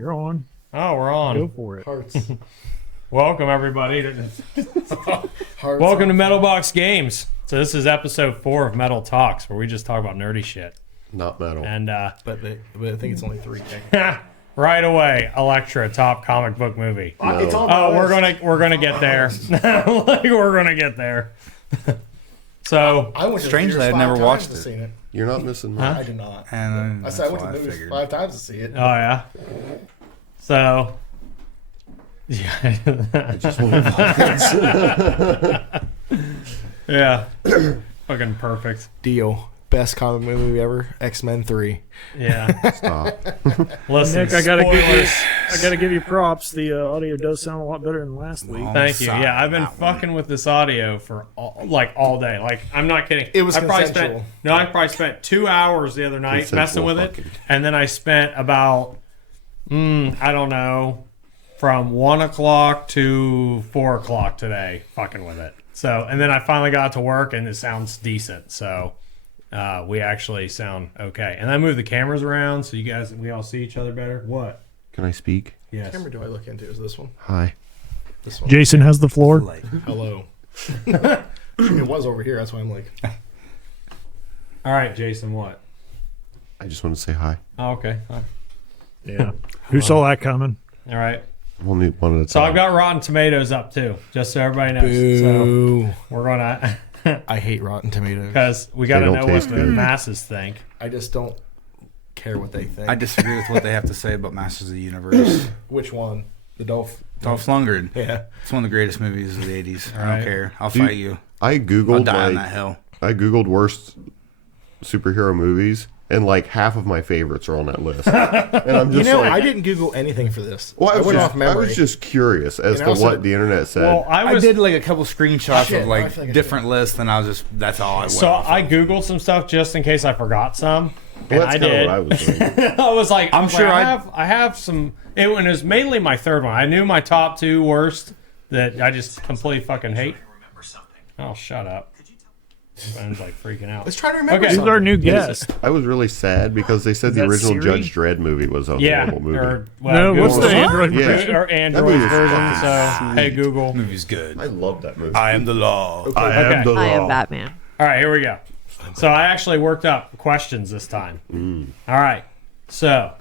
You're on. Oh, we're on. Go for it. Hearts. Welcome, everybody. Hearts Welcome to Metaltalkz Games. So this is episode 4 of Metaltalkz, where we just talk about nerdy shit. Not metal. And But I think it's only 3K. right away, Elektra, top comic book movie. No. It's on my Oh, list. we're gonna get there. Like, we're gonna get there. So I went to Strangely, the I've theaters never 5 watched times to it. see it. You're not missing Huh? much. I do not. And I said I went to that's the what movies figured. 5 times to see it. oh yeah. So yeah. I just want to Yeah. Fucking perfect. Deal. Best comic movie ever. X-Men 3. Yeah. stop. Listen, Nick, I spoilers. gotta give you props. The audio does sound a lot better than last week. Thank you. Sorry, Yeah, I've been that one. fucking with this audio for all day. Like, I'm not kidding. It was I probably consensual. I probably spent 2 hours the other night messing Consensual with it, fucking. and then I spent about I don't know, from 1 o'clock to 4 o'clock today fucking with it. So, and then I finally got to work, and it sounds decent. So. We actually sound okay, and I moved the cameras around so we all see each other better. What? Can I speak? Yes. What camera do I look into? Is this one? Hi. This one. Jason has the floor. Hello. It was over here. That's why I'm like. All right, Jason. What? I just want to say hi. Oh, okay. Yeah. Who saw that coming? All right. We'll need one at a time. So I've got Rotten Tomatoes up too, just so everybody knows. Boo. So we're gonna, I hate Rotten Tomatoes. because we got to They know don't what taste the good. masses think. I just don't care what they think. I disagree with what they have to say about Masters of the Universe. Which one? The Dolph. Dolph Lundgren. Yeah. It's one of the greatest movies of the 80s. I Right. don't care. I'll Dude, fight you. I I'll googled die on like that hill. I googled worst superhero movies, and like half of my favorites are on that list. And I'm just like, I didn't Google anything for this. well, I went off I memory. was just curious as And to also- what the internet said. Well, I did like a couple screenshots Shit, of no, I like feel like I different lists, and I was just, that's all I went So off I of. googled some stuff just in case I forgot some, well, and that's I kind of did. what I was doing. I was like, I'm sure I have some. It was mainly my third one. I knew my top 2 worst that I just completely fucking hate. Oh, shut up! Ben's like freaking out. Let's try to remember Okay. Who's something. our new guest? I was really sad because they said the that original Siri? Judge Dredd movie was a Yeah, horrible movie. or No, what's the Google's- Android Yeah. version? or That Android movie's version. fucking So hey Google. Movie's good. I love that movie. I am the law. I Okay. am the I am law. Batman. All right, here we go. So I actually worked up questions this time. All right. So,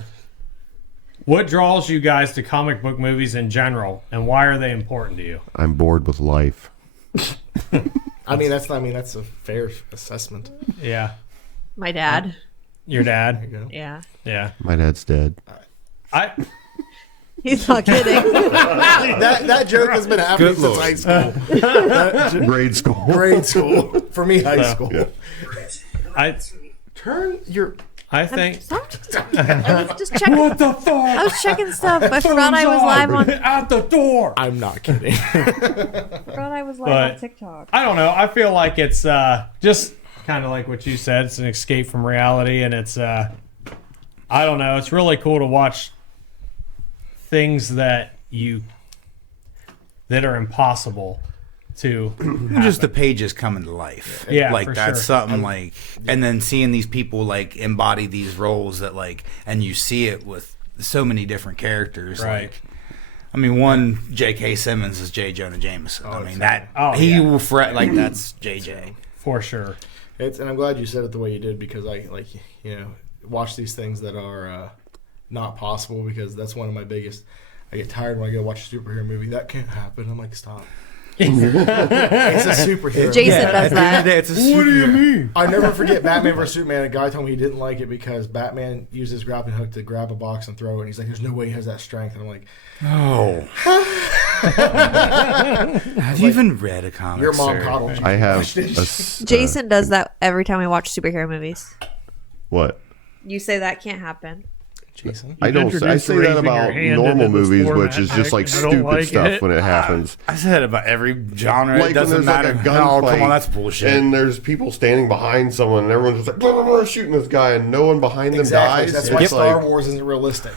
what draws you guys to comic book movies in general, and why are they important to you? I'm bored with life. That's a fair assessment. Yeah. My dad. Your dad? There you go. Yeah. Yeah. My dad's dead. I He's not kidding. that joke has been happening since high school. Grade school. Grade school. For me, high school. Yeah. Turn your. I think. Sorry. I was just checking. What the fuck? I was checking stuff. I forgot I was live on. At the door. I'm not kidding. Forgot I was live But- on TikTok. I don't know. I feel like it's just kind of like what you said. It's an escape from reality, and it's I don't know. It's really cool to watch things that are impossible to Just the pages coming to life. Yeah, like for that's sure. something like, and then seeing these people like embody these roles that like, and you see it with so many different characters. Right. Like, I mean, one J.K. Simmons is J. Jonah Jameson. I mean that he yeah. will fret like that's J.J. for sure. And I'm glad you said it the way you did because I watch these things that are not possible because that's one of my biggest. I get tired when I go watch a superhero movie. That can't happen. I'm like, stop. It's a superhero. Jason does At the end of the that. day, it's a superhero. mean? I never forget Batman vs Superman. A guy told me he didn't like it because Batman used his grappling hook to grab a box and throw it. And he's like, "There's no way he has that strength." And I'm like, Oh. Have you even read a comic? "Your mom sir? coddled you." I have Watched it. Jason does that every time we watch superhero movies. What? You say that can't happen. Jason. I don't. I introduced say that raising about your hand normal into this movies, format, which is just like I don't stupid like stuff it. when it happens. I said about every genre. Like It when doesn't there's matter. like a Oh, gunfight, come on, that's bullshit. and there's people standing behind someone, and everyone's just like blah, blah, blah, shooting this guy, and no one behind them Exactly. dies. That's It's why like, Star Wars isn't realistic.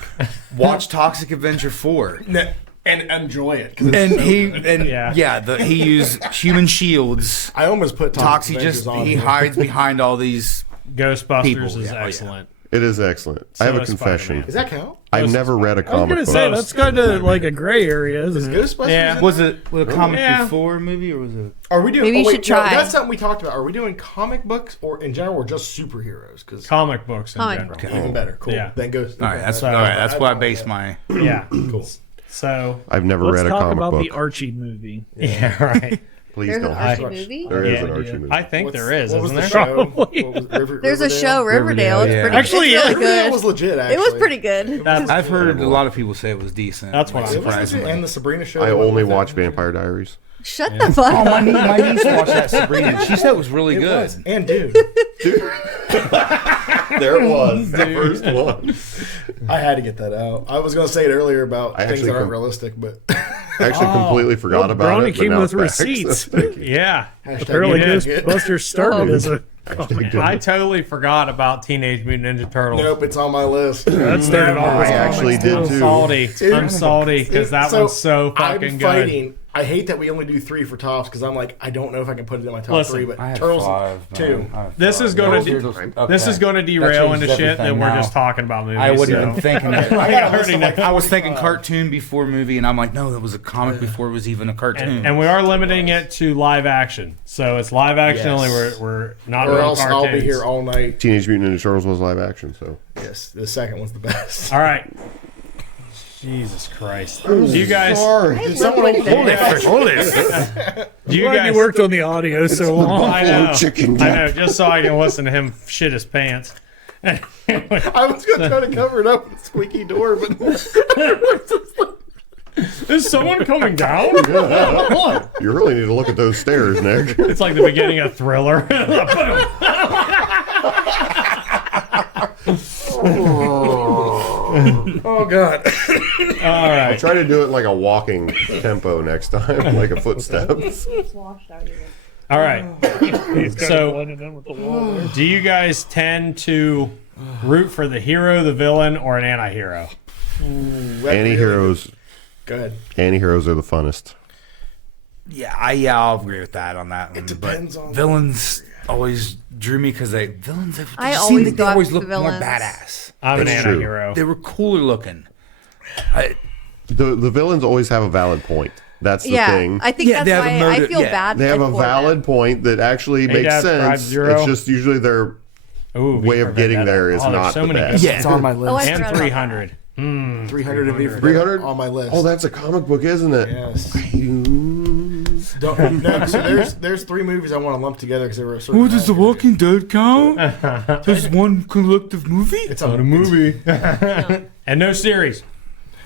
Watch Toxic Avenger 4. And enjoy it. 'cause it's And so he good. and Yeah. he used human shields. I almost put Toxic Avengers just on he here. hides behind all these. Ghostbusters People, is yeah. Oh, yeah. excellent. It is excellent. I have a is confession. Does that count? I've never read a I was comic gonna book. say that's kind of like a gray area, isn't it? Ghostbusters? Yeah. in Was there? it a comic Yeah. before a movie or was it? Are we doing? Maybe you wait, should try. No, that's something we talked about. Are we doing comic books or in general or just superheroes? Because Comic books in Comic general. books. even better. Cool. Yeah. Then Ghost. All right, that's okay, all right. That's where I fine base with my. Yeah. that. Cool. So I've never Let's read a talk comic about book. the Archie movie. yeah, right. Please There's an don't. Archie Watch. movie. There is Yeah. an Archie movie. I think there is, What was isn't the there? show? Probably. What was There's a Riverdale? show, Riverdale. It's yeah. pretty. Actually, it's really Riverdale good. was legit. Actually, It was pretty good. I've heard a lot of people say it was decent. That's what It I'm was legit. surprisingly. And the Sabrina show. I that went only with it. watch Vampire Diaries. Shut the fuck Oh, up. my niece watched that Sabrina. And she said it was really It good. was. And dude, There it was. The first one. I had to get that out. I was going to say it earlier about I things actually that aren't com- realistic, but I actually completely forgot about Brownie it. but came now with it's back. receipts. Thank you. Yeah. Apparently, You did. Ghostbusters started as a. I totally forgot about Teenage Mutant Ninja Turtles. nope, it's on my list. That started off I as actually comics, did I'm too. too. salty. I'm salty because that So, one's so fucking I'm good. fighting. I hate that we only do 3 for tops because I'm like, I don't know if I can put it in my top Listen, 3, but I had Turtles 5. 2. This is gonna This is going to derail into shit that we're just talking about movies. I wasn't so. even thinking that. I got a list already of like know. I was thinking cartoon before movie, and I'm like, no, that was a comic before it was even a cartoon. And we are limiting it to live action. So it's live action Yes. only. We're not or doing else cartoons. I'll be here all night. Teenage Mutant Ninja Turtles was live action, so Yes, the second one's the best. All right. Jesus Christ. Do you guys sorry. Did someone hold it? do you Glad guys you worked on the audio so long. I know. Chicken I know, just so I can listen to him shit his pants. I was going to try to cover it up with a squeaky door, but Is someone coming down? You really need to look at those stairs, Nick. It's like the beginning of Thriller. oh god. All right. Try to do it like a walking tempo next time, like a footsteps. All right. He's got So- it blended in with the wall there. Do you guys tend to root for the hero, the villain, or an anti-hero? Anti-heroes, Go ahead. anti-heroes are the funnest. Yeah, I'll agree with that on that one. It depends but on villains always drew me because villains. I seemed always like they go always after looked more villains. badass. I'm an That's true. anti-hero. They were cooler looking. The villains always have a valid point. That's the Yeah, thing. I think Yeah, they that's have a why I motive- feel yeah. bad. They have a for valid them. point that actually Hey, makes Dad, Drive sense. Zero. It's just usually their Ooh, way of getting there is there's not so the many best. good Yeah. It's on my Oh, list. I and forgot about 300. 300 of you for 300 on my list. Oh, that's a comic book, isn't it? yes. No, so there's 3 movies I want to lump together because they were a certain. does The Walking Dead count? There's one collective movie. It's a movie. And no series.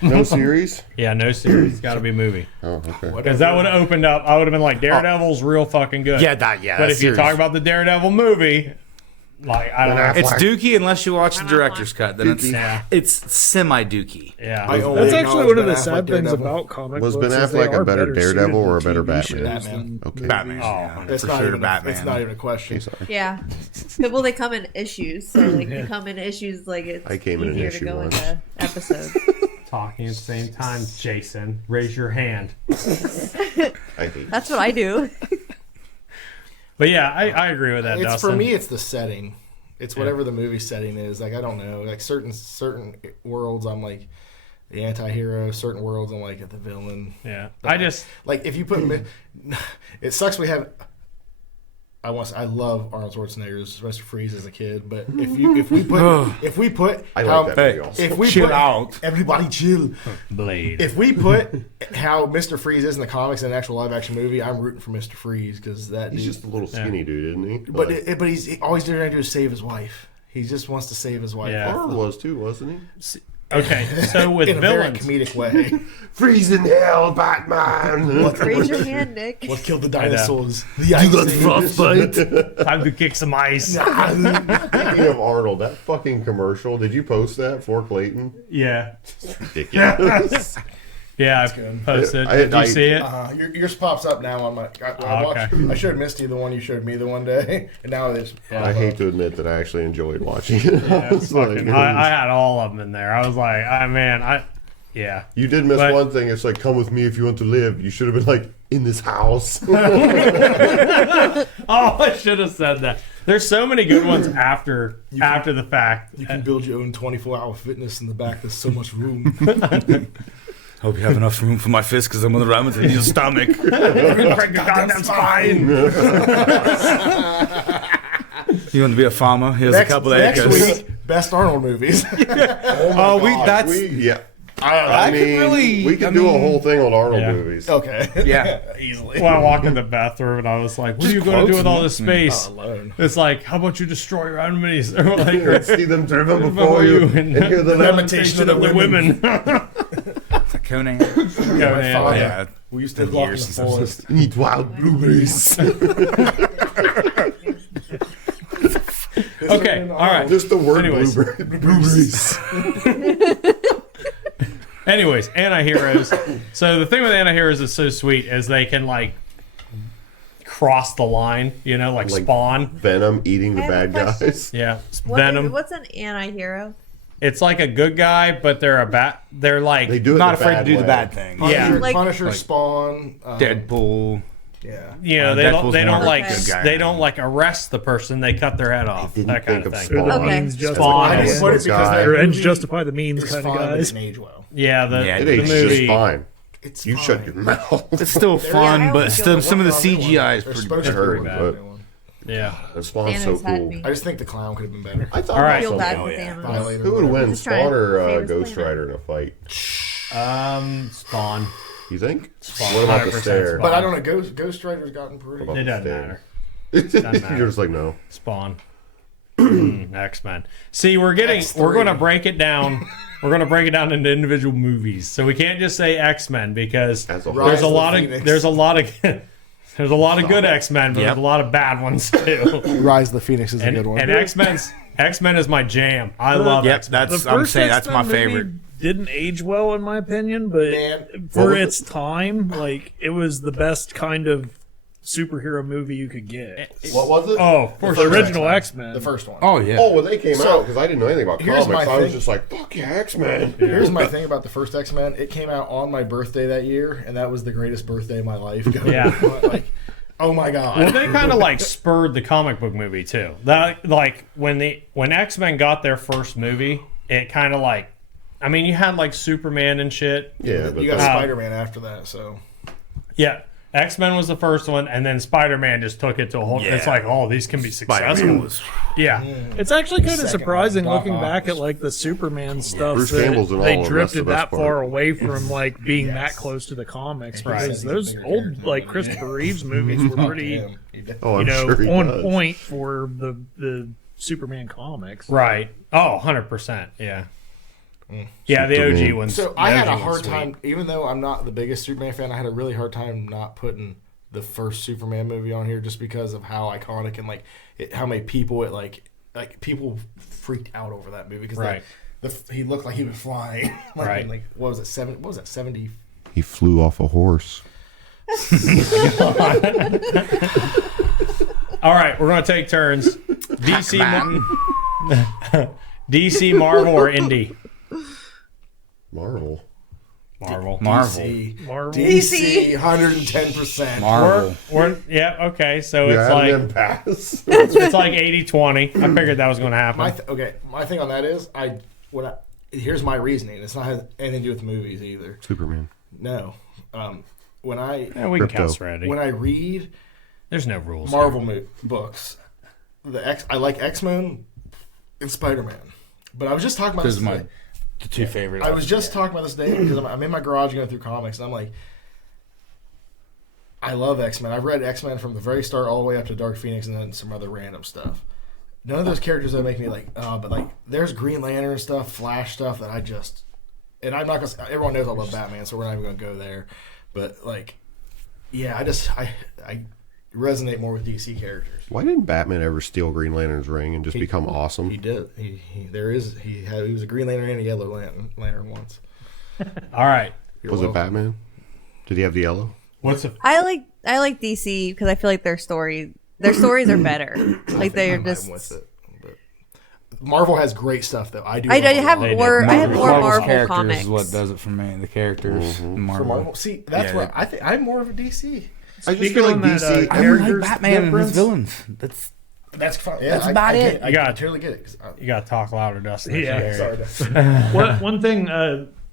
No series? Yeah, no series. It's got to be movie. Oh, okay. Because that would have opened up. I would have been like, Daredevil's real fucking good. Yeah, But that's if you serious. talk about the Daredevil movie, like, I don't know. It's Dookie unless you watch the director's cut. Then Yeah. it's semi Dookie. Yeah. I only That's actually acknowledge one of Ben the Affleck sad things Daredevil. about comic Was books. Ben is they Affleck a are better suited Daredevil to or a better TV Batman? shows Batman. than Okay. Batman. Oh, yeah, It's for not sure, even. Batman. It's not even a question. Sorry. Yeah. Well, they come in issues, so like you come in issues like it's I came in an easier issue to go once. into episodes. Talking at the same time, Jason. Raise your hand. I hate That's what I do. But yeah, I agree with that, It's Dustin. for me. It's the setting. It's whatever the movie setting is. Like I don't know. Like certain worlds, I'm like the anti-hero. Certain worlds, I'm like the villain. Yeah. I just, Like if you put, it sucks. We have. I love Arnold Schwarzenegger's Mr. Freeze as a kid, but if we put I how, like that movie also. if we Chill put, out. everybody chill. Blade. If we put how Mr. Freeze is in the comics in an actual live action movie, I'm rooting for Mr. Freeze because that He's dude. just a little skinny dude, isn't he? But he's always trying to do is save his wife. He just wants to save his wife. Yeah. Arnold was too, wasn't he? Okay, so with In a very villains, comedic way. Freeze in hell, Batman! Raise your hand, Nick. What killed the know. dinosaurs? The ice age. time to kick some ice. Speaking of Arnold, that fucking commercial, did you post that for Clayton? Yeah. Ridiculous. Yeah, I good. posted. Did you see it? Yours pops up now on my. I watched. okay. I showed Misty the one you showed me the one day, and now it is. I hate to admit that I actually enjoyed watching it. Yeah, It's like, I had all of them in there. I was like, yeah. you did miss but- one thing. It's like, come with me if you want to live. You should have been like, in this house. Oh, I should have said that. There's so many good ones after the fact. You can build your own 24-hour fitness in the back. There's so much room. Hope you have enough room for my fist because I'm gonna ram it in your stomach. Break your goddamn spine. You want to be a farmer? Here's a couple of acres. Next week, best Arnold movies. Oh, Yeah. I mean, could really. we could do a whole thing on Arnold Yeah. movies. Okay. Yeah. Easily. Well, I walked in the bathroom and I was like, "What are you going to do with all this space?" Alone. It's like, how about you destroy your enemies, or like, or See them driven before you, and hear the lamentation of the women. Conan. Conan, Yeah. We used to Been walk in years the forest. Eat wild blueberries. Okay, all right. Just the word Anyways. blueberries. Anyways, anti-heroes. So the thing with anti-heroes is so sweet is they can like cross the line, you know, like Spawn. Venom eating the I have a bad question. guys. Yeah, Venom. What's an anti-hero? It's like a good guy, but they're a bad. They're like They do it Not the afraid bad to do the way. bad thing. Yeah. Punisher, Like- Punisher, Spawn, Deadpool. Yeah. you know, they don't Deadpool's they don't more like of a good guy. they don't like arrest the person. They cut their head off. didn't That kind think of of thing. They're the Okay. means Spawn. justify I is- just put it because guy. that or ends movie justify the means is kind fine, of but it guys. didn't age well. Yeah, the Yeah, It the ain't movie. just fine. It's You fine. shut your mouth. It's still fun, I but always still, feel some of the Working on a new CGI one. is They're pretty supposed to bad. be Heard, working on but- a new one. Yeah. The Spawn's so Thanos had cool. me. I just think the clown could have been better. I thought All right. I feel bad Oh, for yeah. Thanos. Violator, Who would win, Just trying Spawn to or save his Ghost planet. Rider in a fight? Spawn. You think? Spawn. What about the 100% stare? Spawn. But I don't know. Ghost Rider's gotten pretty. What It about doesn't the matter. stare? matter. You're just like, no. Spawn. X-Men. See, we're X3. going to break it down. We're going to break it down into individual movies. So we can't just say X-Men because As a Rise there's a of the lot of Phoenix. there's a lot of there's a lot of good X-Men, but Yep. there's a lot of bad ones too. Rise of the Phoenix is And X-Men is my jam. I love Yep, X-Men. that's The I'm first saying that's my X-Men movie favorite. Didn't age well in my opinion, but Man, for what was its time, like it was the best kind of superhero movie you could get. What was it? Oh, for The sure. original X-Men. the first one. Oh yeah. Oh, when they came So, out, because I didn't know anything about here's comics, my I was thing. just like, fuck yeah, X-Men. Here's my thing about the first X-Men. It came out on my birthday that year, and that was the greatest birthday of my life. Yeah. Like, oh my god. Well, they kind of like spurred the comic book movie too. That like when X-Men got their first movie, it kind of like, I mean, you had like Superman and shit. Yeah, but you got then- Spider-Man after that, so Yeah, X-Men was the first one, and then Spider-Man just took it to a whole. Yeah. It's like, oh, these can be Spider-Man successful. was. Yeah, It's actually kind of Second surprising one, Doc looking back Ock at was- like the Superman stuff Bruce that Campbell's in all they of them, drifted that's the that best part. far away from like being that Yes. close to the comics Right. because He's a those bigger old character like than Christopher Reeves movies were pretty Damn, he did. Oh, you I'm know sure he on does. point for the Superman comics. right. Oh, 100%. Yeah. Yeah, the Superman. OG ones. So the I had OG a one's hard sweet. time, even though I'm not the biggest Superman fan, I had a really hard time not putting the first Superman movie on here just because of how iconic and like how many people it like people freaked out over that movie because Right. he looked like he was flying. Like, Right. Like what was it? What was that? 70. He flew off a horse. All right, we're gonna take turns. DC, DC, Marvel, or Indie? Marvel. Marvel. DC. Marvel. DC 110%. Marvel. Yeah, okay, so Yeah, it's like them pass. it's like 80-20. I figured that was gonna happen. My thing on that is here's my reasoning. It's not has anything to do with movies either. Superman. No. When I Yeah, we can Crypto. count Serenity. when I read There's no rules. Marvel books, I like X-Men and Spider-Man. But I was just talking about Those this are my today. the two favorite. I was just talking about this today because I'm in my garage going through comics, and I'm like, I love X-Men. I've read X-Men from the very start all the way up to Dark Phoenix and then some other random stuff. None of those characters that make me like, but like, there's Green Lantern stuff, Flash stuff that I just, and I'm not gonna. Everyone knows I love Batman, so we're not even gonna go there. But like, yeah, I resonate more with DC characters. Why didn't Batman ever steal Green Lantern's ring and just become awesome? He did. He was a Green Lantern and a Yellow Lantern once. All right. You're Was it welcome. Batman? Did he have the yellow? What's the I like DC because I feel like their stories are better. Like I they're might just have went with it, Marvel has great stuff though. I do. I love have Marvel. more. I have more Marvel's Marvel characters comics. is what does it for me. The characters. For Marvel. Marvel. See, that's Yeah, where I think I'm more of a DC. I just Speaking feel like on that, DC. I don't like characters Batman and his difference. villains. That's That's fine. Yeah, That's about it. I You got- totally get it. 'Cause You gotta talk louder, Dustin. Yeah, sorry. Dustin. One thing,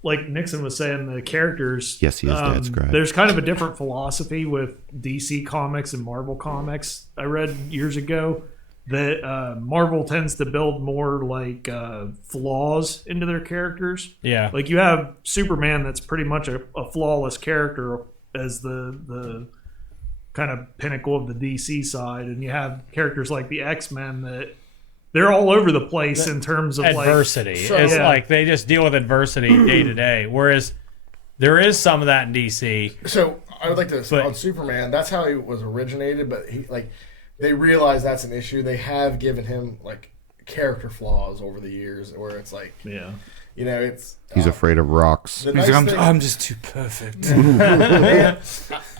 like Nixon was saying, the characters. Yes, he is Dad's grad. There's kind of a different philosophy with DC comics and Marvel comics. I read years ago that Marvel tends to build more like flaws into their characters. Yeah. Like you have Superman, that's pretty much a flawless character as the kind of pinnacle of the DC side, and you have characters like the X-Men that they're all over the place in terms of Adversity. So- it's Yeah. like they just deal with adversity day to day. Whereas there is some of that in DC. So I would like to But- on Superman. That's how he was originated, but he like they realize that's an issue. They have given him like character flaws over the years, where it's like yeah. you know it's He's afraid of rocks. the He's nice like, thing- I'm just too perfect.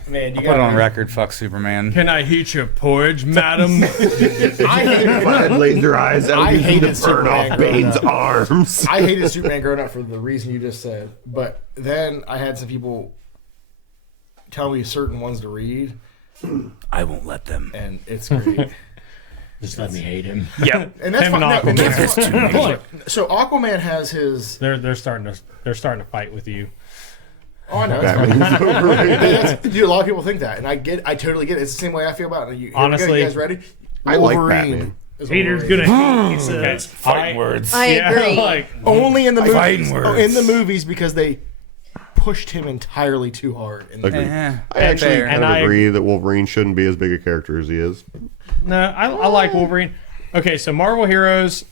man. You Put it on got record. Fuck Superman. Can I heat your porridge, madam? I hated, I had laser eyes. I hated Superman growing up. arms. I hated Superman growing up for the reason you just said. But then I had some people tell me certain ones to read, I won't let them. and it's great. Just let me hate him. Yep. And that's Him fine. and No, and Aquaman. that's fine. Look, so Aquaman has his. They're starting to fight with you. Oh, I know. It's fine. Batman's overrated. Dude, a lot of people think that, and I totally get it. It's the same way I feel about it. Honestly, you guys ready? I like Wolverine Batman. is Hater's Wolverine. gonna hate, he says. Fighting words. I agree. like Only in the Fighting movies. words. Oh, in the movies because they pushed him entirely too hard. In the Agreed. Eh, I actually fair. kind And of I- agree that Wolverine shouldn't be as big a character as he is. no, I like Wolverine. Okay, so Marvel heroes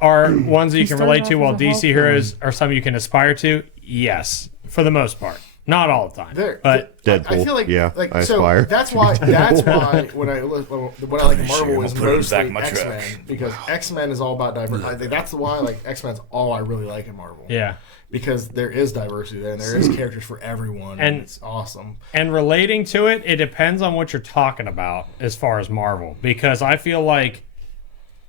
are ones that you can relate to, while DC heroes are some you can aspire to. Yes, for the most part, not all the time. There, But Deadpool. I feel like, Yeah, I so aspire. that's why when I like Marvel is I'm putting it back mostly in my X Men truck. because X Men is all about diversity. I think that's why like X Men's all I really like in Marvel. yeah, because there is diversity there and there is characters for everyone, and And- it's awesome. and relating to it, it depends on what you're talking about as far as Marvel, because I feel like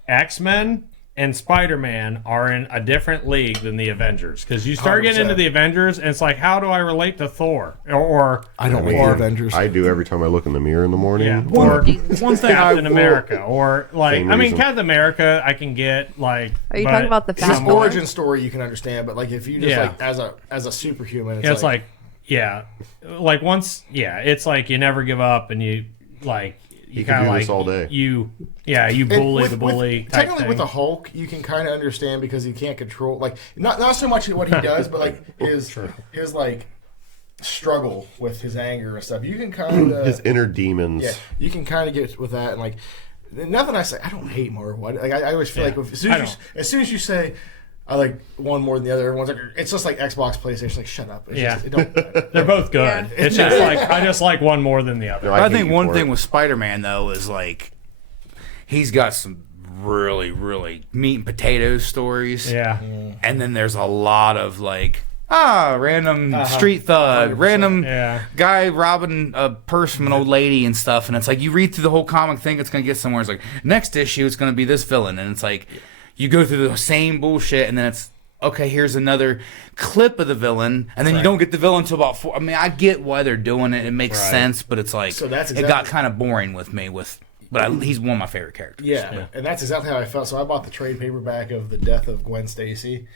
X-Men and Spider-Man are in a different league than the Avengers, because you start getting into 100%. the Avengers and it's like, how do I relate to Thor or I don't like or- the Avengers. I do every time I look in the mirror in the morning. yeah, or One thing Captain America, or like, Same I mean, reason. Captain America I can get, like, Are you but talking about the His Fast Boy? origin story you can understand, but like if you just Yeah. like as a superhuman, it's, it's like, yeah, like once, yeah, it's like you never give up, and you like you can kind of do like this all day. you And bully the bully. type technically, with thing. the Hulk, you can kind of understand because he can't control like not so much what he does, but like his like struggle with his anger and stuff. You can kind His of inner demons. yeah, you can kind of get with that and like nothing. I say I don't hate Marvel. I always feel Yeah, like I as soon as you say I like one more than the other, everyone's like it's just like Xbox, PlayStation. Like shut up. It's Yeah. just, it don't, They're both good. Yeah. It's just like I just like one more than the other. No, I hate think you one for thing it. with Spider-Man though is like he's got some really, really meat and potatoes stories. Yeah, And then there's a lot of like random street thug, 100%. random yeah. guy robbing a purse from an old lady and stuff. And it's like you read through the whole comic, think it's gonna get somewhere. It's like next issue it's gonna be this villain, and it's like you go through the same bullshit, and then it's okay. Here's another clip of the villain, and then you don't get the villain until about 4. I mean, I get why they're doing it; it makes Right. sense. But it's like So that's it got exactly- kind of boring with me. He's one of my favorite characters. Yeah, and that's exactly how I felt. So I bought the trade paperback of the death of Gwen Stacy,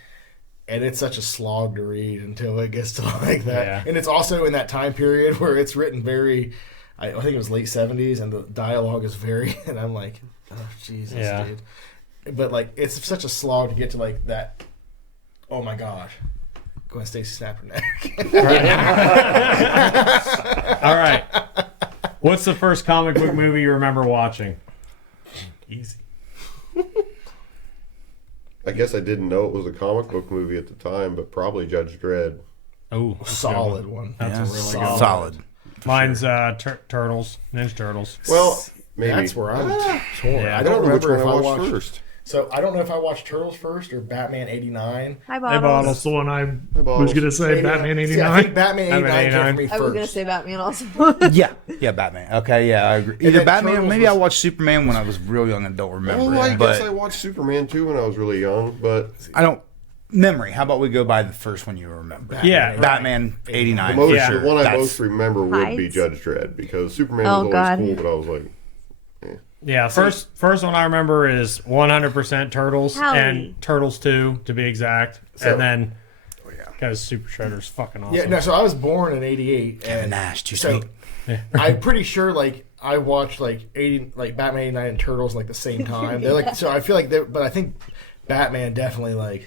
and it's such a slog to read until it gets to like that. Yeah. And it's also in that time period where it's written very, I think it was late 70s, and the dialogue is very, and I'm like, oh Jesus, Yeah. dude. But like, it's such a slog to get to like that. Oh my gosh, Gwen Stacy snapped her neck. All right. What's the first comic book movie you remember watching? Easy. I guess I didn't know it was a comic book movie at the time, but probably Judge Dredd. Oh, Solid one. That's a really good one. Solid. Mine's Turtles, Ninja Turtles. Well, maybe. That's where I'm torn. Yeah. I I don't don't know which remember one if I I watched watched. first. So I don't know if I watched Turtles first or Batman '89. Hi, Hey, Bottles. Bottles, the one I was going to say, Batman See, I think 89. Batman '89 came for me I was gonna first. say Batman also. Yeah, Batman. Okay, yeah, I agree. And Either then Batman, Turtles maybe I was- watched Superman when I was real young and don't remember. Well, I but guess I watched Superman too when I was really young, but I don't. Memory. How about we go by the first one you remember? Yeah, Batman '89. the, most, Yeah. the one I That's- most remember would be Heights. Judge Dredd because Superman Oh, was always God. cool, but I was like, Yeah, first one I remember is 100% Turtles Howie. and Turtles 2 to be exact, So- and then Oh, yeah. because Super Shredder's fucking awesome. Yeah, no. So I was born in '88, Kevin and Nash, too so sweet. I'm pretty sure like I watched like Batman '89 and Turtles like the same time. They're like so I feel like but I think Batman definitely like.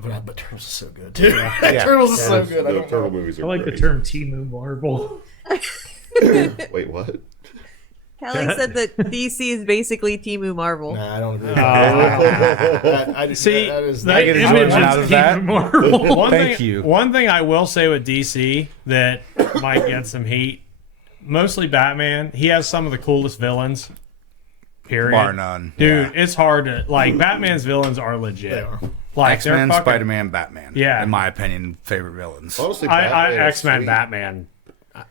But Turtles is so good too. Turtles is so good. I the don't Turtle know. movies are I like the great. term Timu Marvel. Wait, what? Kelly said that DC is basically Timu Marvel. Nah, I don't agree. With that. I See, that is that get Image enjoyment is out of Timu that. Marvel. Thank you. One thing I will say with DC that might get some heat, mostly Batman. He has some of the coolest villains. Period. Bar none. Dude, it's hard to like. Batman's villains are legit. They are. Like they're X-Men, fucking- Spider-Man, Batman. Yeah. In my opinion, favorite villains. Honestly, I Batman is X-Men, sweet. Batman.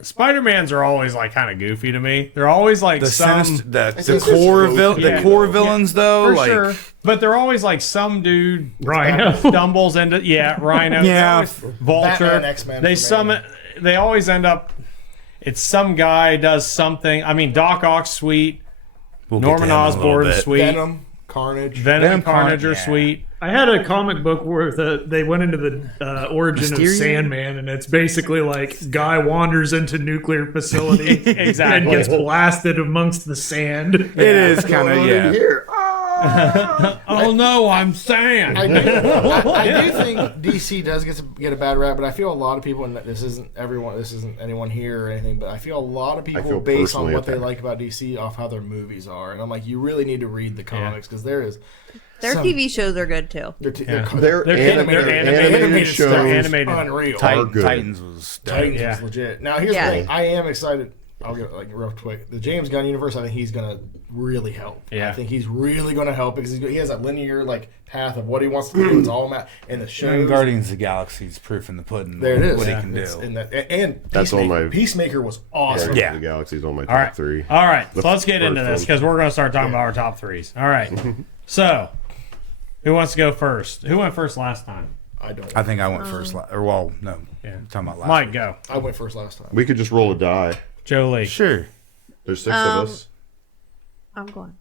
Spider-Mans are always like kind of goofy to me. They're always like The some sinister, the sinister core ghost. the Yeah. core villains though, for like sure, but they're always like some dude Rhino. stumbles into Rhino. Yeah. Vulture. Batman, X-Men They for me. summon. They always end up. It's some guy does something. I mean, Doc Ock's sweet. we'll get Norman to him in a little Osborn's bit. sweet. Venom, Carnage. Venom and Carnage are yeah. sweet. I had a comic book where they went into the origin of Mysterio? Sandman, and it's basically like guy wanders into nuclear facility Exactly. and gets blasted amongst the sand. It is kind of In here. Oh no, I'm sand. I do think DC does get a bad rap, but I feel a lot of people, and this isn't anyone here or anything, but I feel a lot of people feel base on personally what they attacked. like about DC off how their movies are, and I'm like, you really need to read the comics because there is Their some- TV shows are good too. They're They're They're animated stuff shows. is Animated. unreal. Are good. Titans was dope. Titans Yeah. is legit. Now here's Yeah. the thing: I am excited. I'll get like real quick. The James Gunn universe, I think he's gonna really help. Yeah. I think he's really gonna help because he has that linear like path of what he wants to do. It's all about and the And shows. Guardians of the Galaxy's proof in the pudding. There it is. What Yeah. he can do. It's in that, and That's on Peacemaker, my- Peacemaker was awesome. Yeah. The Galaxy's on my top All right. 3. All right. The So let's get first into this one. because we're going to start talking about our top threes. All right. So, who wants to go first? Who went first last time? I don't. I think I went first. Or well, no. Yeah. I'm talking about last. Mike, week. go. I went first last time. We could just roll a die. Jolie, Sure. There's 6 of us. I'm going.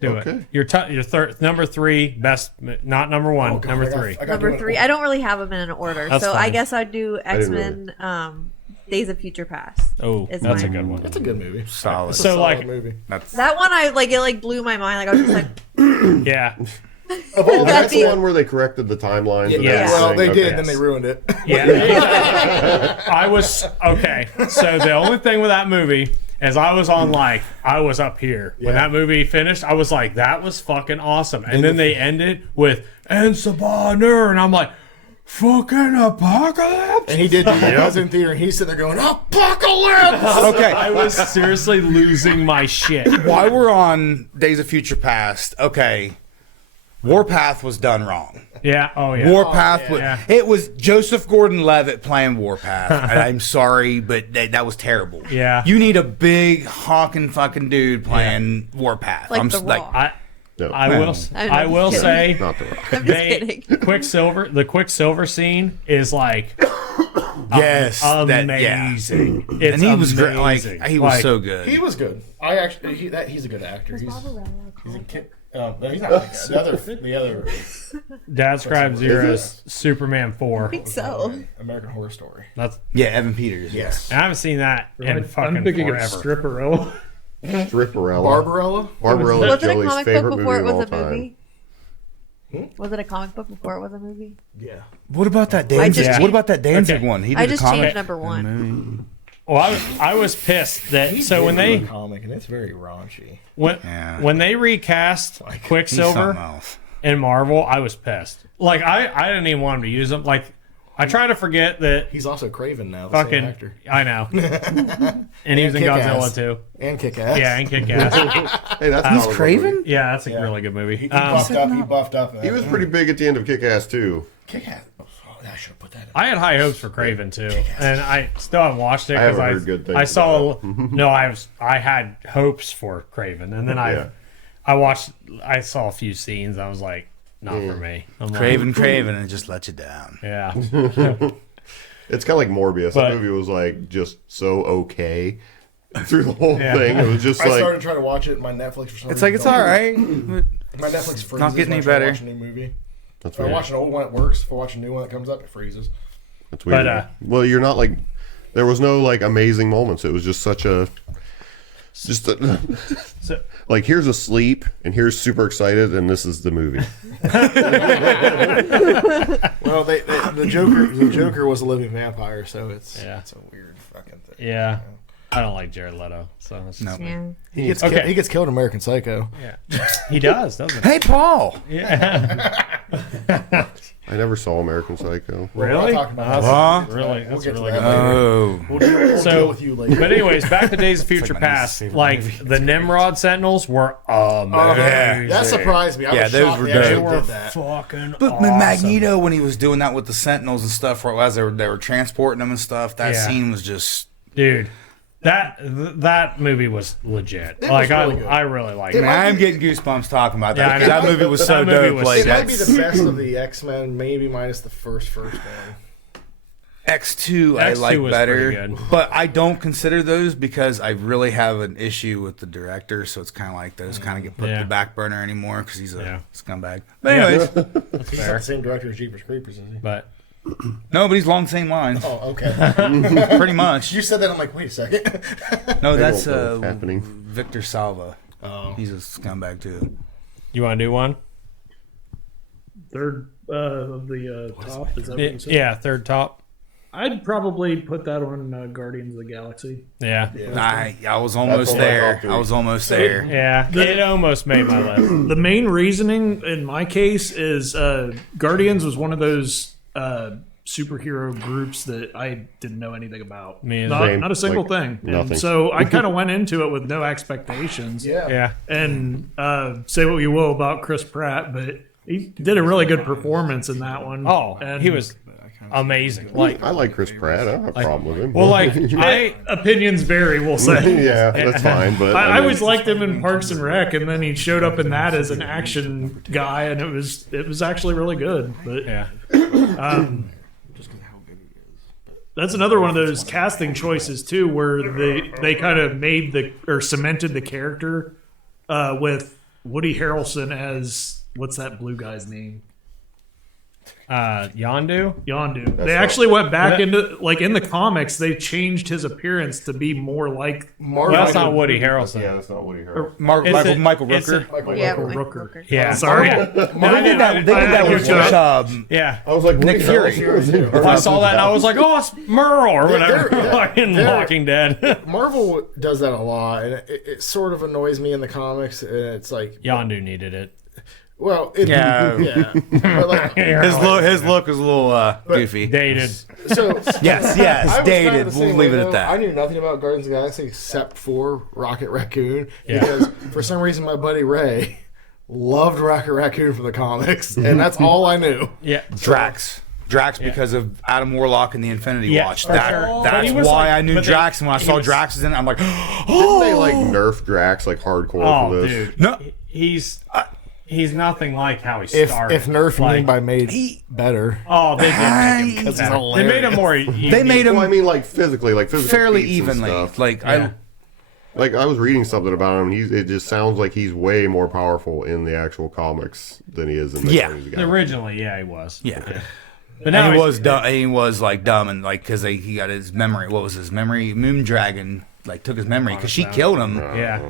do Okay. it. Your third number 3 best, not number 1, Oh, God, number I got- 3. I got Number doing- 3. I don't really have them in an order, That's so I fine. guess I'd do didn't X-Men. Days of Future Past. Oh, Is that's a mine. good one. That's a good movie. Solid. It's a So, solid like- movie. That's That one, it blew my mind. Like I was just like, Yeah. Of all That's that, the one where they corrected the timelines. and Yes. well, everything. they did, Okay. then they ruined it. Yeah. I was okay. So the only thing with that movie is I was up here when Yeah. that movie finished. I was like, that was fucking awesome. And then they ended with "and Sabanur," and I'm like, fucking apocalypse. And he did. I was in theater, and he's sitting there going, "Apocalypse!" okay. I was seriously losing my shit. While we're on Days of Future Past, okay, Warpath was done wrong. Yeah. Oh yeah. Warpath, yeah. it was Joseph Gordon-Levitt playing Warpath. And I'm sorry, but that was terrible. Yeah. You need a big honking fucking dude playing Warpath. Like I'm The like, Rock. No, I will. I'm I just will kidding. say. not the Rock. I'm just They, kidding. Quicksilver, the Quicksilver scene is like yes, amazing. It's And he was great. Like amazing. he was Like, so good. He was good. I actually, he's a good actor. He's a kid. No, he's not like that. The other Dad describes you Is as Superman 4. I think so. American Horror Story. That's Yeah, Evan Peters. Yes. I haven't seen that in fucking I'm thinking forever. of Stripperella. Barbarella. Barbarella Was is it a Jolie's comic favorite book before movie it of all was a time. movie? Was it a comic book before it was a movie? Yeah. What about that Danzig? just What about that Danzig Okay. one? He did I a just comic. changed number 1. Well, I was pissed that He so did when do they a comic, and it's very raunchy. Yeah. when they recast He's Quicksilver something else. in Marvel, I was pissed. Like I didn't even want them to use them. Like I try to forget that He's also Craven now, the same fucking. actor. I know. And he was in Kick-Ass. Godzilla too. And Kick-Ass. Yeah, and Kick-Ass. Hey, that's He's not a Craven? movie. Yeah, that's a Yeah. really good movie. He buffed up. in He that. was pretty big at the end of Kick-Ass too. Kick-Ass. Oh, I should have put that in. I had high hopes for Craven too, and I still haven't watched it I because haven't heard good things I saw. about No, I had hopes for Craven, and then Yeah. I saw a few scenes. I was like, not for me. I'm like, Craven, and it just let you down. yeah, It's kind of like Morbius. But- That movie was like just so okay through the whole Yeah. thing. It was just I like started trying to watch it. And my Netflix for some It's like reason it's don't- all right. My Netflix freezes. Not getting when I any try to better. Watch a new movie. that's If I weird. watch an old one, it works. If I watch a new one that comes up, it freezes. That's weird. But, well, you're not like there was no like amazing moments. It was just such a So- like here's asleep and here's super excited and this is the movie. Well, the Joker was a living vampire, so it's Yeah. it's a weird fucking thing. yeah. I don't like Jared Leto, so it's No. just, Yeah. He gets Okay. he gets killed in American Psycho. yeah. He does, doesn't he? Hey, Paul. Yeah. I never saw American Psycho. We're Really? not talking about That's that. Huh? really, We'll that's get to really that good. later. Oh. We'll deal So- with you later. But anyways, back to Days of Future like my least Past. favorite Like movie. the Nimrod Sentinels were amazing. That surprised me. I Yeah, was those shocked were they dope. actually They were did that. fucking But awesome. Magneto, when he was doing that with the Sentinels and stuff, as they were transporting them and stuff, that Yeah. scene was just. Dude, that movie was legit. It Like was really good. I really liked It it. Man, I'm getting goosebumps talking about Yeah, I that. 'Cause know. that movie was so That movie dope. was Like It might be that's the best of the X-Men, maybe minus the first one. X2, I X2 like was better, pretty good. but I don't consider those because I really have an issue with the director. So it's kind of like those kind of get put Yeah. to the back burner anymore because he's a Yeah. scumbag. But anyways, He's not Fair. the same director as Jeepers Creepers, is he? But no, but he's along the same lines, Oh, okay. pretty much. You said that, I'm like, wait a second. No, that's don't know what's happening. Victor Salva. Oh. He's a scumbag too. you want to do one? Third of the top. Is that what you said? Yeah, third top. I'd probably put that on Guardians of the Galaxy. Yeah. I was almost what I there. thought, too. I was almost there. Yeah, it almost made my list. The main reasoning in my case is Guardians was one of those superhero groups that I didn't know anything about. Me either. Not, Same. not a single Like, thing. nothing. And so I kind of went into it with no expectations. Yeah. Yeah. And say what you will about Chris Pratt, but he did a really good performance in that one. Oh, and he was amazing. Like, I like Chris Pratt. I don't have a problem with him. well, like I opinions vary, we'll say. yeah, that's fine. But I mean, always liked him in Parks and Rec, and then he showed up in that as an action guy, and it was actually really good. But yeah. that's another one of those casting choices too, where they kind of cemented the character with Woody Harrelson as what's that blue guy's name? Yondu. Yondu. They not- actually went back into like in the comics. They changed his appearance to be more like Marvel. That's not Woody Harrelson. yeah, that's not Woody Harrelson. Michael it's Rooker. Yeah, Michael Michael Rooker. Rooker. Yeah. Sorry. They did that with Yeah. I was like, Nick Woody Fury. Harrelson. I saw that and I was like, oh, it's Merle or whatever. they're- Fucking they're- Walking Dead. Marvel does that a lot, and it sort of annoys me in the comics. And it's like, Yondu needed it. well, Yeah. But like, His look is a little goofy. Dated. so Yes, I was dated. kinda the We'll same leave way, it though. at that. I knew nothing about Guardians of the Galaxy except for Rocket Raccoon Yeah. because for some reason my buddy Ray loved Rocket Raccoon from the comics, and that's all I knew. Yeah. Drax. Because of Adam Warlock and the Infinity Yeah, Watch. for sure. But That's he was why like- I knew but they- Drax. And when I he saw was- Drax was in it, I'm like, Didn't they like nerf Drax like hardcore Oh, for this? dude. no. He's nothing like how he If started. if Nerf Like- mean by made better, Oh, they did make him because better. he's They made hilarious. him more. They made him Well, I mean, like physically, like physical fairly feats and evenly. stuff. Like Yeah. Like I was reading something about him. And it just sounds like he's way more powerful in the actual comics than he is in the Yeah. Guardians of the Galaxy. Originally, yeah, he was. Yeah. But now And he he's- was dumb. And he was like dumb, and like because he got his memory. What was his memory? Moondragon like took his memory because she killed him. Yeah.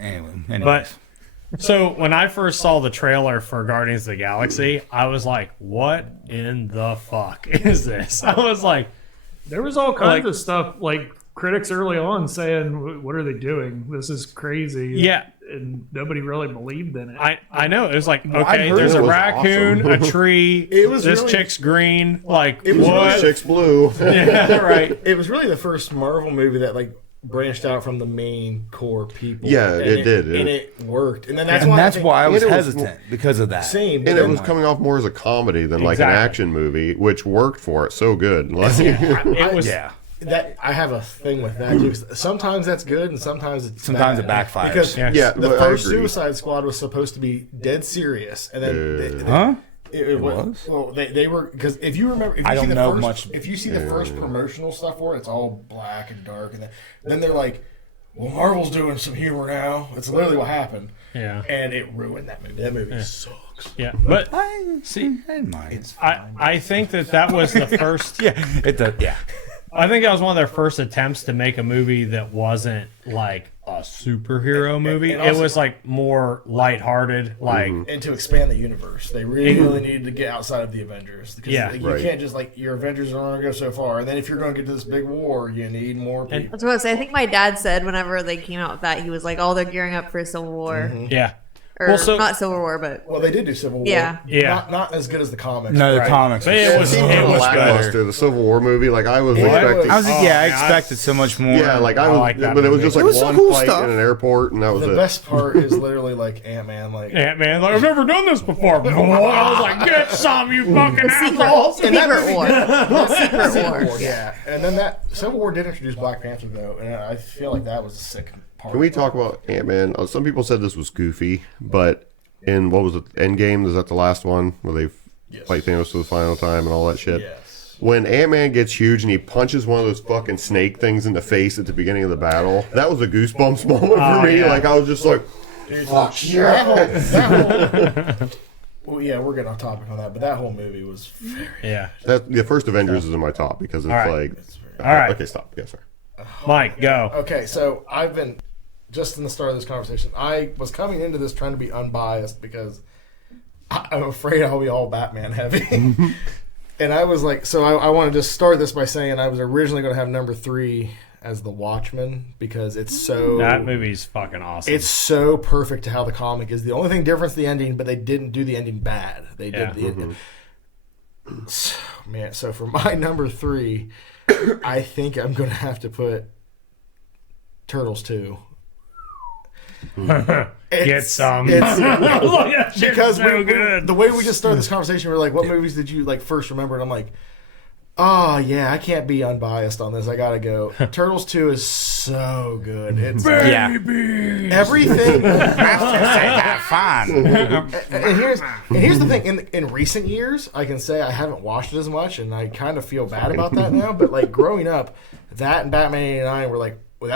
Anyway, But so when I first saw the trailer for Guardians of the Galaxy, I was like, "What in the fuck is this?" I was like, There was all kinds Like- of stuff like critics early on saying, "What are they doing? This is crazy." Yeah. And nobody really believed in it. I know. It was like, I okay, heard there's it a was raccoon, awesome. a tree. It was this really- chick's green. Like, It was what? really- Chick's blue. Yeah, right. It was really the first Marvel movie that like branched out from the main core people. Yeah, And it did. and it worked. And then that's and why that's why I was And it was- hesitant because of that. same. And but it was then- coming off more as a comedy than like an Exactly. action movie, which worked for it so good. Like, It was. Yeah. that I have a thing with that too. Sometimes that's good, and sometimes it's Sometimes bad. it backfires. Because Yeah. yeah, the but I first agree. Suicide Squad was supposed to be dead serious, and then Huh? it was? Well, they were because if you remember, if you I see don't the know first, much. If you see the first promotional stuff for it, it's all black and dark, and then they're like, "Well, Marvel's doing some humor now." It's literally what happened, Yeah. and it ruined that movie. That movie sucks. Yeah. But See, I didn't mind. I think that was the first. Yeah, it does. Yeah. I think that was one of their first attempts to make a movie that wasn't like a superhero movie. and It also- was like more lighthearted. Like, And to expand the universe, they really needed to get outside of the Avengers. Because Yeah. you Right. can't just like your Avengers are only going to go so far, and then if you're going to get to this big war, you need more people. That's what I was saying. I think my dad said whenever they came out with that, he was like, "Oh, they're gearing up for Civil War, yeah. or Well, so- not Civil War, but Well, they did do Civil War. Yeah. Yeah. Not as good as the comics. No, the Right. comics. But it was It it was lackluster. better. The Civil War movie, like I was Yeah, expecting. I was like, Oh, yeah, I man, expected so much more. yeah, like I I was, like that but it was movie. just like It was some one cool fight stuff. in an airport, and that was The it. best part is literally like Ant-Man. Like, Yeah, man. Like, I've never done this before. I was like, get some, you fucking assholes. Secret War. Secret War. War, yeah. And then that Civil War did introduce Black Panther though, and I feel like that was a sick part. Can we talk about Ant-Man? Some people said this was goofy, but in what was it, Endgame? Is that the last one where they fight Thanos for the final time and all that shit? Yes. When Ant-Man gets huge and he punches one of those fucking snake things in the face at the beginning of the battle, that was a goosebumps moment for me. yeah. Like I was just like, fuck yeah. That whole, well, yeah, we're getting off topic on that, but that whole movie was very. Yeah. The first Avengers is in my top because it's All right. like, All right. okay, stop. Yes, sir. Mike, go. Okay, so I've been just in the start of this conversation. I was coming into this trying to be unbiased because I'm afraid I'll be all Batman heavy. And I was like, so I want to just start this by saying I was originally going to have number 3 as The Watchmen because it's so That movie's fucking awesome. it's so perfect to how the comic is. The only thing different is the ending, but they didn't do the ending bad. They did Yeah. the ending. So, man, so for my number 3, I think I'm going to have to put Turtles 2. Get some. It's, That shit's because so good. the way we just started this conversation, we were like, what movies did you like first remember? And I'm like, oh yeah, I can't be unbiased on this. I gotta go. Turtles 2 is so good. It's Yeah. everything. Fine. and here's the thing. In recent years, I can say I haven't watched it as much, and I kind of feel bad about that now. But like growing up, that and Batman '89 were like. Well,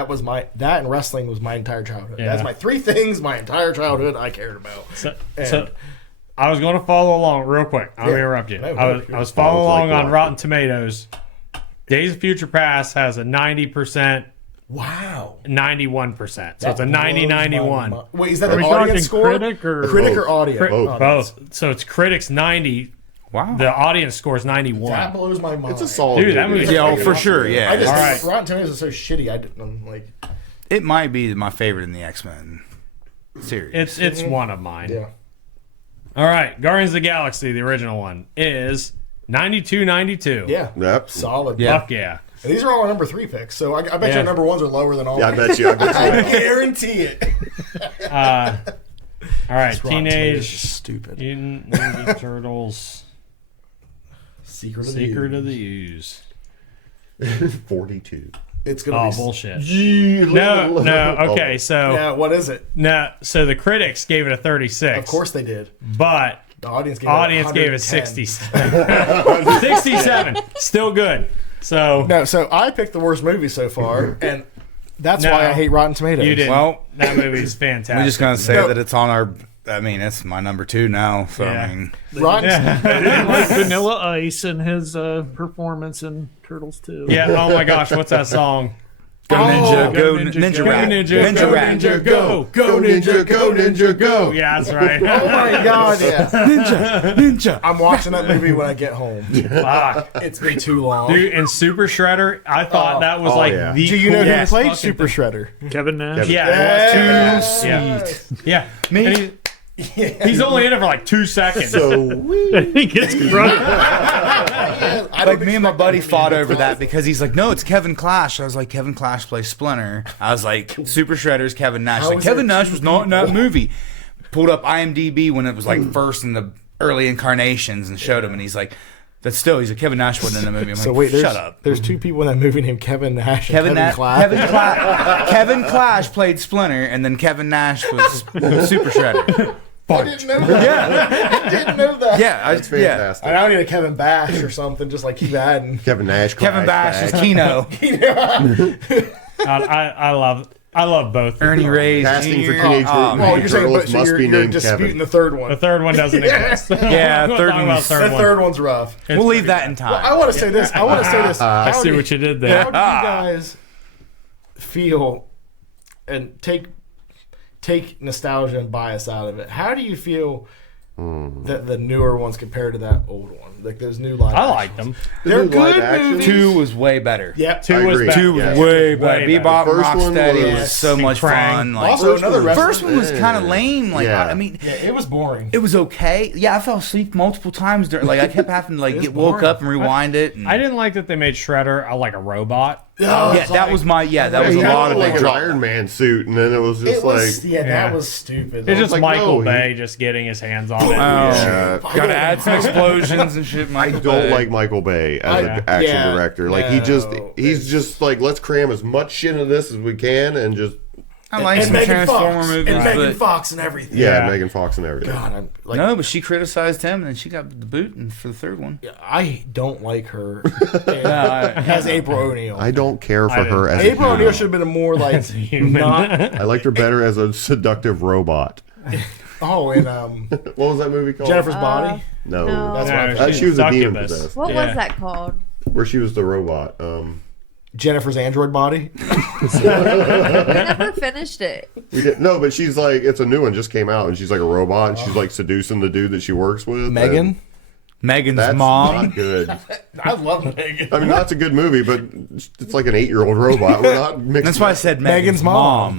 that and wrestling was my entire childhood. Yeah. That's my 3 things my entire childhood I cared about. So I was going to follow along real quick. I'm going to interrupt you. No, I was following along like on Rotten Tomatoes. Days of Future Past has a 90%, Wow. 91%. So it's a That blows my 90-91. mind. Wait, is that Are the we audience talking score? critic or Critic or audience? Both. So it's critics 90. Wow. The audience score is 91. That blows my mind. It's a solid Dude, that movie. movie's Yeah, oh, for sure. Yeah. I just All think right. Rotten Tomatoes is so shitty. I'm like, It might be my favorite in the X-Men series. It's one of mine. yeah. All right. Guardians of the Galaxy, the original one, is 92-92. Yeah. Yep. Solid. Yeah. Fuck yeah. And these are all our number 3 picks, so I bet Yeah. your number 1s are lower than all Yeah, I mine. bet you. I guarantee it. All right. Rotten Tomatoes is Teenage stupid. Mutant Ninja Turtles, Secret Secret of the Ooze. 42. It's gonna Oh, be bullshit. Gee, No. Okay. So Yeah. What is it? no. So the critics gave it a 36. Of course they did. But The audience gave audience it gave it 110. 67. 67. Still good. So No, so I picked the worst movie so far, and that's No. why I hate Rotten Tomatoes. you didn't. Well, that movie's fantastic. we're just gonna say No. that it's on our. I mean, it's my number 2 now. So Yeah. I mean, Rotten. like Vanilla Ice and his performance in Turtles too. Yeah. Oh my gosh. What's that song? Go ninja, go ninja, go rat, ninja, rat. go ninja, go ninja, go. Yeah, that's right. Oh my god, yeah. Ninja. I'm watching that movie when I get home. Fuck. It's been too long. Dude, and Super Shredder, I thought that was like yeah. the Do you know who coolest played fucking Super thing. Shredder? Kevin Nash. Yeah, it was too Yes. sweet. Yeah, Me? And he's only in it for like 2 seconds. He gets crushed. Like me and my buddy fought over that because he's like, no, it's Kevin Clash. I was like, Kevin Clash plays Splinter. I was like, Super Shredder's Kevin Nash. How Like is Kevin there Nash was not in that movie. Pulled up IMDb when it was like first in the early incarnations and showed him, and he's like, that's still. He's like, Kevin Nash wasn't in the movie. I'm So like, wait, shut up. There's two people in that movie named Kevin Nash and Kevin Kevin Clash. Kevin Clash played Splinter, and then Kevin Nash was Super Shredder. I didn't know that. Yeah, I didn't know that. yeah, That's fantastic. I now need a Kevin Bash or something, just like keep adding. Kevin Nash. Kevin Bash is Keno. I love both. Ernie Reyes Casting for Jr. Teenage Oh, Mutant Oh, Ninja you're saying, Turtles but so must you're, be you're named disputing Kevin. the third one. The third one doesn't exist. Yeah, We're third talking one's- about The one. third one's rough. It's We'll leave pretty that in good. time. I want to say this. I see what you did there. How do you guys feel and take nostalgia and bias out of it? How do you feel that the newer ones compared to that old one? Like those new live I action like them. ones. They're new live good action? movies. 2 was way better. Yeah. Two I was agree. better. Two was Yeah. way better. Way Bebop and The first one Rocksteady was- was so and much Krang. fun. Like, Also, another was- first one was Yeah. kind of lame. Like, Yeah. I mean, Yeah, it was boring. it was okay. Yeah, I fell asleep multiple times. During, like, I kept having to like It get was woke boring. up and rewind it. And, I didn't like that they made Shredder like a robot. yeah, that was my that was He a had lot of like big an drop. Iron Man suit, and then it was just It was, like, yeah, Yeah. that was stupid. It's just like, Michael no, Bay just getting his hands on it. yeah. Gotta add some explosions and shit. I Michael don't Bay. like Michael Bay as Yeah. an action Yeah. director. Like No, he's just like, let's cram as much shit into this as we can, and just I like and some Megan Transformer Fox, movies, and Megan but Fox and everything. yeah, Yeah. Megan Fox and everything. God, I'm like, no, but she criticized him, and then she got the boot and for the third one. I don't like her I- as April O'Neil. I don't care for I her as April a O'Neil human. should have been a more like Human. not. I liked her better as a seductive robot. Oh, and What was that movie called? Jennifer's Body. No, No. That's No, what I she's she was a demon succubus. possessed. What Yeah. was that called? Where she was the robot. Jennifer's android body. I never finished it. We did, no, but she's like, it's a new one, just came out, and she's like a robot, and she's like seducing the dude that she works with. Megan. and Megan's That's mom. not good. I love Megan. I mean, that's a good movie, but it's like an 8-year-old robot. We're not mixing. That's why I said Megan's Megan's mom.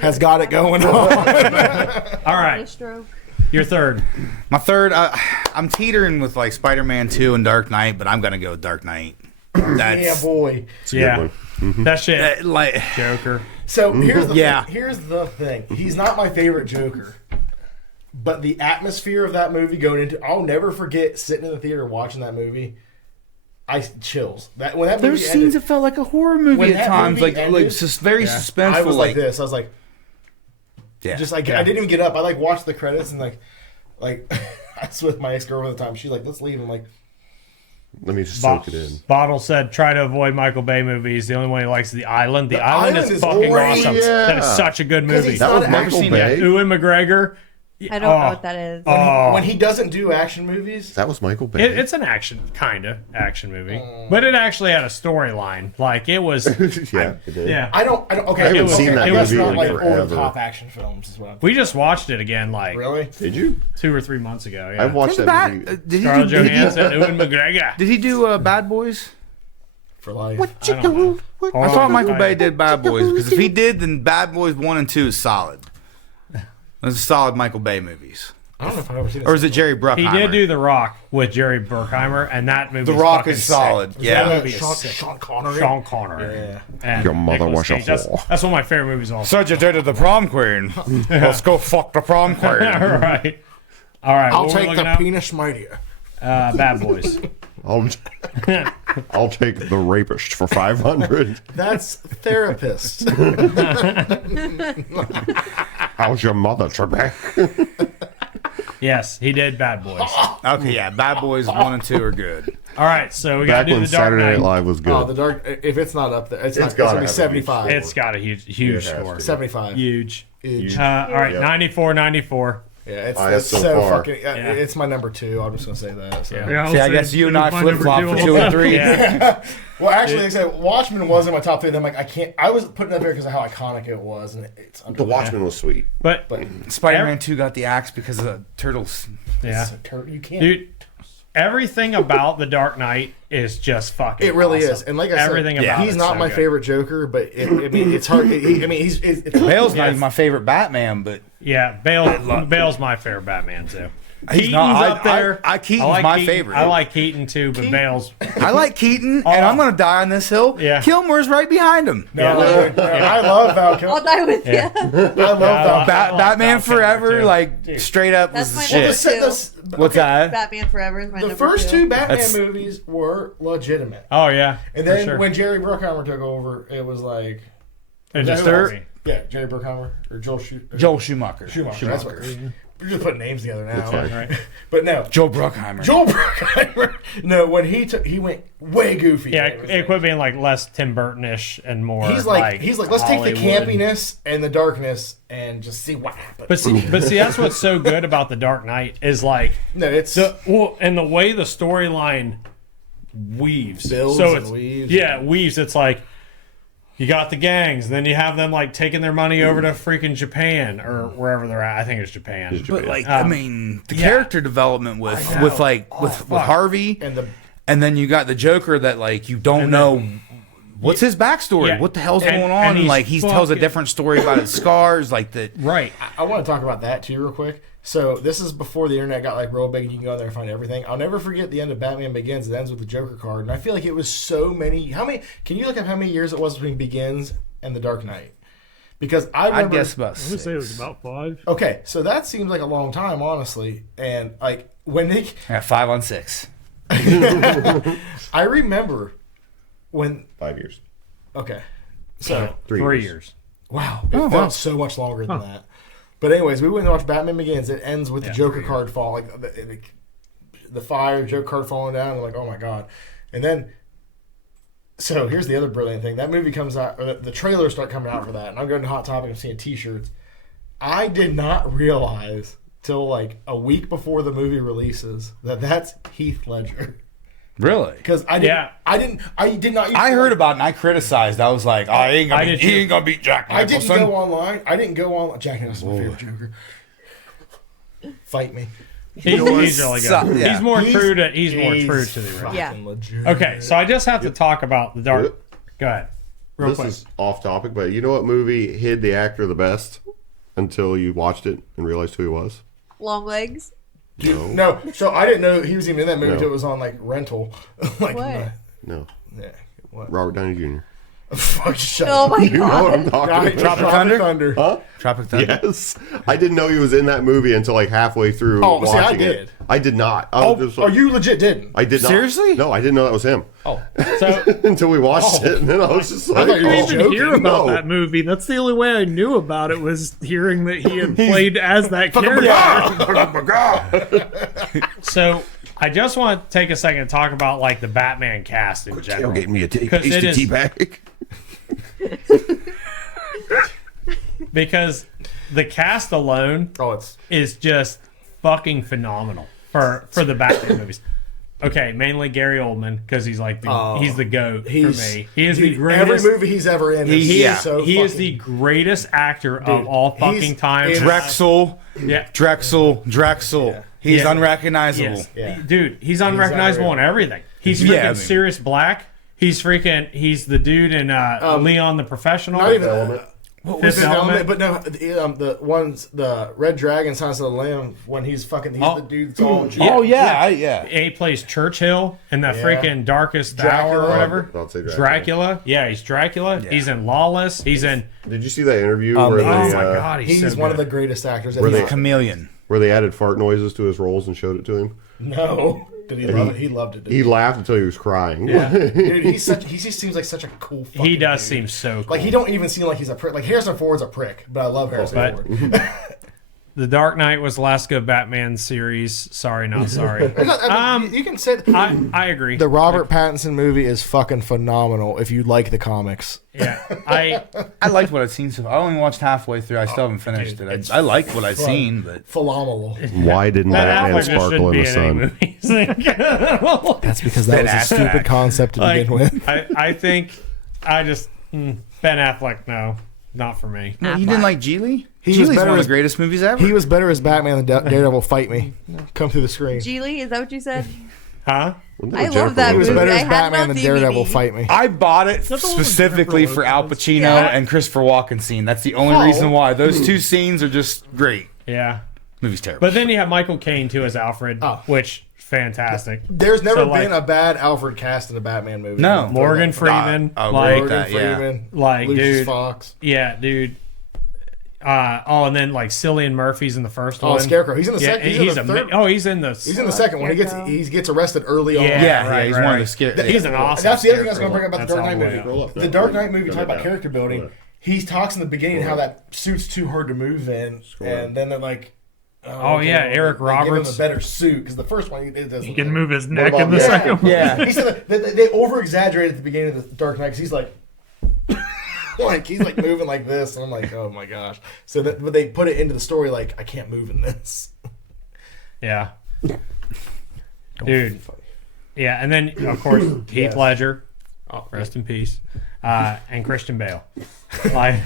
Has got it going on. All A right, stroke. your third. My third, I'm teetering with like Spider-Man 2 and Dark Knight, but I'm gonna go with Dark Knight. That's Yeah, boy. It's a good Yeah, one. that shit. like Joker. So here's the Yeah. thing. Here's the thing. He's not my favorite Joker, but the atmosphere of that movie going into, I'll never forget sitting in the theater watching that movie. I chills. That when that movie there's ended, scenes that felt like a horror When movie at that times, movie like ended, just very suspenseful. I was like like this. I was like, yeah. just like I didn't even get up. I like watched the credits and like I was with my ex girlfriend at the time. She's like, "Let's leave." I'm like, Let me just soak it in. Bottle said, try to avoid Michael Bay movies. The only one he likes is The Island. The Island Island is is fucking great. awesome. Yeah. That is such a good 'Cause movie. he's That not was an Michael seen Bay. Ewan McGregor. I don't know what that is. Oh, when he doesn't do action movies, That was Michael Bay. it's an action action movie, but it actually had a storyline. Like it was, yeah, it did. yeah. I don't. Okay, I haven't was- seen that it was movie not in like over the forever. top action films as well. We just watched it again, like Really? Did you? 2 or 3 months ago. Yeah. I've watched that movie. did he Scarlett do, Johansson, Ewan McGregor. did he do Bad Boys? For life. I don't know. I thought Michael Bay did Bad Boys because if he did, then Bad Boys 1 and 2 is solid. Those are solid Michael Bay movies. I don't know if I've ever seen it. Or is it Jerry He Bruckheimer? did do The Rock with Jerry Bruckheimer, and that movie. The Rock is solid. That Yeah. movie is sick. Sean Connery. Sean Connery. Yeah. And Your mother Nicolas was a Cage. That's whore. one of my favorite movies of all time. Such a dated the prom queen. Let's go fuck the prom queen. All right. All right. I'll what we're take looking the at? penis mightier. Bad Boys. I'll take the rapist for 500. That's therapist. How's your mother, Trebek? Yes, he did Bad Boys. Okay, yeah. Bad Boys 1 and 2 are good. All right, so we got Back to do when the Dark Saturday Night Knight. Live was good. Oh, the dark. If it's not up there, it's It's not. It's gotta gonna be have a 75. It's got a huge It has score. to. 75. Huge. Huge. All right, Yep. 94. Yeah, it's Highest so so far. fucking. It's my number 2. I'm just gonna say that. So. Yeah. I'll See, I say guess you and I my flip number flop two for 2 and 3. Yeah. Well, actually, like I said, Watchmen was in my top 3. Then I'm like, I can't. I was putting it up here because of how iconic it was, and it's under The Watchmen was sweet. But Spider-Man 2 got the axe because of the turtles. yeah, You can't. dude, everything about the Dark Knight is just fucking. It really awesome. is, and like I said, Everything about he's it's not so my good. favorite Joker, but I mean, it's hard. It's Bale's not even my favorite Batman, but Yeah, Bale's my favorite Batman too. He's Keaton's not. up there. Keaton's I like my Keaton. favorite. I like Keaton too, but Bale's. I like Keaton, and I'm gonna die on this hill. Yeah. Kilmer's right behind him. no, I love Val I'll Kilmer. die with you. Yeah. I love Val. Batman Val Kilmer, Forever, too. like straight up That's was the my number shit. 2. What's that? Batman Forever is my The number first 2. 2 Batman That's- movies were legitimate, Oh yeah, and for then sure. when Jerry Bruckheimer took over, it was like, It just Who hurt else? me. Yeah, Jerry Bruckheimer or Joel Schumacher. Joel Schumacher. That's what we're just putting names together now. fine. Right. But no, Joel Bruckheimer. Joel Bruckheimer. No, when he went way goofy. Yeah, It was it quit being like less Tim Burton-ish and more. He's like let's take the Hollywood. campiness and the darkness and just see what happens. But see, that's what's so good about the Dark Knight is like no, it's and the way the storyline weaves. Builds so and it's, weaves. Yeah, it weaves. It's like you got the gangs, and then you have them like taking their money over to freaking Japan or wherever they're at. I think it's Japan. But like, I mean, the character development with fuck. Harvey, and the and then you got the Joker that like you don't know what's his backstory, Yeah. what the hell's And- going and on. he's Like he tells a fucking- different story about his scars, like the Right. I want to talk about that too real quick. So this is before the internet got like real big and you can go in there and find everything. I'll never forget the end of Batman Begins. It ends with the Joker card, and I feel like it was so many. How many? Can you look up how many years it was between Begins and the Dark Knight? Because I I remember. guess about I would say it was 6. about 5. Okay, so that seems like a long time, honestly. And like when they, Yeah, 5 on 6. I remember when. 5 years. Okay, so 3 years. wow, it felt so much longer than that. But anyways, we went and watched Batman Begins. It ends with the Joker card fall, like the fire, Joker card falling down. I'm like, oh my god! And then, so here's the other brilliant thing: that movie comes out, or the trailers start coming out for that, and I'm going to Hot Topic and seeing T-shirts. I did not realize till like a week before the movie releases that that's Heath Ledger. Really? Because I did not. I heard about it and I criticized. I was like, oh, he I did too. ain't gonna beat Jack I didn't Nicholson. go online. I didn't go on. Jack Nicholson's my favorite Joker. Fight me. He's really good. Yeah. He's more true to the original. Yeah. Legit. Okay, so I just have to talk about the Dark. Go ahead. Real This quick. is off topic, but you know what movie hid the actor the best until you watched it and realized who he was? Long legs. No, so I didn't know he was even in that movie No. until it was on like rental. Like, What? No. Yeah. What? Robert Downey Jr. Fuck, shut Oh up. my You know what I'm god. talking about? Tropic Thunder? Thunder. Huh? Tropic Thunder. Yes. I didn't know he was in that movie until like halfway through Oh, see, I watching did. it. I did not. I was just like, you legit didn't. I did not. Seriously? No, I didn't know that was him. Oh, So Until we watched it, and then I was just like, thought you were I Oh, didn't even hear joking. about No. that movie. That's the only way I knew about it was hearing that he had played as that character. So I just want to take a second to talk about like the Batman cast in general. Tailgate me a Because it tasty is- tea bag. Because the cast alone Oh, it's is just fucking phenomenal for the Batman movies. Okay, mainly Gary Oldman because he's like he's the goat for me. He is the greatest. Every movie he's ever in. He is is, so he is fucking- the greatest actor of all fucking he's time. in- Drexel, Yeah. Drexel. He's Yeah. unrecognizable. Yes. Yeah. Dude, he's unrecognizable in everything. He's freaking Yeah, I mean- Sirius Black. He's the dude in Leon the Professional. Not even Element. what was Fifth his Element. but no, the ones, the Red Dragon, Silence of the Lamb, when he's the dude that's all Oh yeah, yeah. And he plays Churchill in the Yeah. freaking Darkest Dracula. Hour or whatever. I'll say Dracula. Dracula. Yeah, he's Dracula. Yeah. He's in Lawless. He's in. Did you see that interview where Oh they my god, he's, He's so one of good. the greatest actors. Were they- Chameleon. where they added fart noises to his roles and showed it to him? No, did he love it? He loved it. He laughed until he was crying. Dude, he just seems like such a cool. Fucking He does dude. seem so cool. Like he don't even seem like he's a prick. Like Harrison Ford's a prick, but I love Harrison But- Ford. The Dark Knight was the last good Batman series. Sorry, not sorry. You can say I agree. the Robert Pattinson movie is fucking phenomenal if you like the comics. Yeah, I liked what I've seen so far. I only watched halfway through. I still haven't finished it. I like what I've seen, but Phenomenal. Why didn't Batman Affleck just sparkle in shouldn't the be in any sun? movies. That's because that was a stupid concept to begin with. I think I just Ben Affleck. No, not for me. you didn't like Geely? He was Geely's better one of as- the greatest movies ever. He was better as Batman than Daredevil. Fight me. Come through the screen. Geely, is that what you said? Huh? I love that He was movie. better I as had it Batman on than DVD. Daredevil. Fight me. I bought it the one with specifically Jennifer for Al Lopez? Pacino Yeah. and Christopher Walken scene. That's the only reason why. Those two scenes are just great. Yeah. Movie's terrible. But then you have Michael Caine too as Alfred, which fantastic. There's never So, like- been a bad Alfred cast in a Batman movie. No. Morgan Freeman, I'll like, agree with that, yeah. Freeman, Like, Lucius dude. Fox. yeah, dude. And then like Cillian Murphy's in the first one. Scarecrow. He's in the Yeah, second. He's in the third. he's in the. He's in the second one. He gets arrested early on. Yeah. he's right, one right. of the scary. He's an awesome. That's the other thing I was Scarecrow. going to bring up about That's the Dark all Knight the way movie. up. The Dark Knight movie talk about character building. He talks in the beginning how that suit's too hard to move in, and then they're like, Eric Give him Roberts. a better suit because the first one he doesn't. He can move his neck in the second one. Yeah. He said that they over exaggerated at the beginning of the Dark Knight because he's like. He's like moving like this, and I'm like, oh my gosh. So but they put it into the story like I can't move in this. Yeah. Dude. Yeah, and then of course Heath Ledger, rest in peace, and Christian Bale. Like,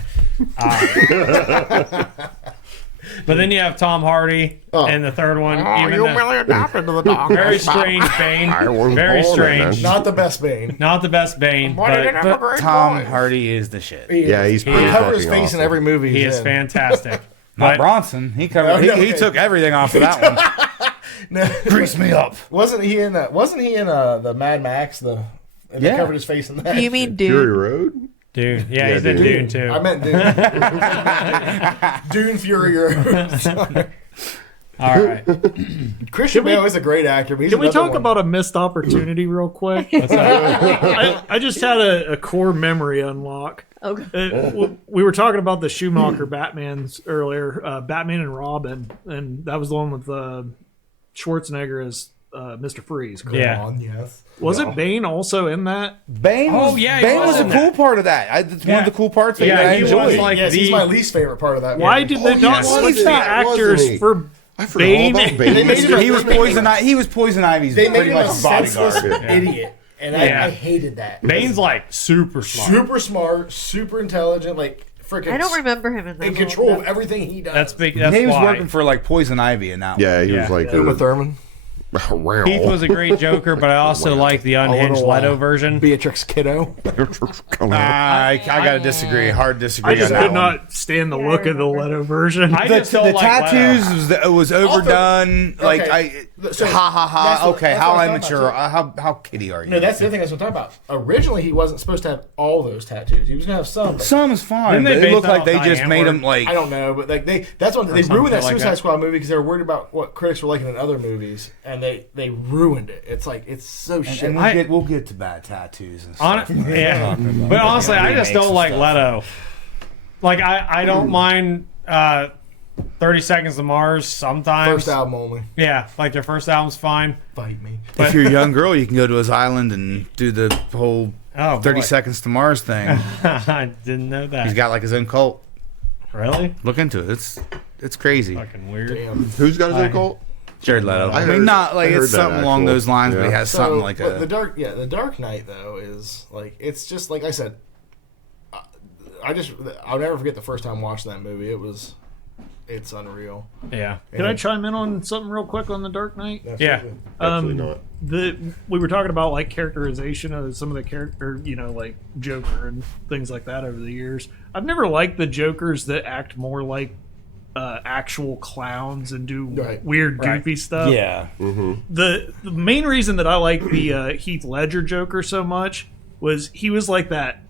but then you have Tom Hardy and the third one. adapted to the dog. Very strange Bane. Very strange. Not the best Bane. Not the best Bane, but But Tom Hardy is the shit. Yeah, he's He pretty covers his fucking face in awesome. every movie. he he's is in. fantastic. Not But Bronson. He covered. Oh, no, he okay. took everything off of that one. No, Grease me up. wasn't he in the Mad Max? And they Yeah. covered his face in that. Do you mean Fury Dune? Road? dude, Yeah, he's in dude. Dune too. I meant Dune. Dune Fury Road. All right. Christian Bale is a great actor. But he's Can we another talk one. about a missed opportunity real quick? I just had a core memory unlock. Okay. We were talking about the Schumacher Batmans earlier, Batman and Robin, and that was the one with Schwarzenegger as Mr. Freeze. correct? Yeah. On, yes. Was it Bane also in that? Bane. Oh, yeah, he Bane was was a in cool that. part of that. It's one of the cool parts that Yeah, I he was enjoyed. like- Yes, he's the- my least favorite part of that. Why movie. did they not yes, switch he the was, actors wasn't he? for I forgot all Bane? about They Bane. made him he was Poison Ivy's They made pretty him a much senseless bodyguard. idiot, and Yeah. I hated that. Bane's like super smart. super smart, super intelligent, like freaking. I don't remember him in that. in control of everything he does. That's big. That's He was why. working for like Poison Ivy in that one. Yeah, he Yeah. was like Uma Thurman, Heath was a great Joker, but I also like the unhinged little, Leto version. Beatrix Kiddo. I gotta disagree. Hard disagree. I just on that could one. not stand the look of the Leto version. I The, just don't the like tattoos was overdone. Okay. Like So, ha ha ha. that's what- Okay, that's how what I'm talking immature. about, How kiddie are you? No, that's the other thing I was talking about. Originally, he wasn't supposed to have all those tattoos. He was gonna have some. But Some is fine. Didn't But they it base looked that like off they Diane just made Ward? him like. I don't know, but like that's when they something ruined that like Suicide that. Squad movie because they were worried about what critics were liking in other movies, and they ruined it. It's like it's so shit. And we'll get to bad tattoos and stuff. Yeah, but honestly, I just Remakes don't and like stuff. Leto. Like I don't mind 30 Seconds to Mars sometimes. First album only. Yeah, like their first album's fine. Fight me. If you're a young girl, you can go to his island and do the whole Oh, 30 boy. Seconds to Mars thing. I didn't know that. He's got like his own cult. Really? Look into it. It's crazy. Fucking weird. Damn. Who's got his own cult? Jared Leto. I, heard- mean, not like I heard it's that something along actual- those lines, but he yeah. has something like but a. the Dark Knight though is like it's just like I said. I'll never forget the first time watching that movie. It's unreal. Yeah. Can I chime in on something real quick on the Dark Knight? Yeah. Absolutely not. We were talking about like characterization of some of the character, like Joker and things like that over the years. I've never liked the Jokers that act more like actual clowns and do Right. weird, goofy stuff. yeah. The main reason that I like the Heath Ledger Joker so much was he was like that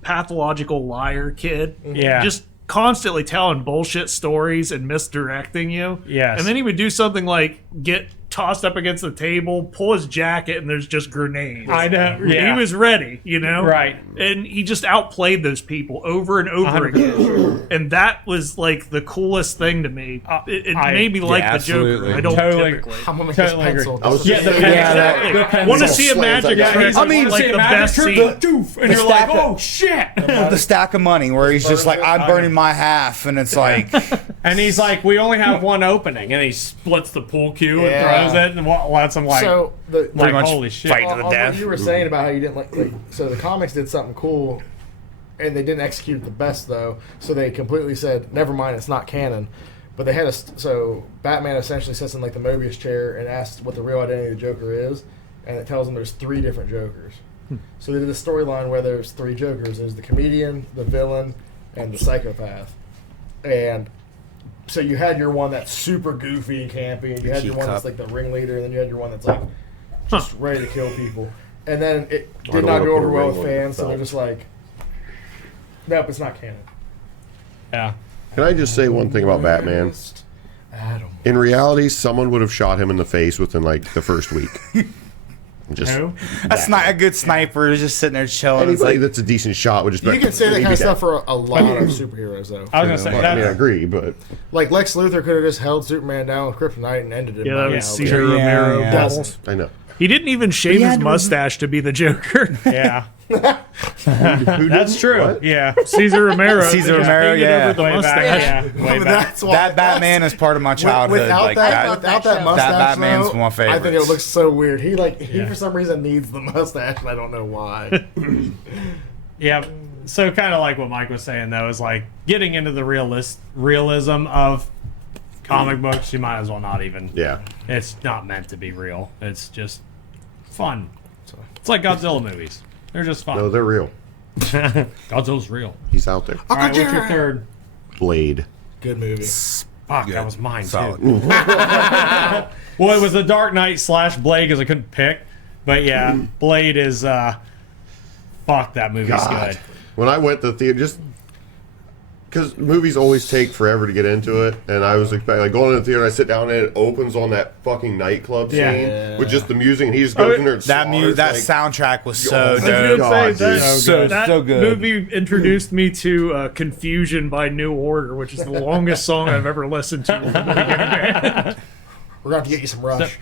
pathological liar kid. Yeah. Just constantly telling bullshit stories and misdirecting you. Yes. And then he would do something like get tossed up against the table, pull his jacket, and there's just grenades. I know. Yeah. He was ready, you know? Right. And he just outplayed those people over and over 100%. again. And that was like the coolest thing to me. It made me like the absolutely. Joker. I don't Totally typically. I'm gonna make Totally this agree. pencil. I was Yeah, just the thinking- Exactly. the pencil Want to see a slams magic that guy. trick? I mean, like See a the magic best trick, scene. the doof, and you're like, stack of- oh shit. The stack of money where he's just like, I'm burning my half, and it's like, And he's like, we only have one opening, and he splits the pool cue Yeah. and throws it, and lets him like, So the like much holy shit. fight to on the what death. you were saying about how you didn't like so the comics did something cool, and they didn't execute it the best though. So they completely said, never mind, it's not canon. But they had so Batman essentially sits in like the Mobius chair and asks what the real identity of the Joker is, and it tells him there's 3 different Jokers. So they did a storyline where there's 3 Jokers. There's the comedian, the villain, and the psychopath. And so you had your one that's super goofy and campy, and you had your one that's like the ringleader, and then you had your one that's like just ready to kill people. And then it I did don't not wanna go put over a well ring with on the fans, so they're belt. just like, nope, it's not canon. Yeah. Can I just say one thing about Batman? Adam. In reality, someone would have shot him in the face within like the first week. Just Who? that's not a good sniper. He's just sitting there chilling. It's anybody like, that's a decent shot would just. You can say that kind of maybe stuff for a lot of superheroes, though. I was gonna say Well, I mean, I that. agree, but Like Lex Luthor could have just held Superman down with kryptonite and ended it. Yeah, by that now, was but- Cesar Yeah, Romero yeah. doubles. I know. He didn't even shave his mustache to be the Joker. Yeah. That's true. What? Yeah. Caesar Romero. Caesar just Romero, painted yeah. over the Way back, mustache. yeah. Way But back. that's why that Batman is part of my childhood. Without like that, that. love without that that show. mustache, That Batman's though, one of my I think it favorites. looks so weird. He Yeah. for some reason needs the mustache, and I don't know why. Yeah. So kind of like what Mike was saying though is like getting into the realism of comic books. You might as well not even. Yeah. It's not meant to be real. It's just fun. It's like Godzilla movies. They're just fun. No, they're real. Godzilla's real. He's out there. All right, what's your third? Blade. Good movie. Fuck, Good. that was mine Solid. too. Well, it was the Dark Knight / Blade because I couldn't pick. But yeah, Blade is. Fuck, that movie's God. good. When I went to the theater, just because movies always take forever to get into it, and I was expecting like going to the theater, and I sit down and it opens on that fucking nightclub scene Yeah. with just the music, and he just goes in there and That slaughters, that like, soundtrack was so I was I was dope. gonna say God, that, dude. So that so good. movie introduced me to "Confusion" by New Order, which is the longest song I've ever listened to. We're gonna have to get you some Rush.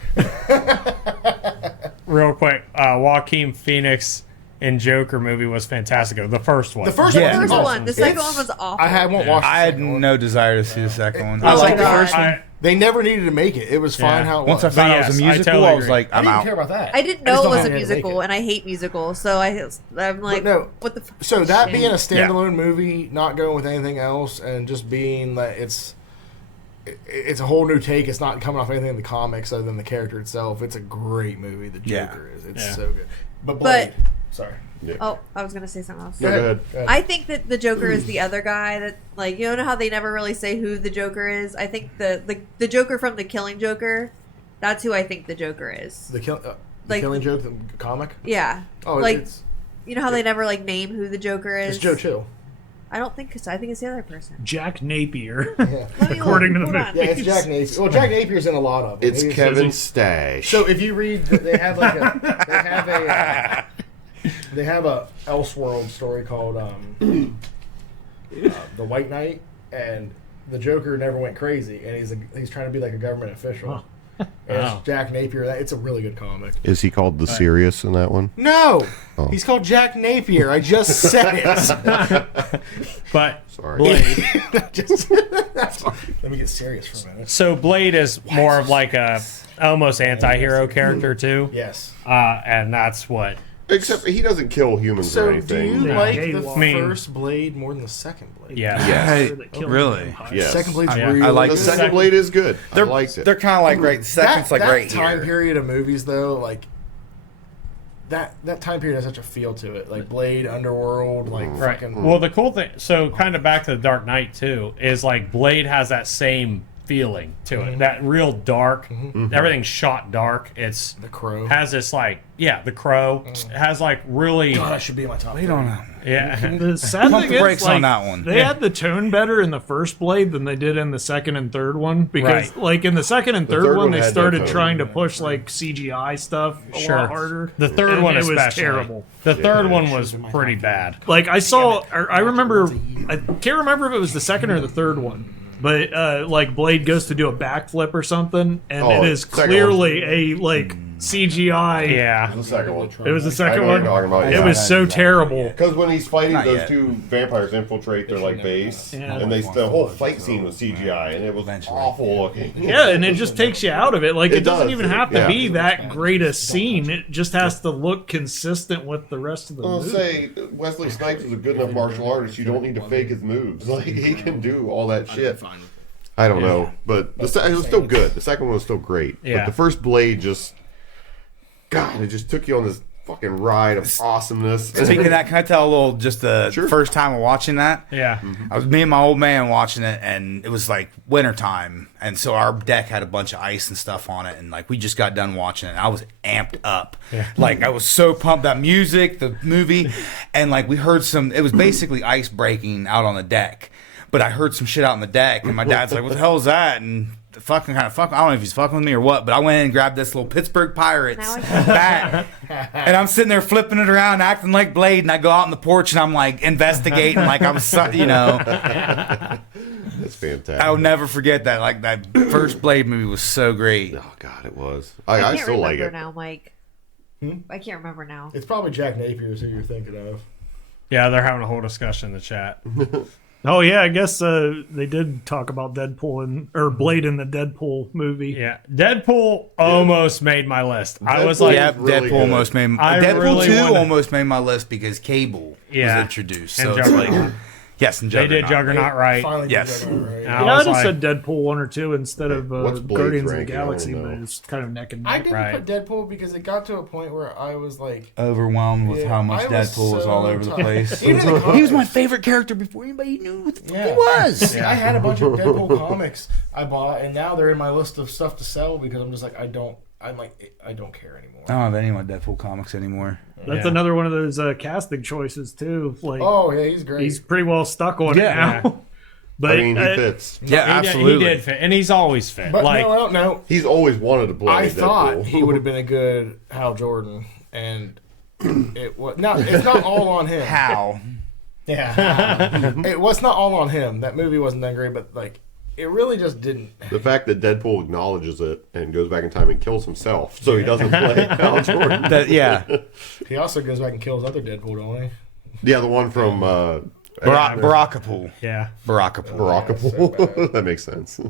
Real quick, Joaquin Phoenix in Joker movie was fantastic. The first one. The first Yeah. one, First awesome. one. The second It's- one was awful. I won't watch. The I had second one. no desire to see the second one. I I like like the the God. first one. They never needed to make it. It was fine Yeah. how it Once I was. found But out it was a yes, I musical, totally I was agree. like, I I'm didn't out. care about that. I didn't just know don't it was think a they had to make musical, it. and I hate musicals. So I'm like, no. what the? So that being a shame. standalone movie, not going with anything else, and just being that it's a whole new take. It's not coming off anything in the comics other than the character itself. It's a great movie. The Yeah. Joker is. It's Yeah. so good. But Blade. Sorry. Oh, I was gonna say something else. Yeah, go ahead. Go ahead. I think that the Joker is the other guy that, like, you know how they never really say who the Joker is? I think the Joker from The Killing Joker, that's who I think the Joker is. The Like- Killing Joke, the comic. Yeah. Oh, like, it's you know how they never, like, name who the Joker is? Joe Chill. I don't think so. I think it's the other person. Jack Napier, Yeah. Let me according to look. the Hold on. movie. Yeah, it's Jack Napier. Well, Jack Napier's in a lot of them. It's Kevin Stash. So if you read, they have like they have a Elseworld story called The White Knight, and the Joker never went crazy, and he's trying to be like a government official. And Wow. it's Jack Napier. It's a really good comic. Is he called the Sirius in that one? No, Oh. he's called Jack Napier. I just said it. But Sorry. Blade. Let me get serious for a minute. So Blade is more of like a almost anti-hero character too. Yes. And that's what. Except he doesn't kill humans So or do anything. you Yeah, like gay the law. first Blade more than the second Blade? Yeah. Yeah, That killed really? the Empire. Yes. Second Blade's Yeah. really I like The the second Blade is good. I They're liked it. They're kind of like right. The second's like that right time here. period of movies though, like that time period has such a feel to it, like Blade, Underworld, like Right. fucking. Well, the cool thing, so kind of back to the Dark Knight too, is like Blade has that same feeling to it. That real dark, everything's shot dark. It's The Crow. has this like, The Crow has like really, God, that should be in my top. We don't know. The sad Pump thing the brakes is, like, on that one. they had the tone better in the first Blade than they did in the second and third one. Because, Right. like, in the second and third third one one, they had no started tone. trying to push, like, CGI stuff a lot harder. The third And one it was especially. terrible. The third one was pretty bad. Like, I remember, I can't remember if it was the second or the third one. But, like, Blade goes to do a backflip or something, and it is second clearly a, like, CGI. Yeah. The second one. It was the I second know one. what you're talking about, It yeah. was so terrible. Because when he's fighting, Not those yet. two vampires infiltrate their like base, Yeah. and the whole fight scene was CGI, and it was Eventually. awful looking. Yeah, and it just takes you out of it. Like, it doesn't does. even have to Yeah. be that great a scene. It just has to look consistent with the rest of the I'll movie. say Wesley Snipes is a good enough martial artist. You don't need to fake his moves. Like he can do all that shit. I don't know, but it was still good. The second one was still great. Yeah. But the first Blade just, God, it just took you on this fucking ride of awesomeness. Speaking of that, can I tell a little, just the Sure. first time of watching that? Yeah. I was me and my old man watching it, and it was like wintertime, and so our deck had a bunch of ice and stuff on it, and like we just got done watching it, and I was amped up. Like I was so pumped. That music, the movie, and like we heard some, it was basically ice breaking out on the deck, but I heard some shit out on the deck, and my dad's like, what the hell is that? And I don't know if he's fucking with me or what, but I went in and grabbed this little Pittsburgh Pirates Now I can- bat, and I'm sitting there flipping it around, acting like Blade, and I go out on the porch and I'm like investigating, like I'm, It's fantastic. I'll never forget that. Like that first Blade movie was so great. Oh God, it was. I I can't still like remember it. now, Mike. I can't remember now. It's probably Jack Napier's who you're thinking of. Yeah, they're having a whole discussion in the chat. Oh yeah, I guess they did talk about Deadpool or Blade in the Deadpool movie. Yeah. Deadpool almost made my list. I was Deadpool- like, Yeah, really Deadpool good. almost made I Deadpool really 2 wanna- almost made my list because Cable Yeah. was introduced. And So it's like, Juggernaut. yes, and they did Juggernaut. Juggernaut right. Finally, Yes. did that right. And Yeah, I I was just like, said Deadpool 1 or 2 instead of What's Blade's Guardians of the ranking? I don't Galaxy, know. but it's kind of neck and I neck. didn't Right. put Deadpool because it got to a point where I was like, Overwhelmed with Yeah, how much I was Deadpool was so all over the tired. place. Even in the He was comics. my favorite character before anybody knew what the fuck he Yeah. was. See, I had a bunch of Deadpool comics I bought, and now they're in my list of stuff to sell because I'm just like, I don't care anymore. I don't have any of my Deadpool comics anymore. That's Yeah. another one of those casting choices too. Like Oh yeah, he's great. he's pretty well stuck on Yeah. it now. But I mean, he fits. Yeah, He did, absolutely. he did fit, and he's always fit. but like, no. He's always wanted to play I Deadpool. thought he would have been a good Hal Jordan, and it was no. It's not all on him. How? Yeah, it was not all on him. That movie wasn't that great, but like it really just didn't. The fact that Deadpool acknowledges it and goes back in time and kills himself, so he doesn't play Hal Jordan. Yeah. He also goes back and kills other Deadpool, don't he? Yeah, the one from Barakapool. yeah. Barakapool. Barakapool. That makes sense.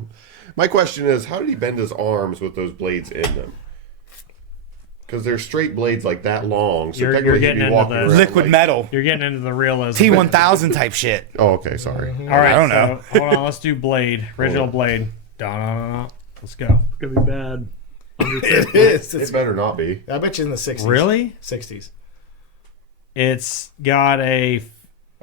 My question is, how did he bend his arms with those blades in them? Because they're straight blades like that long, so You're technically getting he'd be into walking the around Liquid like- metal. You're getting into the realism. T1000 type shit. Oh, okay, sorry. All right, I don't know. So, hold on, let's do Blade. Original Blade. Da-da-da-da. Let's go. it's gonna be bad. It is. It better not be. I bet you in the 60s. Really? 60s. It's got a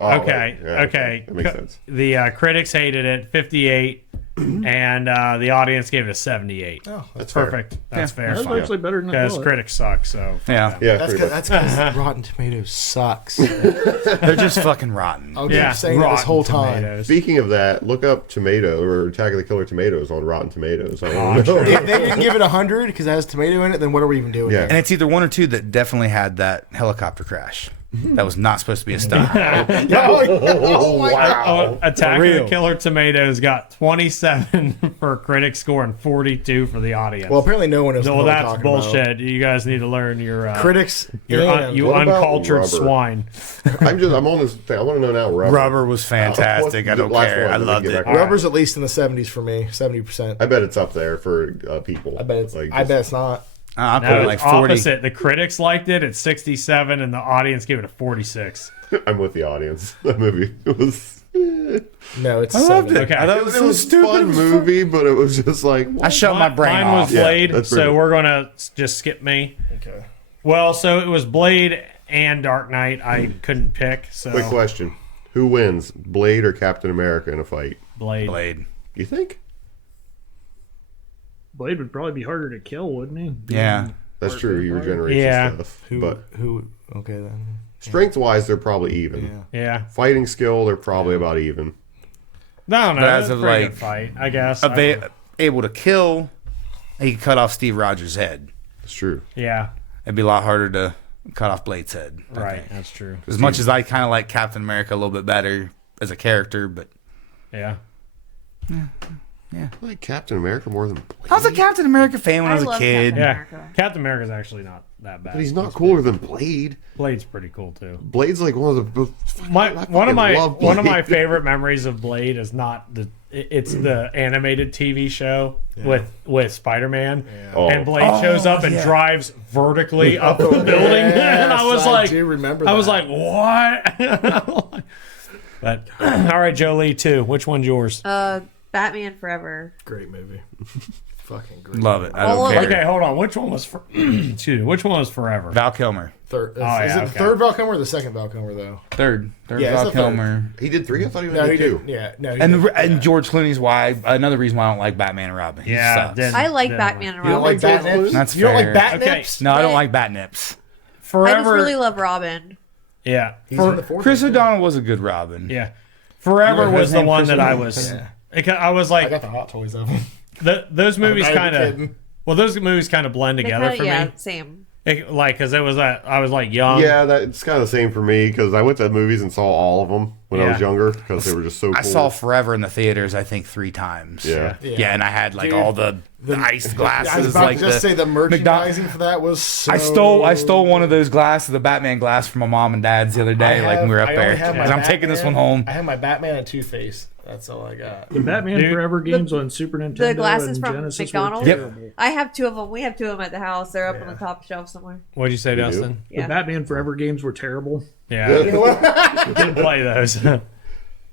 Oh, okay. wait. Yeah, Okay. That makes sense. The critics hated it, 58, and the audience gave it a 78. Oh, That's fair. Perfect. That's fair. That's Fine. actually better than I Because thought. critics suck. So fuck Yeah. them. Yeah, that's pretty because much. Rotten Tomatoes sucks. They're just fucking rotten. I'll Yeah. keep saying that this Rotten whole time. Tomatoes. Speaking of that, look up Tomato or Attack of the Killer Tomatoes on Rotten Tomatoes. I don't know. If they didn't give it 100 because it has tomato in it, then what are we even doing? Yeah. And it's either one or two that definitely had that helicopter crash. That was not supposed to be a stunt. Oh my god! Oh, Attack For of the real. Killer Tomatoes got 27 for critic score and 42 for the audience. Well, apparently no one knows no, what we're that's talking bullshit. about. You guys need to learn your Critics, you and What about uncultured rubber? swine. I'm on this thing. I want to know now. Rubber was fantastic. I don't Last care. one, I then we loved can get it. back- Rubber's at least in the 70s for me, 70%. I bet it's up there for people. I bet it's. Like, I bet it's not. I put No, it like it's 40. opposite. The critics liked it at 67, and the audience gave it a 46. I'm with the audience. That movie was. No, it's. I loved 70. it. Okay. I thought it It was was, so a stupid. fun movie, but it was just like. I shut my brain Mine off. was Yeah, Blade, that's so pretty- we're gonna just skip me. Okay. Well, so it was Blade and Dark Knight. I couldn't pick. So Quick question: Who wins, Blade or Captain America in a fight? Blade. Blade. You think? Blade would probably be harder to kill, wouldn't he? Yeah. That's true. Your regeneration Yeah. stuff. Who? But Okay then. strength-wise, they're probably even. Yeah. Yeah. Fighting skill, they're probably about even. No, But as that's a of, pretty like, good fight, I guess. Able to kill, he could cut off Steve Rogers' head. It's true. Yeah. It'd be a lot harder to cut off Blade's head. I Right. think. That's true. As much as I kind of like Captain America a little bit better as a character, but Yeah. I like Captain America more than Blade. I was a Captain America fan when I was a love kid. Captain Yeah. America. Captain America's actually not that bad. But he's not cooler than Blade. Blade's pretty cool too. Blade's like one of the. One of my love one of my Blade. favorite memories of Blade is not it's the animated TV show with Spider-Man, Oh. and Blade shows up and drives vertically up the building, and I was I like, do remember I was that. like, what? But all right, Jolie, too. Which one's yours? Batman Forever. Great movie. Fucking great. Love it. I All don't of care. Okay, hold on. Which one was for? Excuse me. Which one was Forever? Val Kilmer. Third. Is yeah, it the okay. third Val Kilmer or the second Val Kilmer though? Third Yeah, Val it's the third. Kilmer. He did 3? I thought he was No, did he 2. did. Yeah, no. He And did. and George Clooney's why another reason why I don't like Batman and Robin. He sucks. didn't- I like didn't Batman and You don't Robin. like bat nips? That's You don't like fair. bat Okay. nips? No, I don't But- like bat nips. Forever. I just really love Robin. Yeah. He's in the fourth. Chris O'Donnell was a good Robin. Yeah. Forever Yeah, was his the name one Chris that I O'Donnell. was. Yeah. I was I like, got the Hot Toys of them. those movies I'm not kind even of. kidding. Well, those movies kind of blend They together kinda- for yeah, me. same. Because it was I was like young. Yeah, that's kind of the same for me because I went to the movies and saw all of them when I was Yeah. younger because they were just so cool. I saw Forever in the theaters, I think 3 times. Yeah. Yeah, and I had like Dude, all the iced glasses. I was about like to just say the merchandising for that was so... I stole one of those glasses, the Batman glass, from my mom and dad's the other day, like when we were up I only there. have my 'Cause I'm taking this one home. I have my Batman and Two-Face. That's all I got. The Batman Dude. Forever games on Super Nintendo The glasses and from Genesis McDonald's. were Yep. terrible. I have 2 of them. We have 2 of them at the house. They're up on the top shelf somewhere. What'd you say, Dustin? Yeah. The Batman Forever games were terrible. Yeah. You know what? Didn't play those.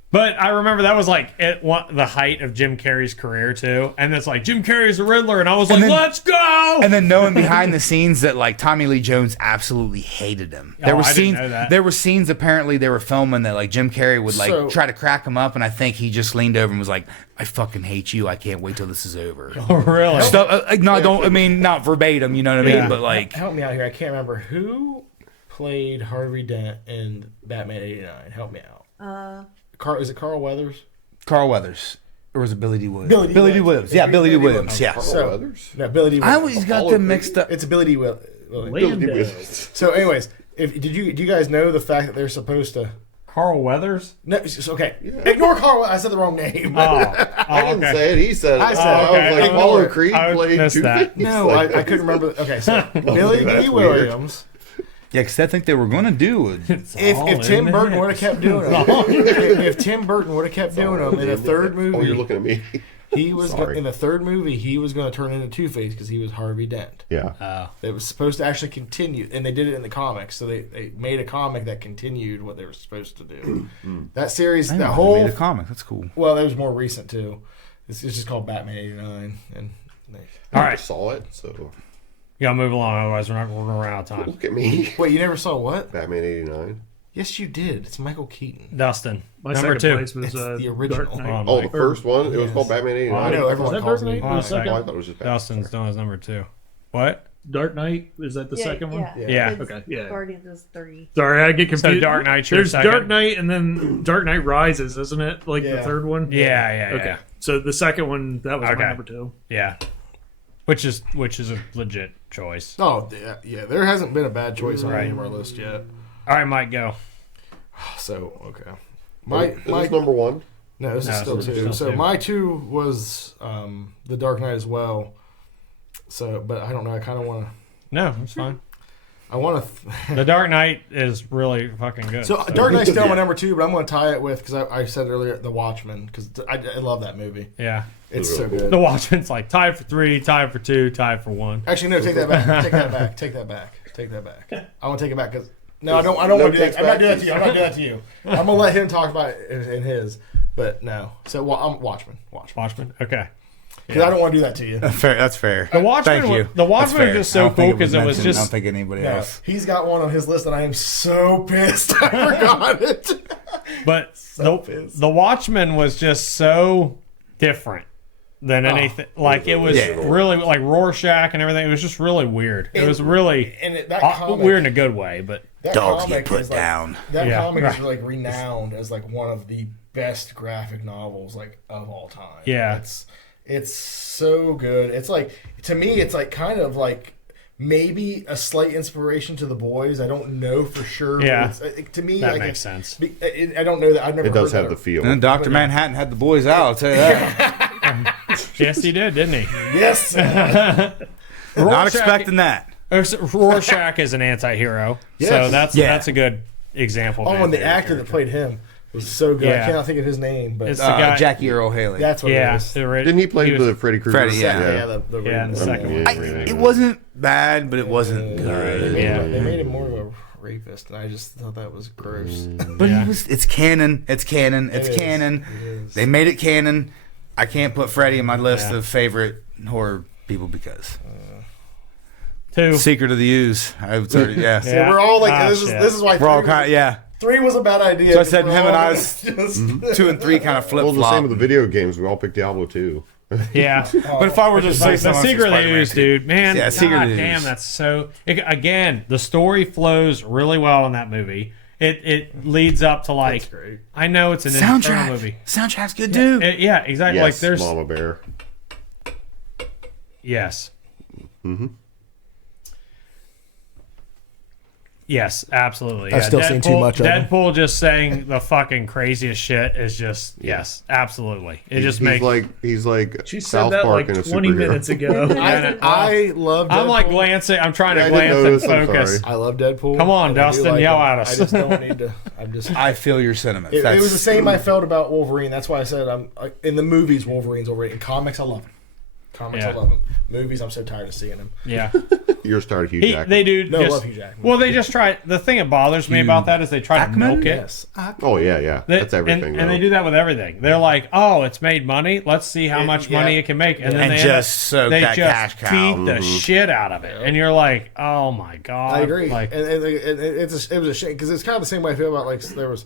But I remember that was like the height of Jim Carrey's career too, and it's like Jim Carrey's the Riddler, and I was like, then- let's go. And then knowing behind the scenes that like Tommy Lee Jones absolutely hated him. There Oh, were I didn't scenes. know that. There were scenes apparently they were filming that like Jim Carrey would like So- try to crack him up, and I think he just leaned over and was like, "I fucking hate you. I can't wait till this is over." Oh, really? Stuff. No, don't. I mean, not verbatim. You know what I mean? Yeah. But like, Help me out here. I can't remember who played Harvey Dent in Batman '89. Help me out. Is it Carl Weathers? Carl Weathers. Or was it Billy D. Williams? Billy D. Williams. Williams. Yeah, It's Billy D. Billy D. Williams. Yeah. Carl So- Weathers? No, Billy D. I Williams. always got All them of mixed up. It's a Billy D. Williams. Lando. So, anyways, do you guys know the fact that they're supposed to? Carl Weathers? No, okay. Ignore Carl. I said the wrong name. Oh, I didn't okay. say it. He said it. I said it. I was Okay. like, Ignore Apollo it. Creed I played missed that. Two-Face? No, Like, I couldn't remember. Okay, so Billy that's D. weird. Williams. Yeah, because I think they were going to do it. If Tim Burton would have kept doing it, if Tim Burton would have kept doing them in the third Oh, you're movie, looking at me. he was Sorry. in the third movie. He was going to turn into Two-Face because he was Harvey Dent. Yeah. It was supposed to actually continue, and they did it in the comics. So they made a comic that continued what they were supposed to do. That series, I that know, they whole made a comic. That's cool. well, that was more recent too. It's just called Batman '89, and All I right, saw it, so you gotta move along, otherwise we're gonna run out of time. look at me. wait, you never saw what? Batman '89. Yes, you did. It's Michael Keaton. Dustin, My number second 2. place was It's the original. Dark Knight. Hold on, Oh, the Mike. first one? It was Yes. called Batman I '89. know everyone Was that calls Dark me. Knight? Oh, The second. second? Oh, I thought it was just Batman. Dustin's doing his number 2. What? Dark Knight, is that the second one? Yeah. It's Okay, yeah. Guardians is 3. Sorry, I get So confused. Dark Knight's your There's second? Dark Knight and then Dark Knight Rises, isn't it? Like the Yeah. third one? Yeah. Okay. So the second one, that was Okay. my number 2. Yeah. Which is a legit choice. Oh, yeah. There hasn't been a bad choice on Right. any of our list yet. All right, Mike, go. So okay, Is this number 1? no, this No, is still it's two. still So two. my 2 was the Dark Knight as well. So, but I don't know. I kind of want to. No, it's fine. I want to. The Dark Knight is really fucking good. So Dark Knight's still my number 2, but I'm going to tie it with because I said earlier The Watchmen because I love that movie. Yeah. It's It's so really good. The Watchmen's like tied for 3, tied for 2, tied for 1. Actually, no, take that back. Take that back. Take that back. Take that back. I want to take it back because no, I don't want to do that. I'm not doing that to you. I'm not doing that to you. I'm gonna let him talk about it in his. But no, so I'm Watchmen. Watchmen. Okay. Because I don't want to do that to you. Fair. That's fair. The Watchmen. Thank you. The Watchmen That's fair. was just I so don't think cool because it was mentioned. I don't just. think anybody No, else. he's got one on his list, and I am so pissed. I forgot it. But pissed. the Watchmen was just so different. than anything. Like, it was really like Rorschach and everything. It was just really weird. It was really weird in a good way, but dogs get put down. That comic is like renowned as like one of the best graphic novels like of all time. Yeah. It's so good. It's like, to me, it's like kind of like maybe a slight inspiration to The Boys. I don't know for sure. Yeah. To me, that like, makes sense. I don't know that. I've never. It does heard have that. the feel. And then Dr. Manhattan had the boys out, I'll tell you that. Yes, he did, didn't he? Yes. Not expecting that. Rorschach is an anti-hero, Yes. so that's a good example. Of And the actor that played him was so good. Yeah. I cannot think of his name, but It's the guy. Jackie Earl Haley. that's what it is. Didn't he play was- the Freddy Krueger? Freddy, yeah. the second one. It wasn't bad, but it wasn't good. Yeah. They made him more of a rapist, and I just thought that was gross. But it's canon. It's canon. It's It is. canon. It is. They made it canon. I can't put Freddy in my list of favorite horror people because 2. Secret of the Ooze. I was already Yeah. So we're all like, Ah, this shit. is why We're all 3 kind. 3 was a bad idea. So I said We're him all and I just- 2 and 3 kind of flip Well, the same with flop. the video games. We all picked Diablo 2. Yeah. But if I were to say The something, Secret of the Ooze, dude, man, Yeah, Secret of the damn, Ooze. that's so. Again, the story flows really well in that movie. It leads up to like, That's great. I know it's an internal Soundtrack. movie. Soundtrack's good too. Yeah, exactly. Yes, Like there's Mama Bear. yes. Yes, absolutely. I've still seen too much of him. Deadpool just saying the fucking craziest shit is just yes, absolutely. It just makes He's like She said South that Park like in a 20 superhero. minutes ago. I love Deadpool. I'm like glancing. I'm trying to Yeah, I didn't glance and notice, I'm focus. sorry. I love Deadpool. Come on, and I do Dustin, yell him. at us. I just don't need to. I'm just. I feel your sentiments. It That's was the same I felt about Wolverine. That's why I said in the movies Wolverine's overrated. In comics, I love him. Comics, I Yeah. love him. Movies, I'm so tired of seeing him. Yeah. You're started Hugh He, Jackman. they do. No, I just, love Hugh Jackman. Well, they just try. The thing that bothers me about that is they try to milk it. Yes. Oh yeah. That's everything. And they do that with everything. They're like, "Oh, it's made money. Let's see how much yeah. money it can make." And then And they just soak they that just cash cow. feed the shit out of it, and you're like, "Oh my god!" I agree. Like, and it was a shame because it's kind of the same way I feel about like there was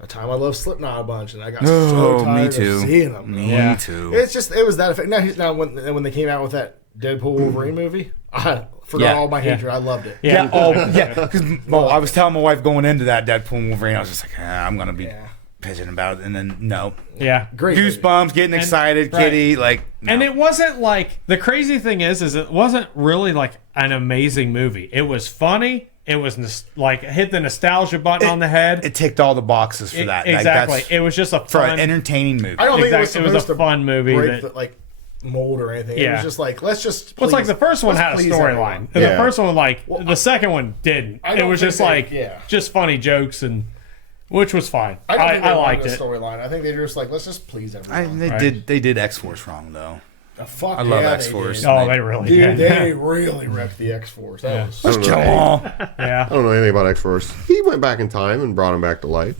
a time I loved Slipknot a bunch, and I got so Oh, tired me too. of seeing them. Me Yeah. too. It was that effect. Now when they came out with that Deadpool Wolverine movie, I forgot Yeah. all my hatred. I loved it. yeah. Oh yeah, because I was telling my wife going into that Deadpool and Wolverine, I was just like, I'm gonna be Yeah. pitching about it, and then no, Yeah. Great. movie. goosebumps, getting excited, right. kitty, like, no. And it wasn't like the crazy thing is it wasn't really like an amazing movie. It was funny. It was like hit the nostalgia button on the head. It ticked all the boxes for that. Like, Exactly. that's it was just a for fun. an entertaining movie. I don't think Exactly. it It was was a supposed fun movie to break that- the like mold or anything. It Yeah. was just like let's just. Well, it's like please- the first one let's had a please storyline. everyone. The Yeah. first one, like the second one, didn't. I It don't was think just they- like yeah. just funny jokes and which was fine. I don't think they I wanted liked a it. storyline. I think they were just like let's just please everyone. They did X-Force wrong though. Fuck I love yeah, X-Force. They did. Oh, they really Dude, did. they really wrecked the X-Force. That was I don't know. Come on. Yeah. I don't know anything about X-Force. He went back in time and brought him back to life.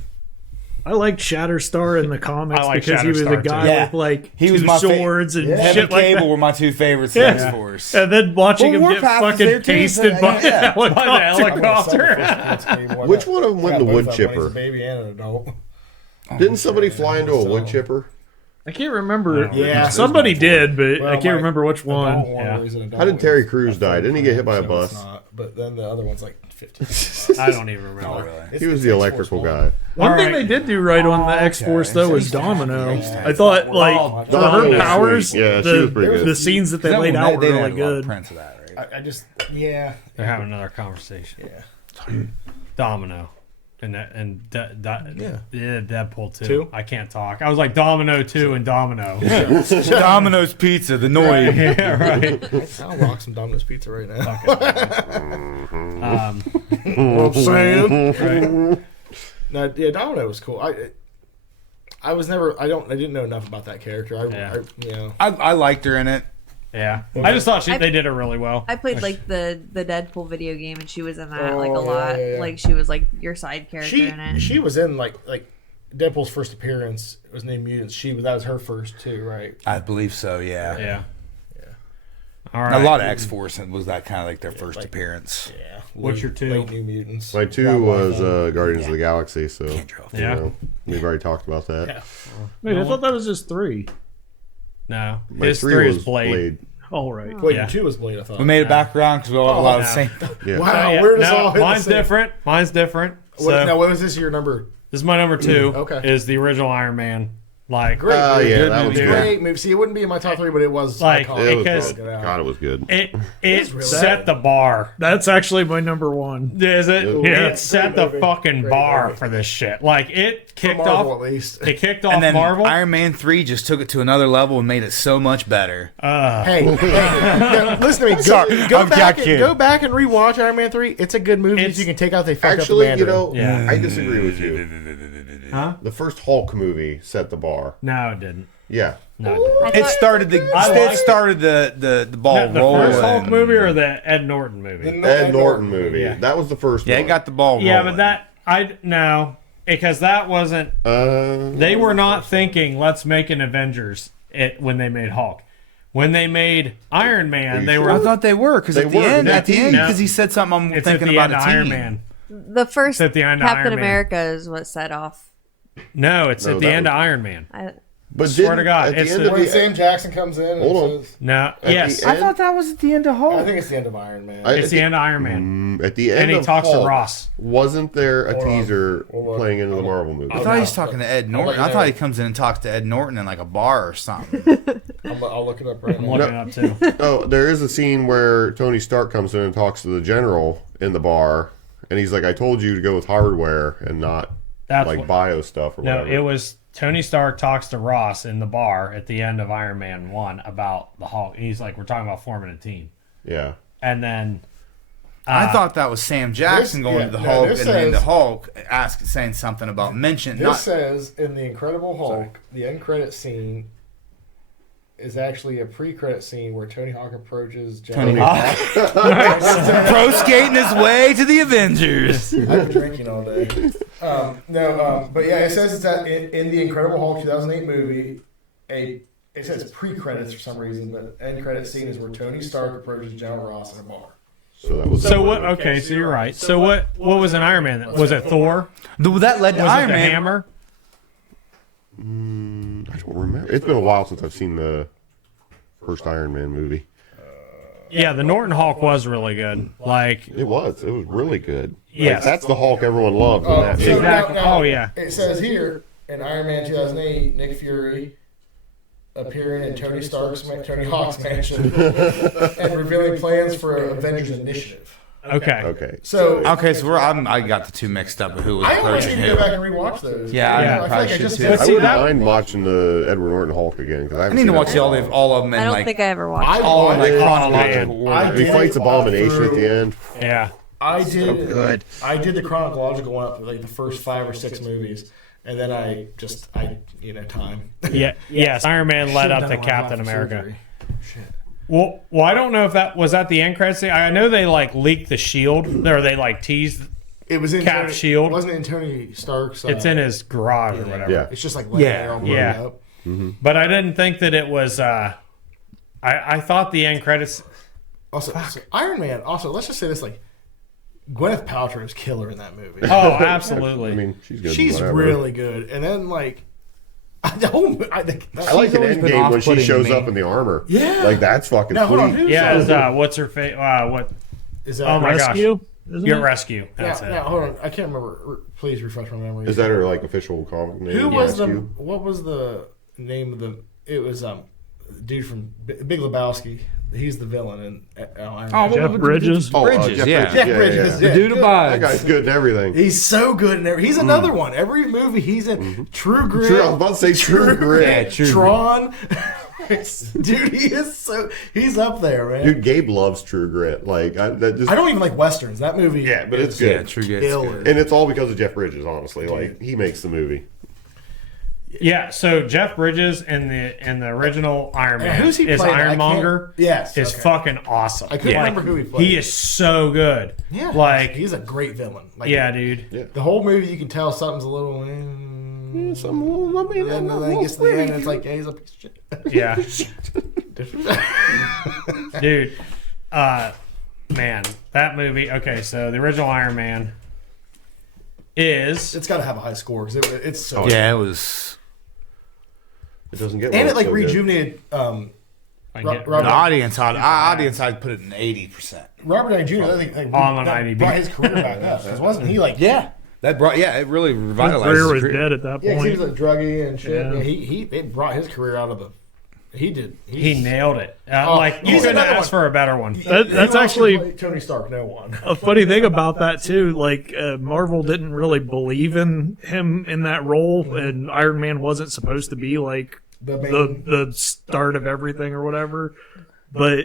I liked Shatterstar in the comics I like because he was the Shatterstar, guy too. Yeah. with like He two was my swords and Yeah. Him shit and like Cable that. were my two favorites. Yeah. X-Force. And then watching Well, him get Warpath was fucking there, too, tasted so, by yeah. a By the helicopter. helicopter. Which one of them went in the wood He's chipper? a baby and an adult. Didn't somebody fly into a wood chipper? I can't remember. Yeah. Somebody did, but Well, I can't my remember which adult one. Yeah. where he's an adult How did Terry is- Crews die? Didn't he get hit by a No, bus? it's not. But then the other one's like 50. I don't even remember. It's- He was it's the X-Force electrical one. guy. One All thing right. they did do right on the X Force though was Domino. I thought like for Domino her was powers, sweet. Yeah, she was pretty the good. scenes that they laid out were really good. Prints of that, right? I just, yeah. They're having another conversation. Yeah. Domino. And Deadpool 2. Two? I can't talk. I was like Domino 2 and Domino. Domino's Pizza, the noise. Yeah, right. I'll rock some Domino's Pizza right now. Um, saying? right. No, yeah, Domino was cool. I was never. I didn't know enough about that character. Yeah. I liked her in it. Yeah. I just thought they did it really well. I played like the Deadpool video game, and she was in that like a Oh, lot. yeah. Like she was like your side character in it. She was in like Deadpool's first appearance. It was named Mutants. That was her first too, right? I believe so, yeah. Yeah. All A right. lot of X-Force was that kind of like their first appearance. Yeah. What's your two? Late New Mutants. My two was Guardians of the Galaxy, so Can't draw. you Yeah. know, we've already talked about that. Yeah. Wait, I thought that was just 3. No, My his 3 is Blade. All right. Wait, Yeah. 2 was Blade, I thought. We made it back around because we all allowed the no. same. Yeah. Wow, Yeah, where does no, all hit the mine's same? different. Mine's different. So Now, what was this your number? this is my number 2. Okay. Is the original Iron Man. Like, Great. Yeah, good that was movie. good. Great movie. See, it wouldn't be in my top 3, but it was Like, iconic. It was because- good. God, it was good. it really set the bar. That's actually my number 1. Is it? Yeah. It set Great the movie. fucking Great bar movie. for this shit. Like, it For kicked Marvel, off. at least. It kicked off And then Marvel. Iron Man 3 just took it to another level and made it so much better. Hey, no, listen to me. Sorry, Go I'm back, kidding. go back and rewatch Iron Man 3. It's a good movie. It's- You can take out they fucked Actually, up the you Mandarin. know, Yeah. I disagree with you. Huh? The first Hulk movie set the bar. No, it didn't. Yeah. No, it didn't. I It thought- started the I it like- started the ball The rolling. first Hulk movie or the Ed Norton movie? Ed Norton movie. Yeah. That was the first Yeah, one. it got the ball rolling. Yeah, but that no, because that wasn't. They were not thinking let's make an Avengers when they made Hulk. When they made Iron Man, you they sure? were. I thought they were because They at the were. end, That team. because he said something. I'm It's at thinking the about end a of team. Iron Man. The first It's at the end of Captain Iron Man. America is what set off. No, it's No, at the that end of was- Iron Man. But Swear didn't- to God, at the it's end the- of When the- Sam Jackson comes in, Hold on. and says, No, the yes, end- I thought that was at the end of Hulk. I think it's the end of Iron Man. it's the end of Iron Man, At the end and he of talks to Hulk, Ross. Wasn't there a Hold on. teaser Hold on. playing into the Marvel movie? I thought he was talking to Ed I'll Norton. let you I thought know. he comes in and talks to Ed Norton in like a bar or something. I'll look it up right I'm now. looking up too. Oh, there is a scene where Tony Stark comes in and talks to the general in the bar, and he's like, "I told you to go with hardware and not That's like what- bio stuff or No, whatever." it was Tony Stark talks to Ross in the bar at the end of Iron Man 1 about the Hulk. He's like, we're talking about forming a team. Yeah. And then I thought that was Sam Jackson going to the Hulk, this and then the says- Hulk saying something about mention. This Not says in the Incredible Hulk, the end credit scene is actually a pre-credit scene where Tony Hawk approaches Tony General. Hawk. Pro skating his way to the Avengers. I've been drinking all day. But yeah, it says it's that in the Incredible Hulk 2008 movie, it says pre-credits for some reason, but end credit scene is where Tony Stark approaches General Ross in a bar. So that was. so what? Okay, so you're right. So what was an Iron Man? Then? Was it Thor? That led to Was Iron it the Man. Hammer? I don't remember. It's been a while since I've seen the first Iron Man movie. Yeah, the Norton Hulk was really good. Like, It was. It was really good. Yes. Like, that's the Hulk everyone loved. In that So movie. Exactly. now, Oh, yeah. It says here in Iron Man 2008, Nick Fury appearing in Tony Hawk's mansion and revealing plans for Avengers Initiative. okay. Okay. So Okay, so I got the two mixed up. Of who was I almost approaching need to go who? back and rewatch those. Yeah, Yeah. I I probably feel like I should just too. did. I see, wouldn't that- mind watching the Edward Norton Hulk again because I I haven't need to seen watch that in a all while. of them I in don't like think I ever watched I it. all in like watched- chronological I order. He did fights it Abomination at through- the end. Yeah. I did. good. I did the chronological one up to like the first 5 or 6 movies, and then I time. Yeah. Yes. Iron Man led up to Captain America. Well, I don't know if that was at the end credits. I know they like leaked the shield, or they like teased. It was in Cap Tony, shield. Wasn't it in Tony Stark's? It's in his garage or whatever. Yeah. It's just like laying Yeah, there all yeah. blown up. But I didn't think that it was. I thought the end credits. Also, so Iron Man. Also, let's just say this: like, Gwyneth Paltrow is killer in that movie. Oh, absolutely. I mean, she's good. She's whatever. really good. And then like, I think I like an always been Endgame when she off-putting shows to me. up in the armor. Yeah. Like that's fucking now hold on. sweet. Who's Yeah. Is, what's her face? What? is that? Oh my Rescue? gosh. Your rescue. That's now, it. now, hold on. I can't remember. Please refresh my memory. Is that her like official comic name? Who was the? Rescue? What was the name of the? It was dude from Big Lebowski. He's the villain in Iron Man. Jeff Bridges? Oh, Bridges, Jeff yeah. Bridges. Jeff Bridges. yeah. Yeah, Dude good. abides. That guy's good in everything. He's so good in every. He's another one. Every movie he's in. True Grit. True, I was about to say True Grit. Yeah, True Tron. Dude, he is so. He's up there, man. Dude, Gabe loves True Grit. Like I don't even like westerns. That movie. Yeah, but it's Yeah, good. True Grit's Killer. good. And it's all because of Jeff Bridges, honestly. Like he makes the movie. Yeah. So Jeff Bridges in the original Iron Man who's he is playing? I can't- Ironmonger. Yes, Is okay. fucking awesome. I couldn't Like, remember who he played. He is so good. Yeah, Like he's a great villain. Like, yeah, dude. The whole movie, you can tell something's a little. And then he gets to the end, and it's like, yeah, he's a piece of shit. Yeah. Dude, man, that movie. Okay, so the original Iron Man is It's got to have a high score because it's so. Yeah, it was. It doesn't get And well, it like so good. rejuvenated. I get Robert- The audience I'd put it in 80%. Robert Downey Jr. I think like, On that IMDb. brought his career back up. 'Cause wasn't he like? Yeah, that brought it really His revitalized. career his was dead at that Yeah, 'cause he was point. like druggy and shit. Yeah. Yeah, it brought his career out of the. He did. He nailed it. Oh, Like you he's couldn't another ask one. for a better one. That's Who else actually- could play Tony Stark. No one. A funny thing about that too, like Marvel didn't really believe in him in that role, and Iron Man wasn't supposed to be like The main- the start of everything or whatever. But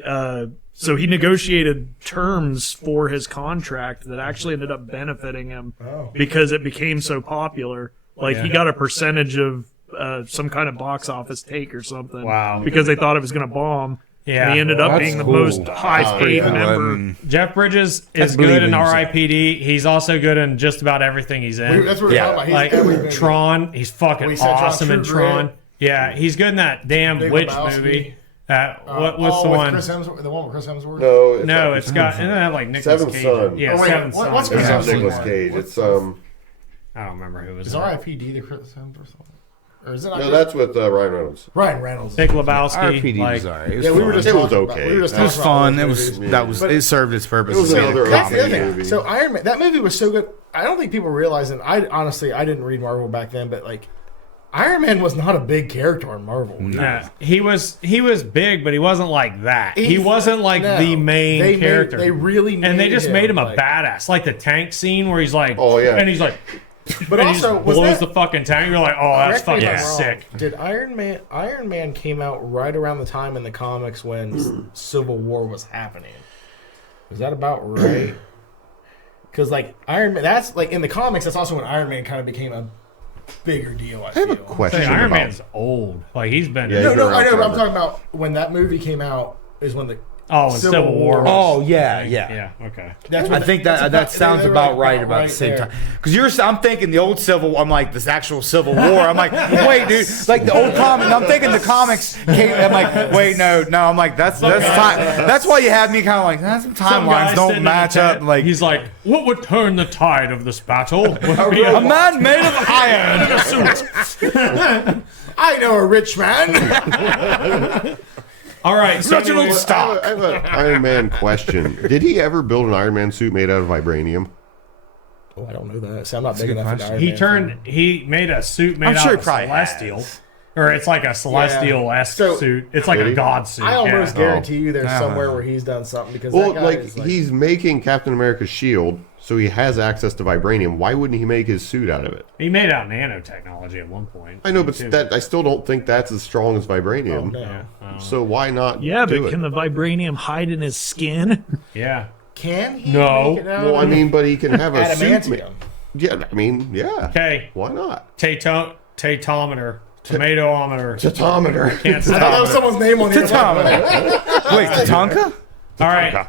so he negotiated terms for his contract that actually ended up benefiting him Oh. because it became so popular. Like he Yeah. got a percentage of some kind of box office take or something. Wow. Because they thought it was going to bomb. Yeah. And he ended up That's being the cool. most high-paid yeah. member. Jeff Bridges That's is good in believing R.I.P.D. He's also good in just about everything he's in. That's what we're Yeah. talking about. He's Like everything. Tron, he's fucking We said Tron, awesome in True Grit. Tron. Yeah, he's good in that damn Big witch Lebowski. movie. What's the with one? Chris Hemsworth, the one with Chris Hemsworth. No, No, it's got isn't that like Nicolas Seventh Cage? Son. Yeah, Oh, wait, Seventh what's Son. Chris It's Yeah. not Hemsworth? Nicolas Cage. It's I don't remember who was Is in it. R.I.P.D. the Chris Hemsworth one? Or is it not? no, that's with Ryan Reynolds. Ryan Reynolds. Big Lebowski. RPD Like, was alright. It was Yeah, we were fun. just It was talking about- okay. we were just It was talking about fun. those It was movies. that was it served its purpose. It was as being another a That's the other comedy. thing. movie. So Iron Man, that movie was so good. I don't think people realize, and I honestly, I didn't read Marvel back then, but like, Iron Man was not a big character in Marvel. yeah, he was big, but he wasn't like that. He wasn't like No. the main They character. they really and they just made him a like, badass, like the tank scene where he's like, Oh, yeah. and he's like, But and also, he was blows that, the fucking tank. You're like, oh, that's correct me fucking if I'm wrong, sick. Did Iron Man came out right around the time in the comics when Civil War was happening? Is that about right? Because like Iron Man, that's like in the comics. That's also when Iron Man kind of became a bigger deal. I I have a feel. question Hey, Iron about. Man's old. Like he's been. Yeah, No, he's no, been I know. around But I'm forever. talking about when that movie came out. Is when the Oh, and Civil War. Oh yeah, yeah. Yeah. Okay. that's I think that sounds about right about right the same there. time. Because I'm thinking the old Civil. I'm like this actual Civil War. I'm like, wait, dude, like the old comic. I'm thinking the comics came. I'm like, wait, no. I'm like, that's time. That's why you had me kind of like, some Some guy timelines sitting don't in match the up. tent, Like, he's like, what would turn the tide of this battle? Would be a man made of iron. I know a rich man. All right. So Such an old anyway, stock. I have an Iron Man question. Did he ever build an Iron Man suit made out of vibranium? Oh, I don't know that. See, I'm not big good enough. question. Iron he Man turned. fan. He made a suit made I'm out sure of he probably celestial, has. or it's like a celestial-esque So- suit. It's like Did a he? god suit. I almost yeah. guarantee you there's I don't somewhere know. where he's done something because Well, that guy like is he's making Captain America's shield, so he has access to vibranium. Why wouldn't he make his suit out of it? He made out nanotechnology at one point. I know, but too. that I still don't think that's as strong as Oh, vibranium. no. Yeah. I don't know. So why not? Yeah, do but it? can the vibranium hide in his skin? Yeah. Can he No. make it out Well, I of mean, but he can have a suit. adamantium? Yeah, I mean, yeah. Okay. Why not? Tatometer. Tomatometer. Tatometer. Can't I thought that was stop. someone's name on the Tatometer. Wait, Tatanka? All right.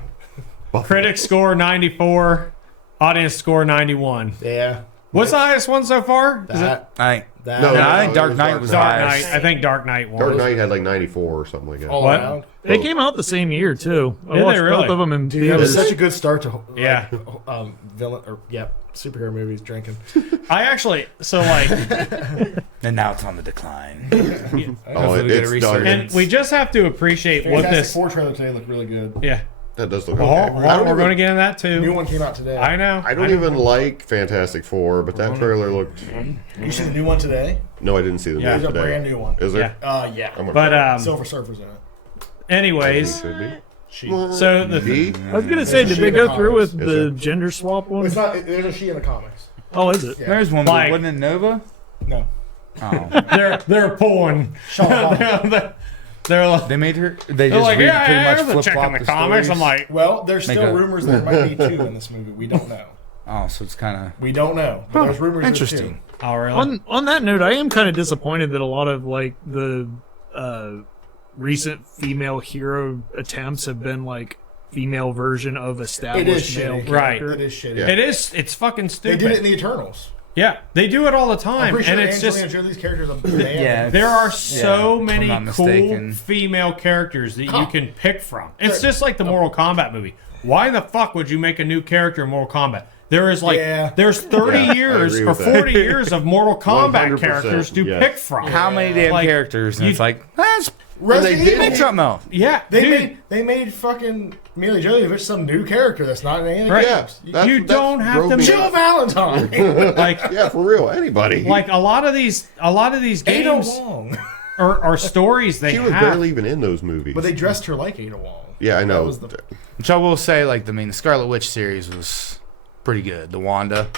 Critic score 94. Audience score 91. Yeah. What's the highest one so far? Is it That. I That. No, I think it Dark was Knight Dark was Dark highest. Knight. I think Dark Knight won. Dark Knight had like 94 or something like that. all What? around. They came out the same year too. I Did they watched really? both of them in Dude, that was theaters. such a good start to Yeah. villain or superhero movies drinking. I actually, so like, And now it's on the decline. Oh, it's done. and we just have to appreciate what Fantastic this. Four trailer today looked really good. Yeah. That does look Well, okay. hold I on, don't we're going to even, get into that New too. one came out today. I know. I don't even like Fantastic Four, but that trailer looked. You see the new one today? No, I didn't see the Yeah. There's movie a today. brand new one. Is there? Yeah. I'm gonna- But Silver Surfer's in it. anyways, Could be. so the He? I was gonna say, did they go through with Is the there? gender swap one? It's not. There's a she in the comics. Oh, is it? Yeah. There's one, Like- wasn't it Nova? No. Oh, they're pulling. Sean Connery. They're like, they made her. They they're just like, pretty yeah, much I was flip checking flop the the comics. stories. I'm like, Well, there's Make still a- rumors there might be two in this movie. We don't know. Oh, so it's kind of We don't know. But there's rumors. there's interesting. oh really? On that note, I am kind of disappointed that a lot of like the recent female hero attempts have been like female version of established male shitty. Right. Two. character. It is shitty. Yeah. It is. It's fucking They stupid. did it in the Eternals. Yeah, they do it all the I'm time, pretty sure and it's Angelina just Jolie's character's a man. Yeah. there are so if I'm many not cool mistaken. female characters that you Huh. can pick from. It's Sure. just like the Mortal Kombat movie. Why in the fuck would you make a new character in Mortal Kombat? There is like Yeah. there's 30 Yeah, I years agree or with that. 40 years of Mortal Kombat 100%, characters to yes. pick from. How many damn Like, characters? And you- it's like, let's Resident they did Evil. make something else. Yeah, They dude. made fucking Mila Jovovich some new character that's not in any of the Right. games. Yeah, You don't have drove to me make- Jill nuts. Valentine. like Yeah, for real. Anybody. like a lot of these Ada games Wong. are stories they she was have. barely even in those movies. But they dressed her like Ada Wong. yeah, I know. That was the- Which I will say, like, the Scarlet Witch series was pretty good. The Wanda.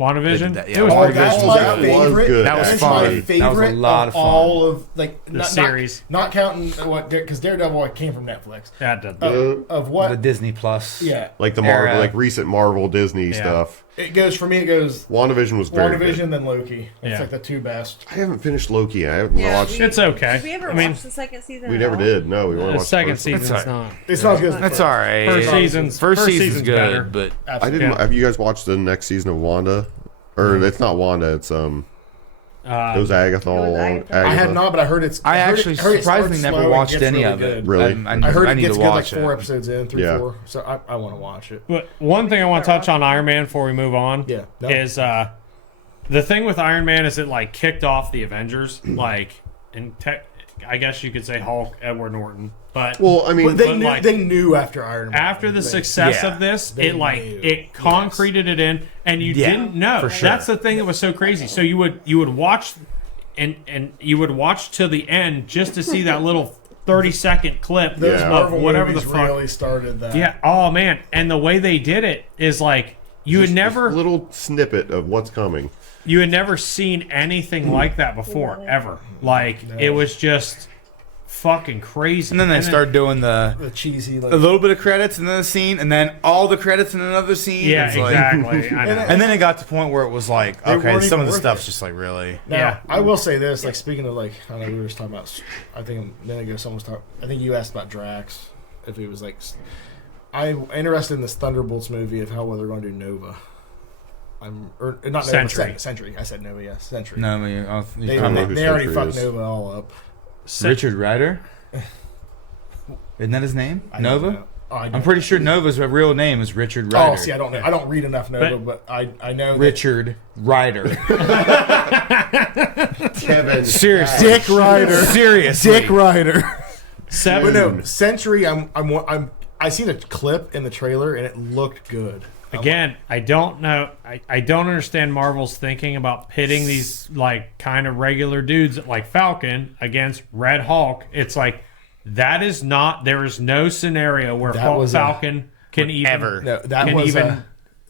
WandaVision. That- yeah, It was Oh, pretty that's good. my that was favorite. good, That was That's fun. my That was a favorite lot of fun. all of like The series. not counting what because Daredevil came from Netflix. Yeah, it does. Of what? The Disney Plus. Yeah, like the Marvel, Era. like recent Marvel Disney stuff. it goes for me. It goes WandaVision was very good. WandaVision then Loki. It's Yeah. like the two best. I haven't finished Loki. I haven't Yeah, watched. It's okay. Did we ever I mean, watch the second season? We at never all? did. No, we want to the watch second the first one. season's not. It's not as good as the That's first. all right. First season's First season's good, better. but I didn't. Yeah. Have you guys watched the next season of Wanda? Or it's not Wanda. It's it was Agatha. It was Agatha. I had not, but I heard it's. I heard actually it starts surprisingly slow never and watched gets any really of it. good. Really? I heard it need gets to good like watch 4 it. episodes in, 3, Yeah. 4. So I want to watch it. But one thing I want to touch on Iron Man before we move on Yeah, no. is the thing with Iron Man is it like kicked off the Avengers, like I guess you could say Hulk, Edward Norton, but Well, I mean, But they But, knew like, they knew after Iron Man. after the They- success Yeah. of this, They it like knew. it concreted it in, and you Yeah, didn't know. for sure. That's the thing that was so crazy. So you would watch, and you would watch till the end just to see that little 30-second clip Those Yeah. of Marvel whatever the movies fuck. really started that. Yeah. Oh man, and the way they did it is like you had just never. a little snippet of what's coming. You had never seen anything like that before, ever. Like it was just fucking crazy. and then they start doing the The cheesy like a little bit of credits in the scene, and then all the credits in another scene. Yeah, It's like- exactly. I know. and then it got to the point where it was like, They okay, weren't some even of the worth stuff's it. just like really. Now, Yeah. I will say this, like speaking of like, I don't know, we were just talking about. I think a minute ago someone was talking. I think you asked about Drax, if it was like. I'm interested in this Thunderbolts movie of how well they're going to do Nova. Or not Sentry. Nova, Sentry. I said Nova, yes, Sentry. No, I mean, They, don't know they, who they already Sentry fucked is. Nova all up. Richard Rider. Isn't that his name? I don't Nova. know. Oh, I I'm don't pretty know. sure Nova's real name is Richard Rider. Oh, see, I don't know. I don't read enough Nova, but I know that Richard Rider. Kevin. Seriously. Dick Rider. Seriously. Dick Rider. But Seven. no, Sentry. I seen a clip in the trailer and it looked good. Again, I don't know. I don't understand Marvel's thinking about pitting these like kind of regular dudes like Falcon against Red Hulk. It's like that is not. There is no scenario where That was a- Falcon can even ever. No,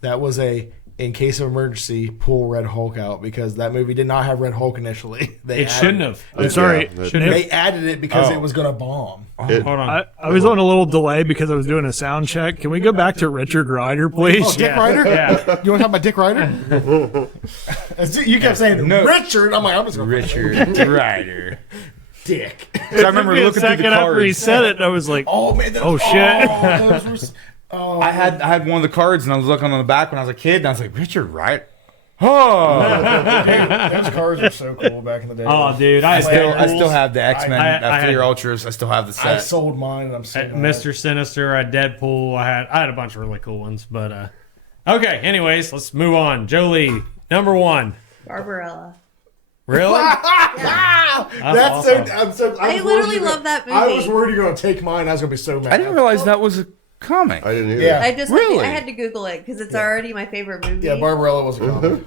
that was a in case of emergency pull Red Hulk out because that movie did not have Red Hulk initially. It shouldn't have. I'm sorry. Yeah, Shouldn't have. They added it because Oh. it was going to bomb. It- Hold on. I was on a little delay because I was doing a sound check. Can we go back to Richard Rider, please? Oh, Dick Yeah. Rider? Yeah. You want to talk about Dick Rider? You kept saying No. Richard. I'm like, I'm just going to Richard Rider. Dick. So I remember Took me a looking through the second after he cards. said it, and I was like, Oh man. Oh, shit. I had one of the cards, and I was looking on the back when I was a kid, and I was like, Richard Rider. Oh, Those cars were so cool back in the day. Oh, dude, I still have the X I Men had- Fleer Ultras. I still have the I set. sold mine and I'm so mad. Mr. Sinister, I had Deadpool. I had a bunch of really cool ones, but okay. Anyways, let's move on. Jolie, number 1. Barbarella. Really? That's awesome. I'm so. I was literally worried love that I was movie. worried you're going to take mine. I was going to be so mad. I didn't realize that was a comic. I didn't hear Yeah. I just Really? I had to Google it because it's already my favorite movie. Yeah, Barbarella was a comic.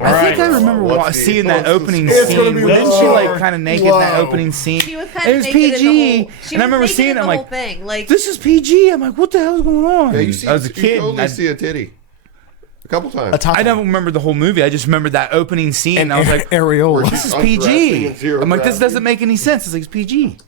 I think I remember What's the- seeing that what's the opening score? It's gonna scene. be Wasn't she low. like kind of naked in that Low. opening scene? She was kind It of was naked in the PG, whole. She and I was remember naked seeing in it. the I'm whole like, thing. Like this is PG. I'm like, what the hell is going on? Yeah, you see, I was a you kid. only and see a titty. A couple times. I don't remember the whole movie. I just remember that opening scene. And I was like, Areola. this is Undressing PG. in zero I'm like, this gravity. doesn't make any sense. It's like, it's PG.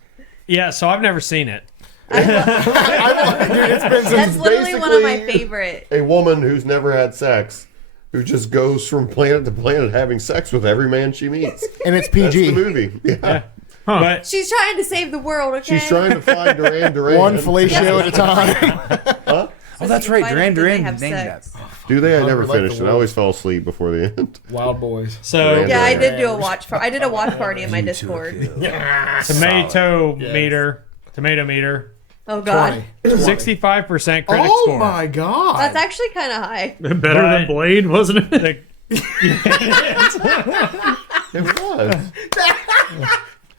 Yeah, so I've never seen it. Dude, it's been that's since literally one of my basically- favorite. A woman who's never had sex, who just goes from planet to planet having sex with every man she meets. and it's That's the PG. movie. Yeah. But She's trying to save the world. Okay. She's trying to find Duran Duran. One fellatio at a time. Oh, that's she right. can Duran find them, then they Duran have named that. sex. Do they? I never like the finished it. I wolf. always fell asleep before the end. Wild Boys. so Duran Yeah, I Duran. did do a watch. I did a watch party in my Discord. tomato meter. Oh God, 65% critic Oh score. my god. that's actually kind of high. Better But- than Blade, wasn't it? The- It was.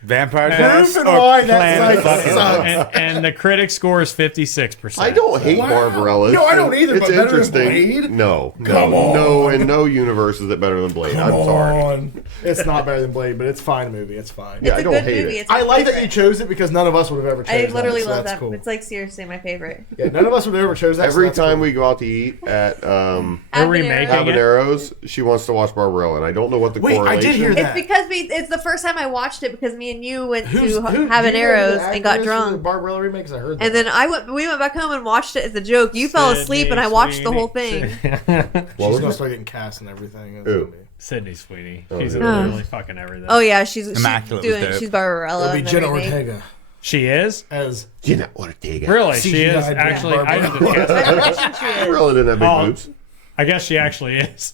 Vampire And- Cast and or why that Planet site Fucking- sucks. and the critic score is 56%. I don't hate Wow. Barbarella. No, I don't either, It's but better than interesting. Blade? No, Come no, on. no. In no universe is it better than Blade. I'm sorry. on. It's not better than Blade, but it's fine movie. It's fine. Yeah, It's I a don't good hate movie. it. It's my I like that favorite. you chose it because none of us would have ever chosen I literally that, so love that's that. cool. It's like seriously my favorite. Yeah, none of us would have ever chose that. so Every that's time cool. we go out to eat at They're remaking it. Habaneros, she wants to watch Barbarella, and I don't know what the Wait, I correlation. did hear It's that. because it's the first time I watched it because me and you went Who's- to who- do you know Habaneros the and got actress for drunk. The Barbarella remakes. I heard that. And then we went back home and watched it as a joke. You fell asleep and I watched the whole thing. What she's was gonna it? start getting cast and everything. It's Who? gonna be- Sydney Sweeney. Oh, She's yeah. in literally fucking everything. Oh yeah, she's Immaculate she's was doing dope. she's Barbarella. It'll be in the Jenna remake. Ortega She is? as You know what a dig. Really? She is CGI actually. I didn't Barbarella. guess. I'm pretty sure she is. Barbarella didn't have big Oh. boobs. I guess she actually is.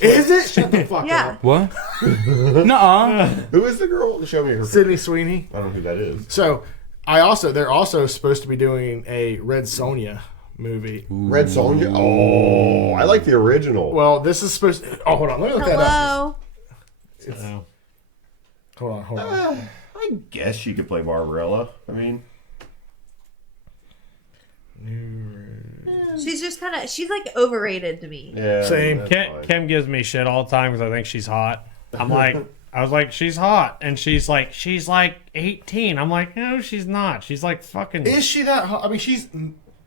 Is it? Shut the fuck Yeah. up. What? Nuh-uh. Who is the girl? Show me her. Sydney Sweeney. I don't know who that is. So they're also supposed to be doing a Red Sonja movie. Red Sonja. Oh, I like the original. Well, this is supposed to, oh, hold on. Let me look that up. Hello. So, Hold on. I guess she could play Barbarella. I mean, She's just kind of she's like overrated to me. yeah. Same. that's Kim, fine. Kim gives me shit all the time because I think she's hot. I was like, she's hot. And she's like 18. I'm like, no, she's not. She's like fucking. Is she that hot? I mean, she's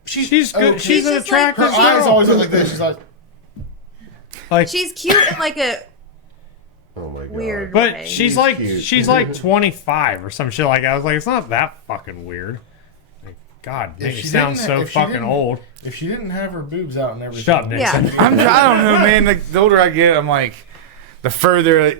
She's good. okay. She's an She's just like- attractive Her eyes girl. always look like this. She's like, Like, She's cute in like a Oh my god. weird but way. she's cute. like 25 or some shit like that. I was like, it's not that fucking weird. Like, God, If make she me sound didn't- so if she fucking didn't- old. if she didn't have her boobs out and everything. Shut up, Nixon. Yeah. I don't know, man. The older I get, I'm like, the further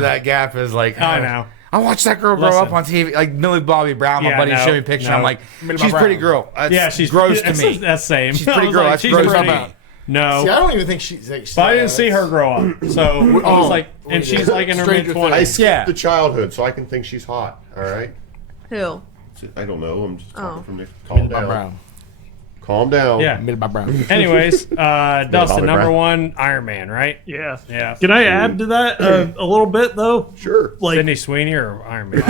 that gap is. Like, I know. I watched that girl grow Listen. up on TV, like Millie Bobby Brown. My Yeah, buddy no, showed me a picture. no. I'm like, Millie she's a Bobby pretty Brown. girl. That's Yeah, she's gross to me. That's same. She's I pretty was girl. like, That's she's gross pretty. to me. No. See, I don't even think she's. Like, But I didn't see her grow up. So I was like, and she's like in her Stranger mid Things. I 20s. skipped Yeah. the childhood, so I can think she's hot. All right. Who? I don't know. I'm just talking Oh. from Nick. Calm Millie Bobby down. Brown. Calm down. Yeah. Millie Bobby Brown. Anyways, Dustin, Bobby number Brown. one, Iron Man, right? Yeah. Yeah. Can I add to that a little bit though? Sure. Like Sydney Sweeney or Iron Man?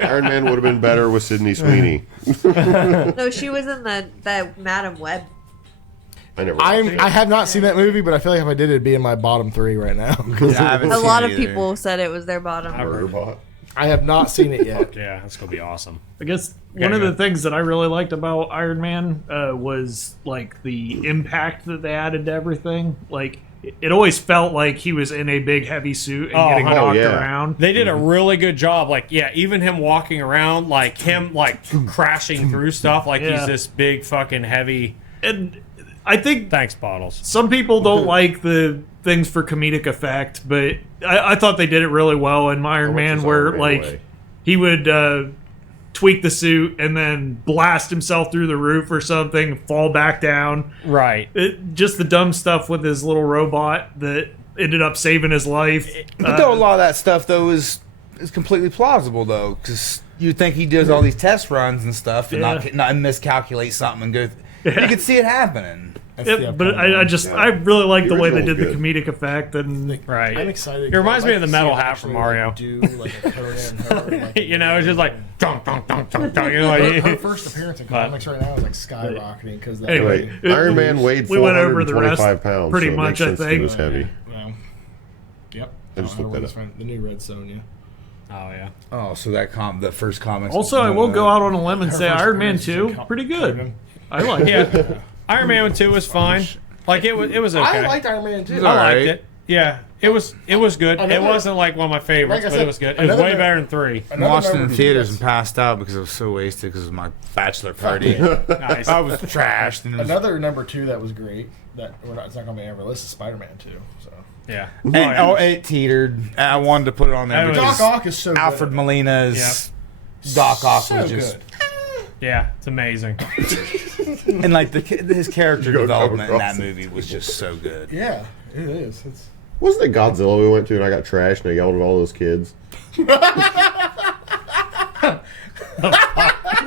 Iron Man would have been better with Sydney Sweeney. No, she was in that Madam Web. I never. watched it. I have not seen that movie, but I feel like if I did, it'd be in my bottom 3 right now. 'Cause Yeah, I haven't A seen lot it of either. people said it was their bottom. Murderbot. I have not seen it yet. Yeah, that's gonna be awesome. I guess Okay, one of the good. things that I really liked about Iron Man was like the impact that they added to everything. Like it always felt like he was in a big heavy suit and Oh, getting oh, knocked yeah. around. They did a really good job. Like, yeah, even him walking around, like him, like crashing through stuff, like Yeah. he's this big fucking heavy. And I think Thanks, bottles. some people don't like the things for comedic effect, but I thought they did it really well in Iron much Man, is where Iron Man like weigh? he would tweak the suit and then blast himself through the roof or something, fall back down. Right. Just the dumb stuff with his little robot that ended up saving his life. But though a lot of that stuff though is completely plausible though, because you'd think he does all these test runs and stuff and Yeah. not miscalculate something and go. You could see it happening. That's Yeah, the but upcoming I one. just I really like the way they did original's the comedic effect and Right. I'm excited. It reminds I'd me of the to metal see it hat from actually, Mario. like, do like a Conan her. Like, You know, it's just like dunk, dunk, dunk, dunk, dunk. You know, her like, first appearance in But- comics right now is like skyrocketing because that. Anyway, movie. Iron Man weighed we went over the rest 425 pounds. pretty so it much, makes I sense that think. It was heavy. Well, yep. I just don't know looked what that he's from- The new Red Sonja. oh yeah. Oh, so the first comics. also I will go out on a limb and Her say first Iron Man appearance is 2 in pretty good. Conan. I like it. Yeah. Iron Man 2 was fine. Like it was okay. I liked Iron Man too. I liked Alright. it. Yeah. It was good. It Another- wasn't like one of my favorites, Like I but said, it was good. It was another way me- better than 3. I Another watched it in member- theaters and passed out because I was so wasted because it was my bachelor party. Nice. I was trashed. And, it was, Another number 2 that was great. That it's not gonna be on our list is Spider-Man 2. So Yeah. and, it tetered. I wanted to put it on there That was- because Doc Ock is so Alfred good. Molina's Doc Ock So was just good. Yeah, it's amazing. and like his character You go development in across that it. movie was just so good. Yeah, it is. It's Wasn't it Godzilla we went to and I got trashed and I yelled at all those kids?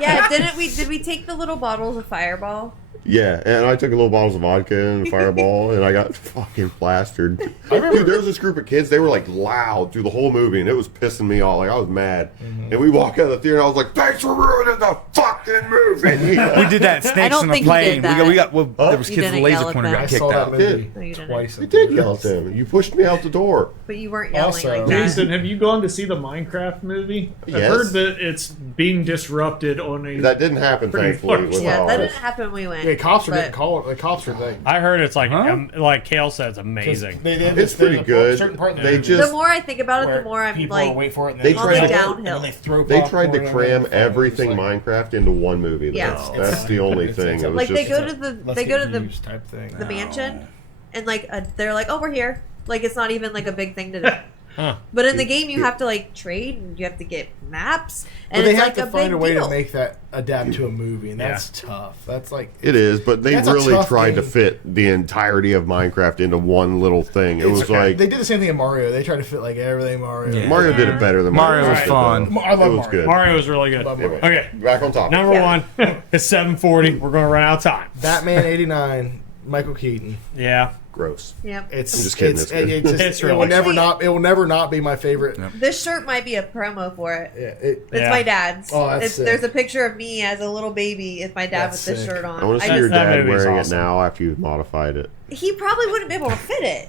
Yeah, did we take the little bottles of Fireball? Yeah, and I took a little bottles of vodka and Fireball, and I got fucking plastered. Dude, there was this group of kids. They were like loud through the whole movie, and it was pissing me off. Like I was mad. And we walked out of the theater, and I was like, "Thanks for ruining the fucking movie." We did that. Snakes don't on the think you plane. did that. We got. Well, there was You kids with didn't laser yell at pointer them. got I kicked saw that out. movie No, you didn't. twice. You did yell at them. You pushed me out the door. But you weren't yelling Also- like that. Jason, have you gone to see the Minecraft movie? I've Yes. heard that it's being disrupted on a. That didn't happen, Pretty thankfully. much. With Yeah, that ours. didn't happen when we went. Yeah, cops are but- getting called. The cops are like. I heard it's like Huh? like Kale said, it's amazing. It's pretty good. They The just more I think about it, the more I'm people like, wait for it. And They then on tried the to- downhill. they tried to cram everything Minecraft into one movie. Yeah. That's the only thing. It was Like they just, go to the type thing. the mansion, and like they're like, oh, we're here. Like it's not even like a big thing to do. Huh. But in the game, you have to like trade and you have to get maps, and But they it's have like to a find big a way deal. to make that adapt to a movie, and that's tough. That's like It is, but they That's a really tough tried to game. fit the entirety of Minecraft into one little thing. It was like they did the same thing in Mario. They tried to fit like everything Mario. Yeah. Mario did it better than Mario was did, fun. though. I love It was Mario. good. Mario was really good. Love Mario. Okay, Back on top. number Yeah. one. It's 7:40. We're going to run out of time. Batman '89, Michael Keaton. Yeah. Gross. Yep. It's I'm just kidding, It's, it's good. it's just, It's it will really- never not. It will never not be my favorite. Yep. This shirt might be a promo for it. Yeah, It's Yeah. my dad's. Oh, that's sick. There's a picture of me as a little baby. It's my dad That's with this sick. shirt on. I want to see I your just- That dad movie's wearing awesome. it now after you've modified it. He probably wouldn't be able to fit it.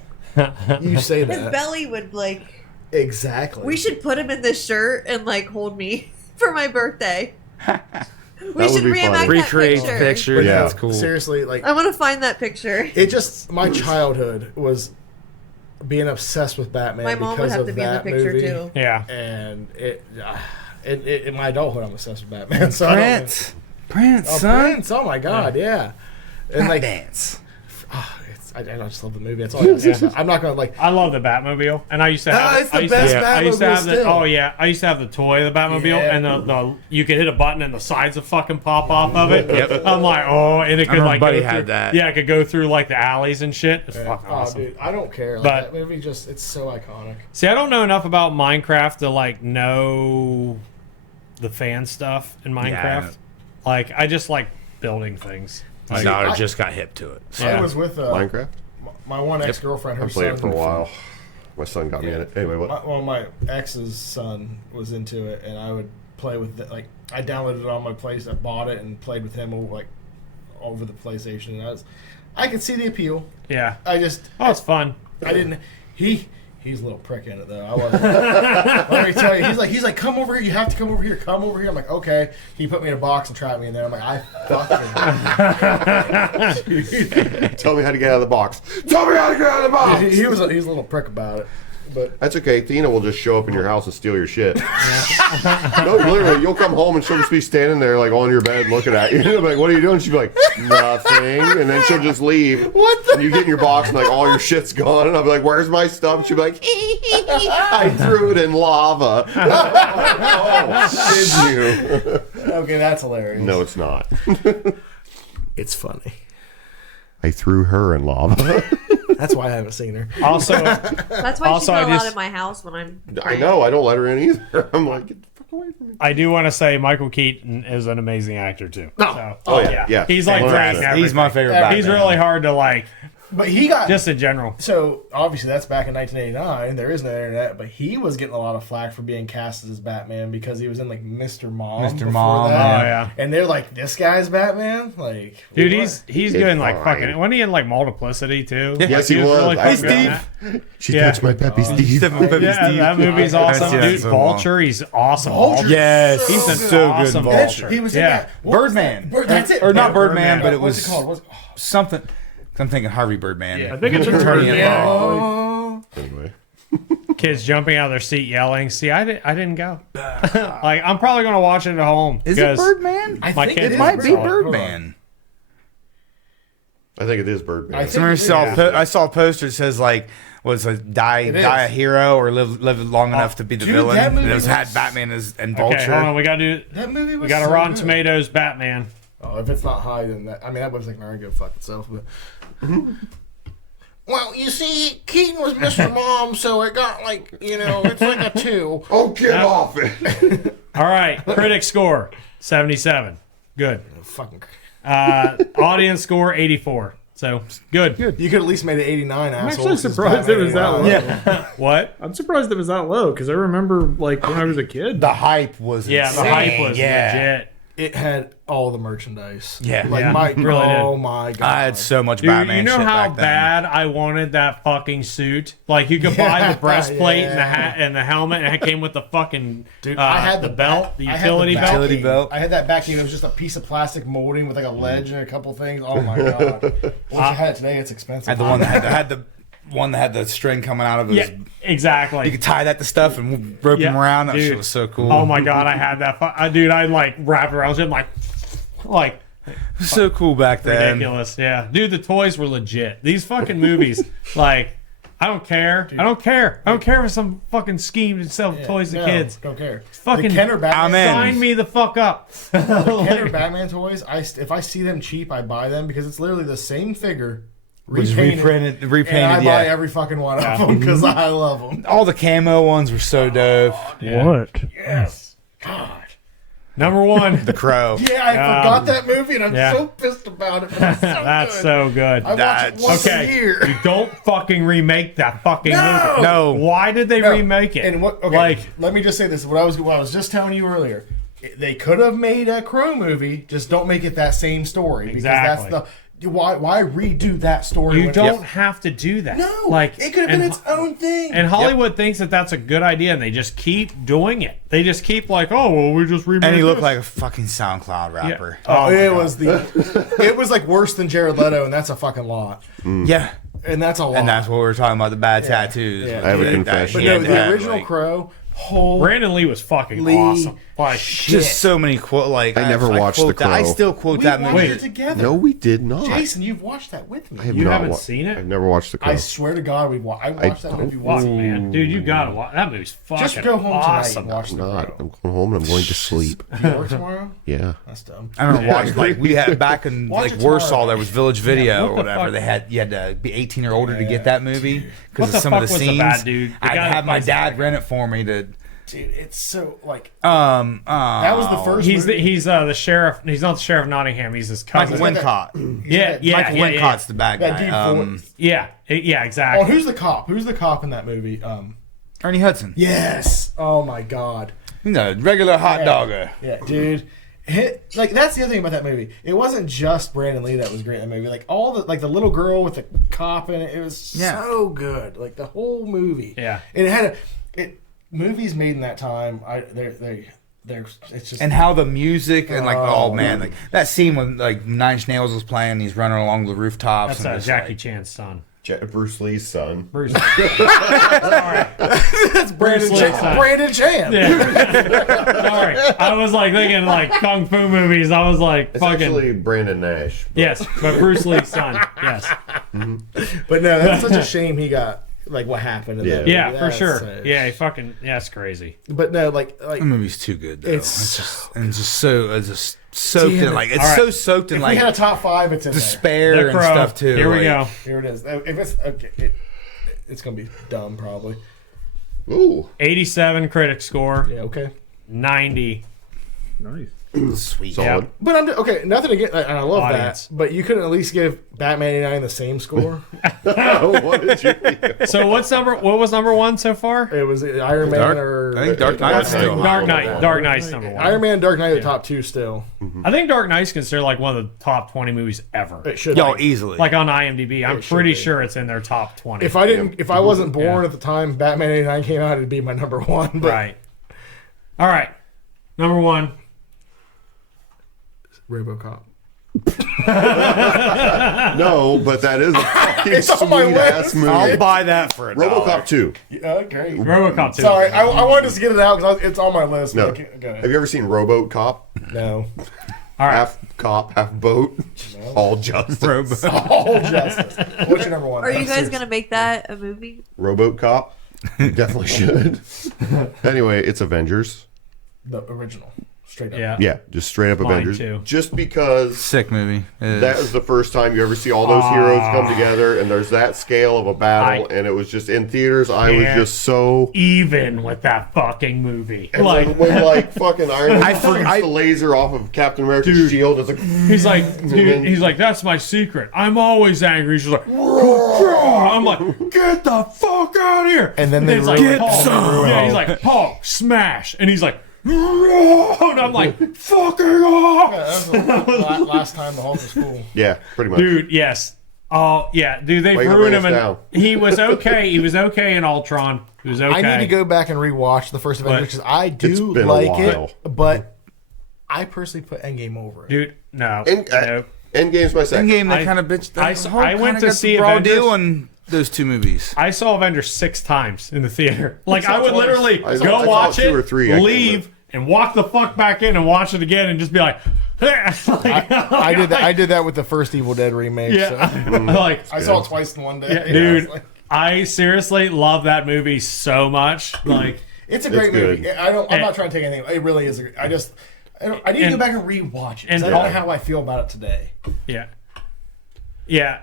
you say His that belly would like. exactly. We should put him in this shirt and like hold me for my birthday. We would should be reenact funny. that Recreate the picture. picture. But Yeah. That's cool. Seriously, like I want to find that picture. it just my childhood was being obsessed with Batman. My mom would because have of to be in the that picture movie. too. Yeah. And in my adulthood, I'm obsessed with Batman. So I don't- Prince, Oh, son. Prince! Oh my God, yeah. And like, Dance. I just love the movie. That's all I gotta say. I'm not gonna like. I love the Batmobile, and I used to have. it's the I used to best have- I used to Batmobile have the. still. Oh yeah, I used to have the toy, the Batmobile, Yeah. and the you could hit a button and the sides would fucking pop off of it. Yep. I'm like, oh, and it could remember like Buddy go had through, that. Yeah, it could go through like the alleys and shit. It's fucking Oh, awesome. dude, I don't care. Like, But- that movie it's so iconic. See, I don't know enough about Minecraft to like know the fan stuff in Minecraft. Yeah. Like, I just like building things. My daughter just got hip to it. Yeah. I was with Minecraft? my one ex girlfriend. Her I played son it for a while. My son got me in it. Anyway, what? My ex's son was into it, and I would play with it. Like I downloaded it on my place. I bought it and played with him over the PlayStation. And I could see the appeal. Yeah. I just Oh, it's fun. I didn't. He's a little prick in it though. I wasn't. Let me tell you, he's like, come over here. You have to come over here. Come over here. I'm like, okay. He put me in a box and trapped me in there. I'm like, I fucking. Tell me how to get out of the box. Tell me how to get out of the box. He's a little prick about it, but That's okay. Tina will just show up in your house and steal your shit. No, literally, you'll come home and she'll just be standing there like on your bed looking at you. You'll be like, what are you doing? She'll be like, nothing. And then she'll just leave. What the- And you get in your box and like all your shit's gone. And I'll be like, where's my stuff? And she'll be like, I threw it in lava. Oh, did you? okay, that's hilarious. No, it's not. It's funny. I threw her in lava. That's why I haven't seen her. Also, That's why Also, she's not I allowed just- in my house when I'm. I know. I don't let her in either. I'm like, get the fuck away from me. I do want to say Michael Keaton is an amazing actor too. So, Oh, yeah. He's like 100%. great. in He's my everything. favorite Yeah, Batman. He's really hard to like, But he got just in general. so obviously that's back in 1989. There is no internet, but he was getting a lot of flack for being cast as Batman because he was in like Mr. Mom. Mr. before Mom, that. Oh yeah, And they're like, this guy's Batman. Like, dude, what? he's It's good in like fine. fucking. Wasn't he in like Multiplicity too? Yeah. Yes, he was. Really Hey, fucking good in Steve. She Yeah. touched my peppy Steve. Yeah, that movie's awesome, seen that dude. so long. Vulture, he's awesome. Vulture. Yes, He's he's an so good. awesome in Vulture. Vulture. He was in Yeah. that. What was Birdman. that? That's it. Or not Birdman. Birdman, but it What's was it called? something. I'm thinking Harvey Birdman. I think it's Attorney Birdman. at law. Oh. Anyway. Kids jumping out of their seat yelling. See, I didn't go. Like, I'm probably gonna watch it at home. Is it because Birdman? I My think kids It is might be Birdman. Hold on. Birdman. I think it is Birdman. I I think remember it is. I saw a poster that says like was a die It a is. hero or live long enough to be the Dude, villain. that And movie it was was- had Batman and Vulture. Okay, hold on. We gotta do. That movie was We got a so Rotten good. Tomatoes Batman. Oh, if it's not high, then that. I mean, that was like not good fuck itself. But well, you see, Keaton was Mr. Mom, so it got like it's like a 2. Oh, get off it. All right, critic score. 77. Good. Fucking. Audience score 84. So good. You could at least made it 89. I'm actually surprised it was that low. Yeah. What? I'm surprised it was that low because I remember like when I was a kid. The hype was Yeah, insane. the hype was legit. It had all the merchandise. Yeah. Like Yeah, my, really did. oh my god. I had so much Dude, Batman you know shit how back then. bad I wanted that fucking suit? Like you could buy the breastplate and the hat and the helmet, and it came with the fucking I had the belt, the I had utility the belt. Utility belt. I had that backing. It was just a piece of plastic molding with like a ledge and a couple things. Oh my god! Once you had it today, it's expensive. I had the one that had the one that had the string coming out of his. Yeah, exactly. You could tie that to stuff and rope him around. That dude. shit was so cool. Oh my god, I had that. Dude, I like wrapped around it like it was so cool back then. ridiculous. Yeah, dude, the toys were legit. These fucking movies, like, I don't care. I don't care. I don't care if some fucking scheme to sell toys to kids. Don't care. Fucking the Kenner Batman. I'm in. sign me the fuck up. The Kenner Batman toys. If I see them cheap, I buy them because it's literally the same figure. Was repainted, And I buy yeah. every fucking one of them because I love them. All the camo ones were so dope. What? Yes. God. Number one. The Crow. Yeah, I forgot that movie, and I'm Yeah. so pissed about it. But it's so That's good. so good. I watch it That's- once a Okay, year. you don't fucking remake that fucking movie. No. Why did they No. remake it? And what? Okay, Like, let me just say this: what I was just telling you earlier. They could have made a Crow movie, just don't make it that same story because Exactly. that's the why redo that story? you when- don't have to do that. No, like it could have been its own thing. And Hollywood thinks that that's a good idea, and they just keep doing it. They just keep like, oh, well, we just remade And he looked this. like a fucking SoundCloud rapper. Oh, my it God. was it was like worse than Jared Leto, and that's a fucking lot. Yeah. And that's a lot. And that's what we were talking about, the bad tattoos. Yeah. I have a That confession. but shit no, the had, original like, Crow. Whole Brandon Lee was fucking Lee, awesome. Like, just so many quote like I never watched The quote that. I Crow. still quote we that watched movie. it together. No, we did not. Jason, you've watched that with me. I have You not haven't seen it? I've never watched The Crow. I swear to God, I watched that movie fuck, once. man, dude, you gotta watch that movie's fucking Just go home awesome. tonight and watch I'm the not. Crow. I'm going home and I'm going to sleep. Do you work tomorrow? Yeah. That's dumb. I remember watching like we had back in Watch like it tomorrow. Warsaw. There was Village Video what or the whatever. fuck? They had you had to be 18 or older to get that movie What because the of some of fuck the was the scenes. bad dude? The I'd guy that have my plays dad rent it for me to. Dude, it's so like That that was the first. He's movie. the sheriff. He's not the sheriff of Nottingham. He's his cousin. Michael Wincott. Yeah, Michael Wincott's the bad That guy. dude yeah, Oh, exactly. who's the cop? Who's the cop in that movie? Ernie Hudson. Yes. Oh my God. You know, regular hot dogger. Yeah, dude. Like that's the other thing about that movie. It wasn't just Brandon Lee that was great in that movie. Like all the the little girl with the cop in it. It was so good. Like the whole movie. Yeah. And it had movies made in that time. They're it's just And how the music and like oh man, like that scene when like Nine Inch Nails was playing, he's running along the rooftops. That's and just, Jackie like, Chan's son. Bruce Lee's son. Bruce. that's Bruce Lee's son. Brandon Chan. Sorry, I was like thinking like kung fu movies. I was like It's fucking actually Brandon Nash. yes, but Bruce Lee's son. Yes, But no, that's such a shame he got like what happened. In that movie. yeah, for That's, sure. Yeah, he fucking that's crazy. But no, like that movie's too good though. It's It's just soaked Damn in it. like it's All right. so soaked in if like we had a top 5, it's in there. despair The and Crow. stuff too. Here we like- go. Here it is. If it's okay, it's gonna be dumb probably. Ooh. 87 critic score, Yeah, okay. 90. Nice. Sweet. Solid. But I'm okay. Nothing against. And I love Audience. that. But you couldn't at least give Batman '89 the same score. What did you think? So what was number one so far? It was Iron Man or I think Dark Knight was still high. Dark Knight. Dark Knight's number one. Iron Man, and Dark Knight are the top 2 still. I think Dark Knight's considered like one of the top 20 movies ever. It should. Yo, be. easily. Like on IMDb, I'm It should pretty be. sure it's in their top 20. If I wasn't born at the time Batman '89 came out, it'd be my number 1. But Right. All right. Number one. RoboCop. No, but that is a fucking It's on my sweet ass list. movie. I'll buy that for a RoboCop dollar. 2. Okay. RoboCop 2. Sorry, I wanted to get it out because it's on my list. No. But go ahead. Have you ever seen RoboCop? No. All right. Half cop, half boat. All justice. All justice. What's your number 1? Are you guys gonna make that a movie? RoboCop? You definitely should. Anyway, it's Avengers. The original. Straight up. Yeah. Yeah, just straight up Mine Avengers. too. Just because Sick movie. that was the first time you ever see all those heroes come together, and there's that scale of a battle, and it was just in theaters. I was Yeah. just so. Even with that fucking movie. And Like, when like fucking Iron Man shoots I- the laser off of Captain America's Dude. shield, it's like he's like, dude, he's like, that's my secret. I'm always angry. He's just like, I'm like, get the fuck out of here. And then they he's like, ruin- Hulk. ruin Yeah, he's Hulk. like, Hulk, smash. And he's like, and I'm like, fucking off. That was the last time the Hulk was cool. yeah, pretty much. Dude, yes. Oh, yeah. Dude, they Why you ruined bring him. us And down? he was okay. He was okay in Ultron. He was okay. I need to go back and rewatch the first Avengers because I It's do been a like while. it, but I personally put Endgame over it. Dude, no. And, no. Endgame's my second. Endgame, they I- kind of bitched. I went to see raw Avengers. deal on those two movies. I saw Avengers 6 times in the theater. Like, I would twice. literally I go saw watch 2 it, or 3, I can't leave, remember. and walk the fuck back in and watch it again and just be like, I did that. I did that with the first Evil Dead remake. Yeah. So. Like, I saw it twice in one day. yeah, I dude, was like, I seriously love that movie so much. Like, it's a great good. movie. I'm not trying to take anything. It really is. I need to go back and rewatch it. 'Cause and- I don't know how I feel about it today. yeah. Yeah.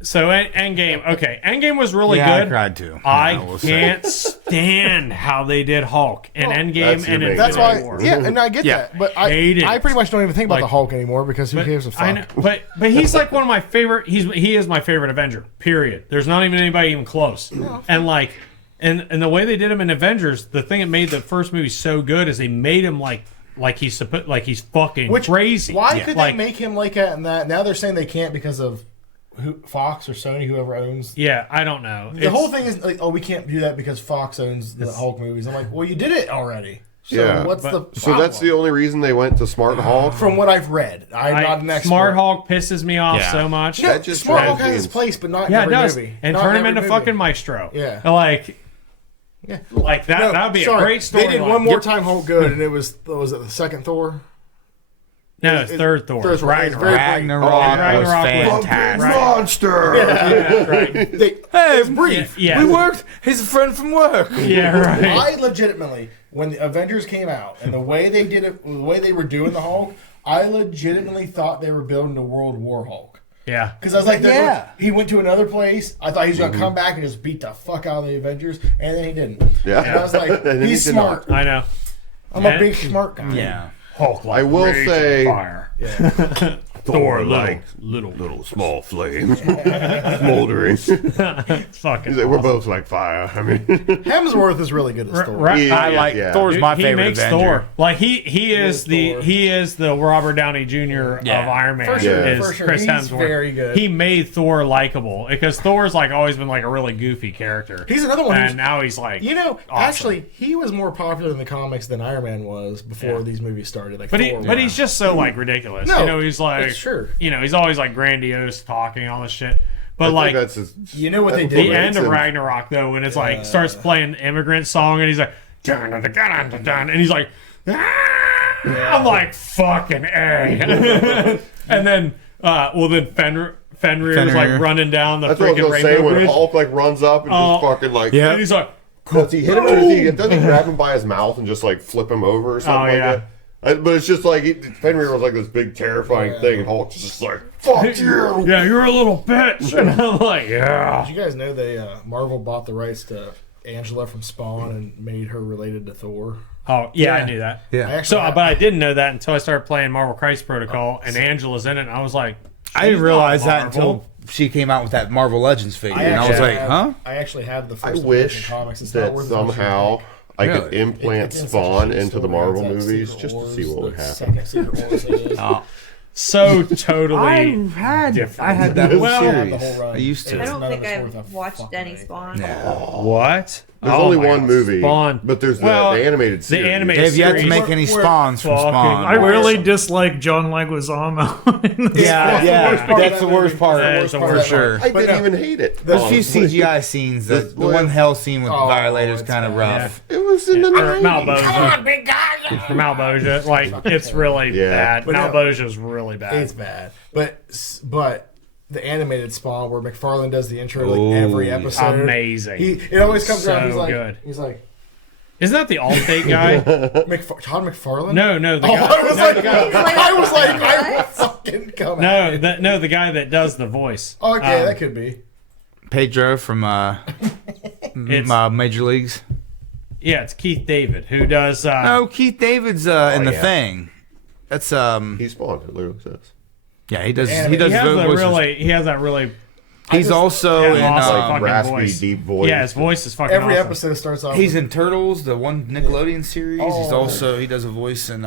So, Endgame, okay. Endgame was really Yeah, I good. cried too. I will say. can't stand how they did Hulk in Endgame that's your and main- Infinity That's why. War. Yeah, and I get Yeah. that, but Hate it. I pretty much don't even think about Like- the Hulk anymore because who gives a fuck? I know, but he's like one of my favorite. He is my favorite Avenger. Period. There's not even anybody even close. And like, and the way they did him in Avengers, the thing that made the first movie so good is they made him like he's he's fucking crazy. Why could like, they make him like that and that? Now they're saying they can't because of Fox or Sony, whoever owns. Yeah, I don't know. The whole thing is like, oh, we can't do that because Fox owns the Hulk movies. I'm like, well, you did it already. So Yeah. what's the So that's the problem? only reason they went to Smart Hulk. From what I've read. I'm not an expert. Smart Hulk pisses me off Yeah. so much. Yeah, That just Smart drives Hulk has me its place, but not Yeah, in it every does. movie. And Not turn in him every into movie. fucking Maestro. Yeah. Like, Yeah. like that. No, That'd be sorry. a great story. They did one more time Hulk good, and it was it the second Thor? No, it's third Thor. Third Thor. It's Ragnarok. very- Ragnarok was Ragnarok was fantastic. Monster. Yeah, right. Hey, It's brief. Yeah. we worked. He's a friend from work. Yeah, right. I legitimately, when the Avengers came out and the way they did it, the way they were doing the Hulk, I legitimately thought they were building a World War Hulk. Yeah. Because I was like, Yeah. he went to another place. I thought he was going to come back and just beat the fuck out of the Avengers, and then he didn't. Yeah. And I was like, And then he's he did smart. I know. I'm Yeah. a big smart guy. Yeah. Hulk like I will raging say- fire. Thor like little small flames smoldering. fucking. We're both like fire. I mean, Hemsworth is really good at Thor. Right. Yeah, I like yeah. Thor's my he favorite makes Avenger. Thor like he is Thor. he is the Robert Downey Jr. Yeah. of Iron Man. For sure, is for sure. Chris He's Hemsworth. very good. He made Thor likable because Thor's like always been like a really goofy character. He's another one who's- and now he's like You know, awesome. actually, he was more popular in the comics than Iron Man was before these movies started. Like, But Thor he's just so like ridiculous. No, you know, he's like it's true. You know, he's always like grandiose talking all this shit. But I like think that's his, You know what they that's did? the what end makes of him- Ragnarok though, when it's like starts playing immigrant song and he's like dun, dun, dun, dun, dun, dun, and he's like "Ah!" I'm like fucking A. And then then Fenrir is Fenrir. like running down the That's what I was freaking gonna say rainbow when bridge. Hulk like runs up and Oh, just fucking like. And he's like Does he hit him or doesn't he grab him by his mouth and just like flip him over or something Oh, like yeah. that? But it's just like Fenrir was like this big terrifying thing, and Hulk's just like fuck you. yeah, you're a little bitch. And I'm like, yeah. Did you guys know they Marvel bought the rights to Angela from Spawn and made her related to Thor? Oh, yeah, I knew that. I Yeah. actually So, but I didn't know that until I started playing Marvel Crisis Protocol, and Angela's in it, and I was like, I didn't she's realize not that Marvel. until she came out with that Marvel Legends figure, and I was actually like, have- huh? I actually have the I first wish comics. It's not that worth as much as you somehow think. I could Really? implant It's in such a Spawn shitty into the story. Marvel It's that movies Secret just to Wars, see what would the happen. second Secret Wars they did. So totally. I had that Well, The series. whole run. I used to. I don't None think of it's worth I've a watched fucking any thing. Spawn. What? There's Oh only my one God, movie, Spawn. but there's Well, the animated series. The animated They've yet to series. make any spawns from Fucking- Spawn. I really dislike John Leguizamo. Yeah, yeah, worst part of that's the that worst movie. part. That is the part of worst that sure. movie. I But didn't no, even hate it. There's a few honestly. CGI scenes. The This one was- hell scene with Oh, Violet is it's kind of bad. rough. It was in the Or 90s. Malboja. Malboja. Like, it's really Yeah. bad. But no, Malboja's really bad. It's bad. But the animated Spawn where McFarlane does the intro like every episode. Amazing. It always comes around. So He's like, good. he's like, Isn't that the Allstate guy? Todd McFarlane? No, the Oh, guy. I was like, He's I was like, what? I fucking come No, the guy that does the voice. Oh, okay, that could be. Pedro from Major Leagues. Yeah, it's Keith David who does. No, Keith David's in the yeah. Thing. That's He's Spawn. It literally says. yeah. He does. And He does he has voices. he has that really He's also Yeah, in. awesome. Like fucking raspy, voice. deep voice. Yeah, his voice is fucking Every awesome. episode starts off. He's with, in Turtles, the one Nickelodeon series. He's Oh. also he does a voice in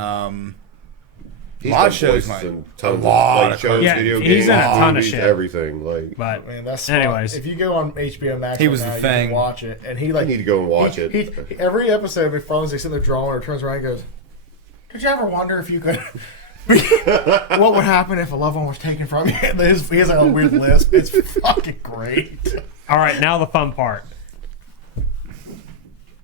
He's a lot done of shows, voices Mike. in tons A of, lot like of shows, Yeah, video he's games, in a ton of movies, shit. everything. Like, But Man, that's anyways. if you go on HBO Max, He right was now, the you Thing. can watch it, and he I like need to go and watch it. He, every episode, if Fonzie sitting there drawing or turns around and goes, "Did you ever wonder if you could?" What would happen if a loved one was taken from you? He has like a weird lisp. It's fucking great. all right, now the fun part.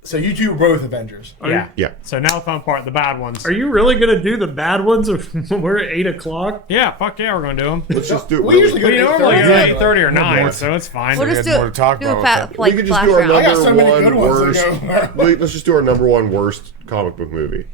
So you do both Avengers. Yeah. Yeah. So now the fun part, the bad ones. Are you really gonna do the bad ones when we're at 8:00? Yeah, fuck yeah, we're gonna do them. Let's just do it. We really usually go We to normally 8:30. go at 8:30 or more. 9, so it's fine. We'll We just had do more to talk do a about with like we could just flash do our round. I got number so many one good ones worst. to go. Let's just do our number one worst comic book movie.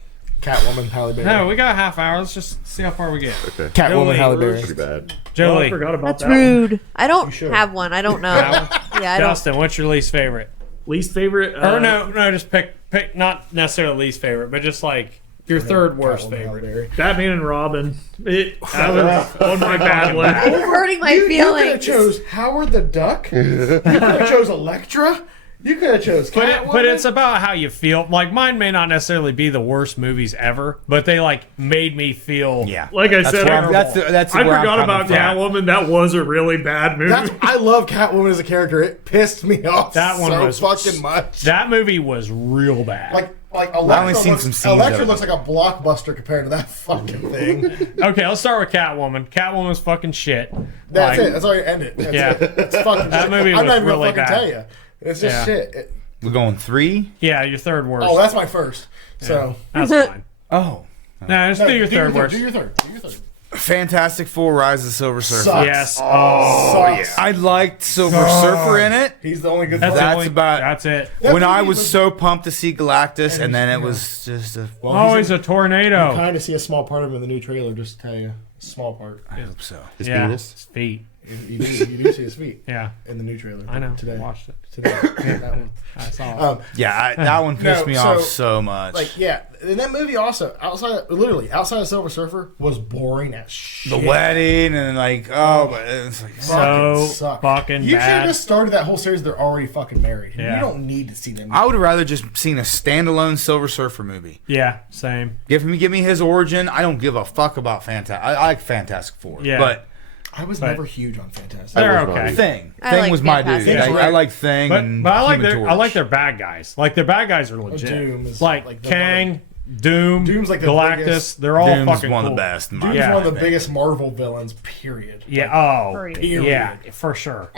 Catwoman, Halle Berry. No, we got a half hour. Let's just see how far we get. Okay. Catwoman, Jolie. Halle Pretty Berry. bad. Oh, I Jolie, forgot about That's that. One. rude. I don't should. have one. I don't know. Yeah, I don't. Justin, what's your least favorite? Least favorite? Or no, just pick not necessarily least favorite, but just like your third worst Catwoman, Halle favorite. Berry. Batman and Robin. That was on my bad list. You're hurting my You could have feelings. chose Howard the Duck. You could have chose Elektra. You could have chose Catwoman. But it's about how you feel. Like mine may not necessarily be the worst movies ever, but they like made me feel. Yeah. Like I said, That's I where I'm forgot coming about from. Catwoman. That was a really bad movie. I love Catwoman as a character. It pissed me off That one so was fucking much. That movie was real bad. Like only Elektra seen looks, some scenes Elektra of it. looks like a blockbuster compared to that fucking thing. Okay, let's start with Catwoman. Catwoman's fucking shit. That's Like, it. That's how you end it. That's Yeah. it. It's fucking That shit. movie I'm was not even really gonna fucking bad. tell you. It's just Yeah. shit. We're going 3. Yeah, your third worst. Oh, that's my first. So That's fine. Oh. No, just do your third worst. Do your third. Do your third. Fantastic Four: Rise of the Silver Surfer. Sucks. Yes. Sucks. I liked Silver Surfer in it. He's the only good That's, part. the That's only, about- that's it. That When I movie was so pumped to see Galactus, and then it was just a. Well, Always a tornado. kind of see a small part of him in the new trailer. Just to tell you, a small part. I hope so. His Yeah, penis. his feet. You do see his feet Yeah, in the new trailer. I know. Today. Watched it. Today. That one. I saw it. Yeah, that one pissed No, me so, off so much. Like, yeah, and that movie also outside of Silver Surfer was boring as shit. the wedding and like, but it's like So sucked. fucking You should have bad. just started that whole series. They're already fucking married. Yeah. You don't need to see them. I would have rather just seen a standalone Silver Surfer movie. Yeah, same. Give me his origin. I don't give a fuck about Fantastic. I like Fantastic Four. Yeah. But I was never huge on Fantastic. They're was not okay. either. Thing I like was my Fantastic dude. Four. I like Thing But and I like Human I like Torch. their bad guys. Like their bad guys are legit. Doom is like like the Kang, Doom, Doom's like the Galactus. biggest- They're all Doom's fucking one cool. of the best. In my Doom's Yeah. one of the opinion. biggest Marvel villains. Period. Yeah. Oh. Period. Yeah, for sure.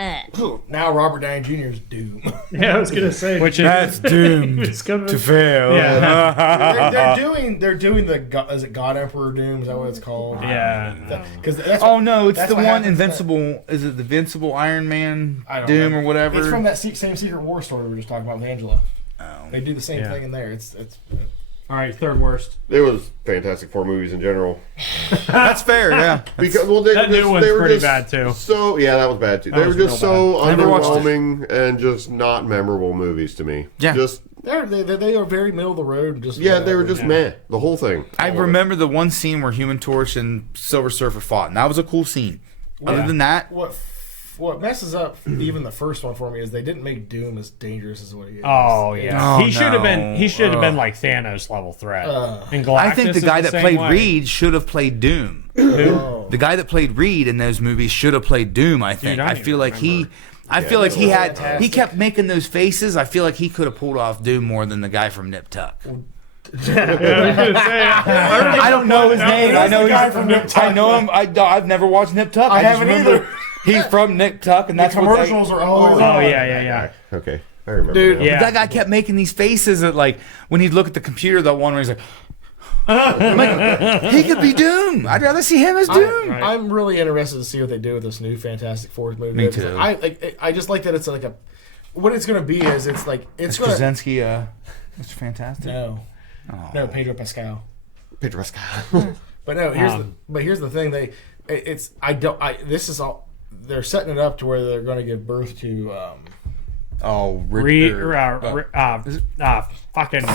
Now Robert Downey Jr. is Doom. Yeah, I was gonna say. Which is That's doomed it's coming. to fail. Yeah. they're doing the is it God Emperor Doom? Is that what it's called? yeah. Because that's Oh no, it's that's the what one happens Invincible. Is it the Invincible Iron Man I don't Doom know. or whatever? It's from that same Secret War story we were just talking about with Angela. Oh. They do the same Yeah. thing in there. It's All right, third worst. It was Fantastic Four movies in general. That's fair. Yeah. Because well, they That were new just, one's they were pretty just bad, too. So yeah, that was bad too. They was were just real so Never watched it. underwhelming and just not memorable movies to me. Yeah. Just they are very middle of the road. Just yeah, they were whatever. just meh. The whole thing. I All of it. remember the one scene where Human Torch and Silver Surfer fought, and that was a cool scene. Other than that, What messes up even the first one for me is they didn't make Doom as dangerous as what he is. Oh yeah. Oh, he should have been. no. He should have been like Thanos level threat. And Galactus I think the is guy that same played way. Reed should have played Doom. Oh. The guy that played Reed in those movies should have played Doom. I think. I I don't feel even like remember. I feel like he had. fantastic. He kept making those faces. I feel like he could have pulled off Doom more than the guy from Nip Tuck. I don't know his name. I know the guy he's from Nip Tuck. I know him. I've never watched Nip Tuck. I just haven't remember either. He's from Nip Tuck, and that's what they, Commercials are always Oh on. yeah. Okay, I remember. Dude, now. Yeah. That guy kept making these faces that, like, when he'd look at the computer, that one where he's like, I'm like, he could be Doom. I'd rather see him as Doom. I'm really interested to see what they do with this new Fantastic Four movie. Me too. I just like that it's like a what it's going to be is it's like it's Is going to Krasinski, Mr. Fantastic? no, Oh. no Pedro Pascal. Pedro Pascal. But no, here's the thing. This is all they're setting it up to where they're going to give birth to. Fucking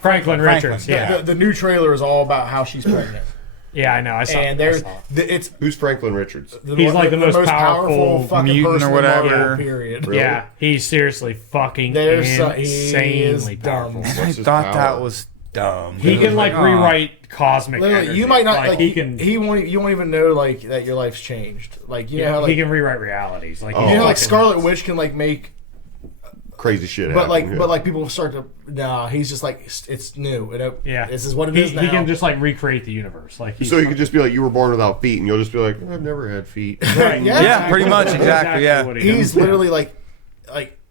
Franklin Richards. Yeah, The new trailer is all about how she's pregnant. yeah, I know. I saw. And I there's saw it. it's Who's Franklin Richards? He's like the most powerful fucking mutant person or in Marvel, whatever. period. Really? Yeah, he's seriously fucking He is insanely dumb. powerful. I What's his thought power? that was dumb. He can like oh. rewrite cosmic Literally, energy. you might not like, like he can. you won't even know like that your life's changed. Like you know how like he can rewrite realities. Like Oh. you know like fucking- Scarlet Witch can like make. Crazy shit. But happened, like people start to he's just like it's new. Yeah, this is what it he, is now. He can just like recreate the universe. Like So you could just be like, you were born without feet, and you'll just be like, I've never had feet. Right. Yeah, pretty much, exactly, yeah. what he does. He's literally like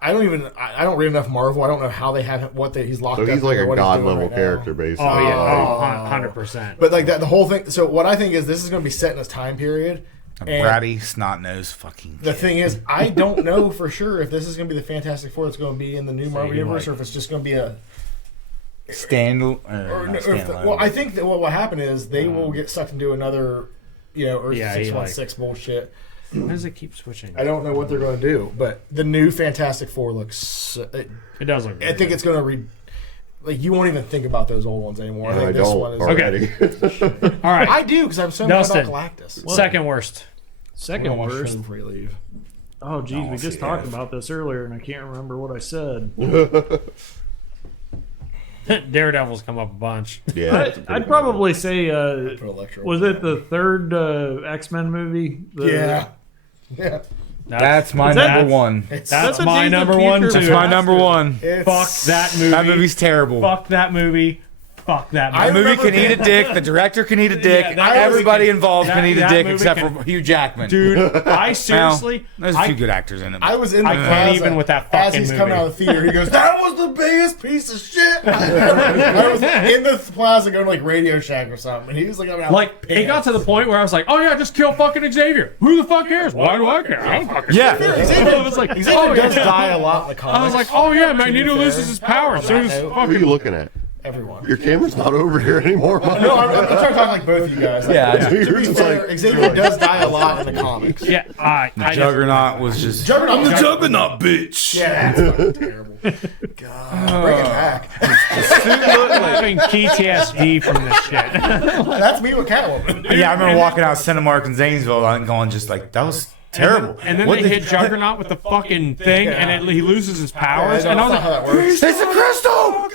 I don't read enough Marvel. I don't know how they have he's locked So up. he's like or a what he's god doing level right now. character, basically. Oh yeah, Oh. 100%. But like that, the whole thing. So what I think is this is going to be set in a time period. A And bratty, snot-nosed fucking the kid. thing is, I don't know for sure if this is going to be the Fantastic Four that's going to be in the new Marvel universe, or if it's just going to be a. Well, I think that what will happen is they will get sucked into another, Earth 616 bullshit. Why does it keep switching? I don't know what they're going to do, but the new Fantastic Four looks. It does look. I think it's going to like you won't even think about those old ones anymore. I I think this don't one is. already. All right. I do because I'm so mad Dustin. about Galactus. Second worst. Second worst. Before you leave. Oh, geez, we just see talked it. about this earlier, and I can't remember what I said. Daredevil's come up a bunch. Yeah. I'd probably say, Put Electro. was it the third X-Men movie? Yeah. Yeah. That's my Is that- number one. It's That's a my Days of number one Future too. That's my number one. it's, Fuck that movie. That movie's terrible. Fuck that movie. Fuck that movie. I The movie remember can eat a dick. The director can eat a dick. Yeah, that Everybody movie can- involved can eat a that dick movie except can- for Hugh Jackman. Dude, I seriously. There's a few good actors in it. I was in the I can't plaza even with that as fucking he's coming movie. out of the theater. He goes, "That was the biggest piece of shit." I was in the plaza going to like Radio Shack or something, and he was like, "I'm out." Like, it got to the point where I was like, oh yeah, just kill fucking Xavier. Who the fuck cares? Why do I care? I don't fucking Yeah. care. I was like, Xavier oh, does yeah. die a lot in the comics. I was like, oh yeah, Magneto loses his power as soon as Who Who are you fucking. looking at? everyone. Your camera's not over here anymore. No, I'm trying to talk like both of you guys. Like, Yeah. To You're be just fair, like- Xavier does die a lot in the comics. Yeah, I Juggernaut was just. Juggernaut- I'm the Juggernaut, bitch. Yeah, that's fucking terrible. God, bring it back. I'm having PTSD from this shit. That's me with Catwoman. Yeah, I remember walking out of Cinemark in Zanesville and going just like, that was terrible. And then What they the- hit Juggernaut with the fucking thing, and he loses his powers. That's And I was not how like, that works. It's a crystal!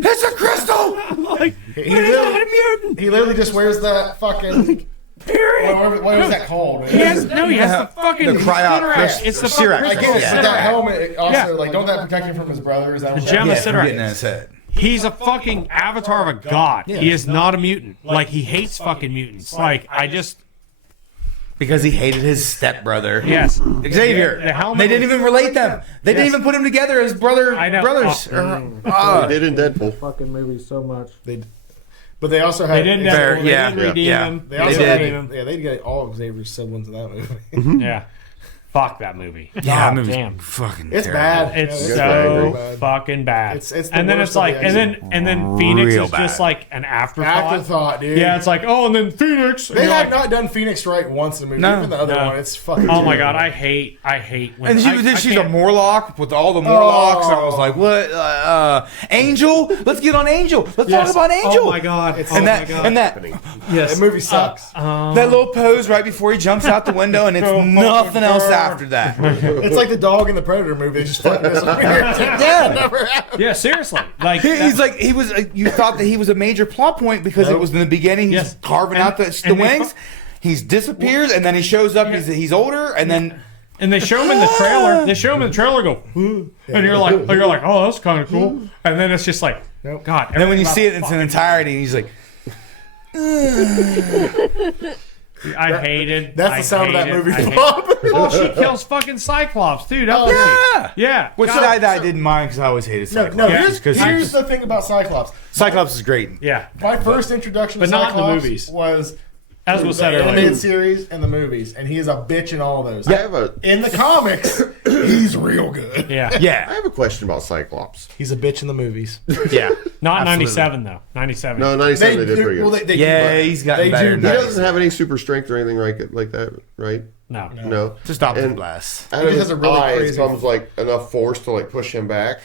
It's a crystal! like, He literally just wears that fucking. What was that called? he has the fucking The cryo- Cinerect. It's the Cyrax. fucking I get it, Yeah. but that helmet also Yeah. like don't that protect him from his brother? Is that what gem Yeah, of from Cinerect. getting in his head. He's a fucking avatar of a god. He is not a mutant. Like, he hates fucking mutants. Like, I just. Because he hated his stepbrother. Yes. Xavier. The helmet They didn't was- even relate them. They didn't Yes. even put him together as brothers. I know. They did in Deadpool. Fucking movie so much. But they also They had. didn't, Fair, they yeah, didn't redeem yeah. him. They also They had. did. Yeah, they get all of Xavier's siblings in that movie. Yeah. Fuck that movie. Yeah, God that movie's damn. fucking It's terrible. bad. It's Yeah, so very bad. fucking bad. It's the and then worst it's like, of the and then Phoenix Real is just bad. like an afterthought. Afterthought, dude. Yeah, it's like, oh, and then Phoenix. and They you're have like, not done Phoenix right once in the movie. No. Even the other No. one, it's fucking. oh my terrible. god, I hate when And she's a Morlock with all the Morlocks. I was like, what? Angel? Let's get on Angel. Let's talk about Angel. Oh my god. It's- oh and my that, god. and that, yes. That movie sucks. that little pose right before he jumps out the window, and it's nothing else after that. It's like the dog in the Predator movie. They just fucking disappear. Yeah. Never happened. Yeah, seriously. Like He's like he was. You thought that he was a major plot point because it Nope. was in the beginning. He's Yes. carving And- out the and they wings. He disappears and then he shows up. He's older and then and they show him in the trailer. They show him in the trailer. Go, and you're like, oh, that's kind of cool. And then it's just like, Nope. God. and then when you everything see it in about its entirety, he's like, I hated. That's the I sound of that hated- movie. I hated- Bob. Well, she kills fucking Cyclops too, doesn't yeah. she? Yeah. which God. I didn't mind because I always hated No, Cyclops. no. Yeah, Here's the thing about Cyclops. Cyclops is great. Yeah. My first introduction to But not in the Cyclops movies. was as was the said earlier. animated series and the movies, and he is a bitch in all those. I have a In the comics, he's real good. Yeah. I Yeah, have a question about Cyclops. He's a bitch in the movies. yeah. Not Absolutely. 97 though. 97. No, 97 they did pretty good. Yeah, he's gotten they better do- than He that. doesn't have any super strength or anything like that, right? No. No. Just opposite And blast. Out He of just his has a really eyes crazy- comes like enough force to like push him back.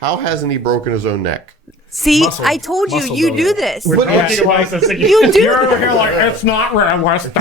How hasn't he broken his own neck? See, Muscle- I told you, muscle you builder. do this. We're talking about this again. You do You're over this. here like, it's not realistic.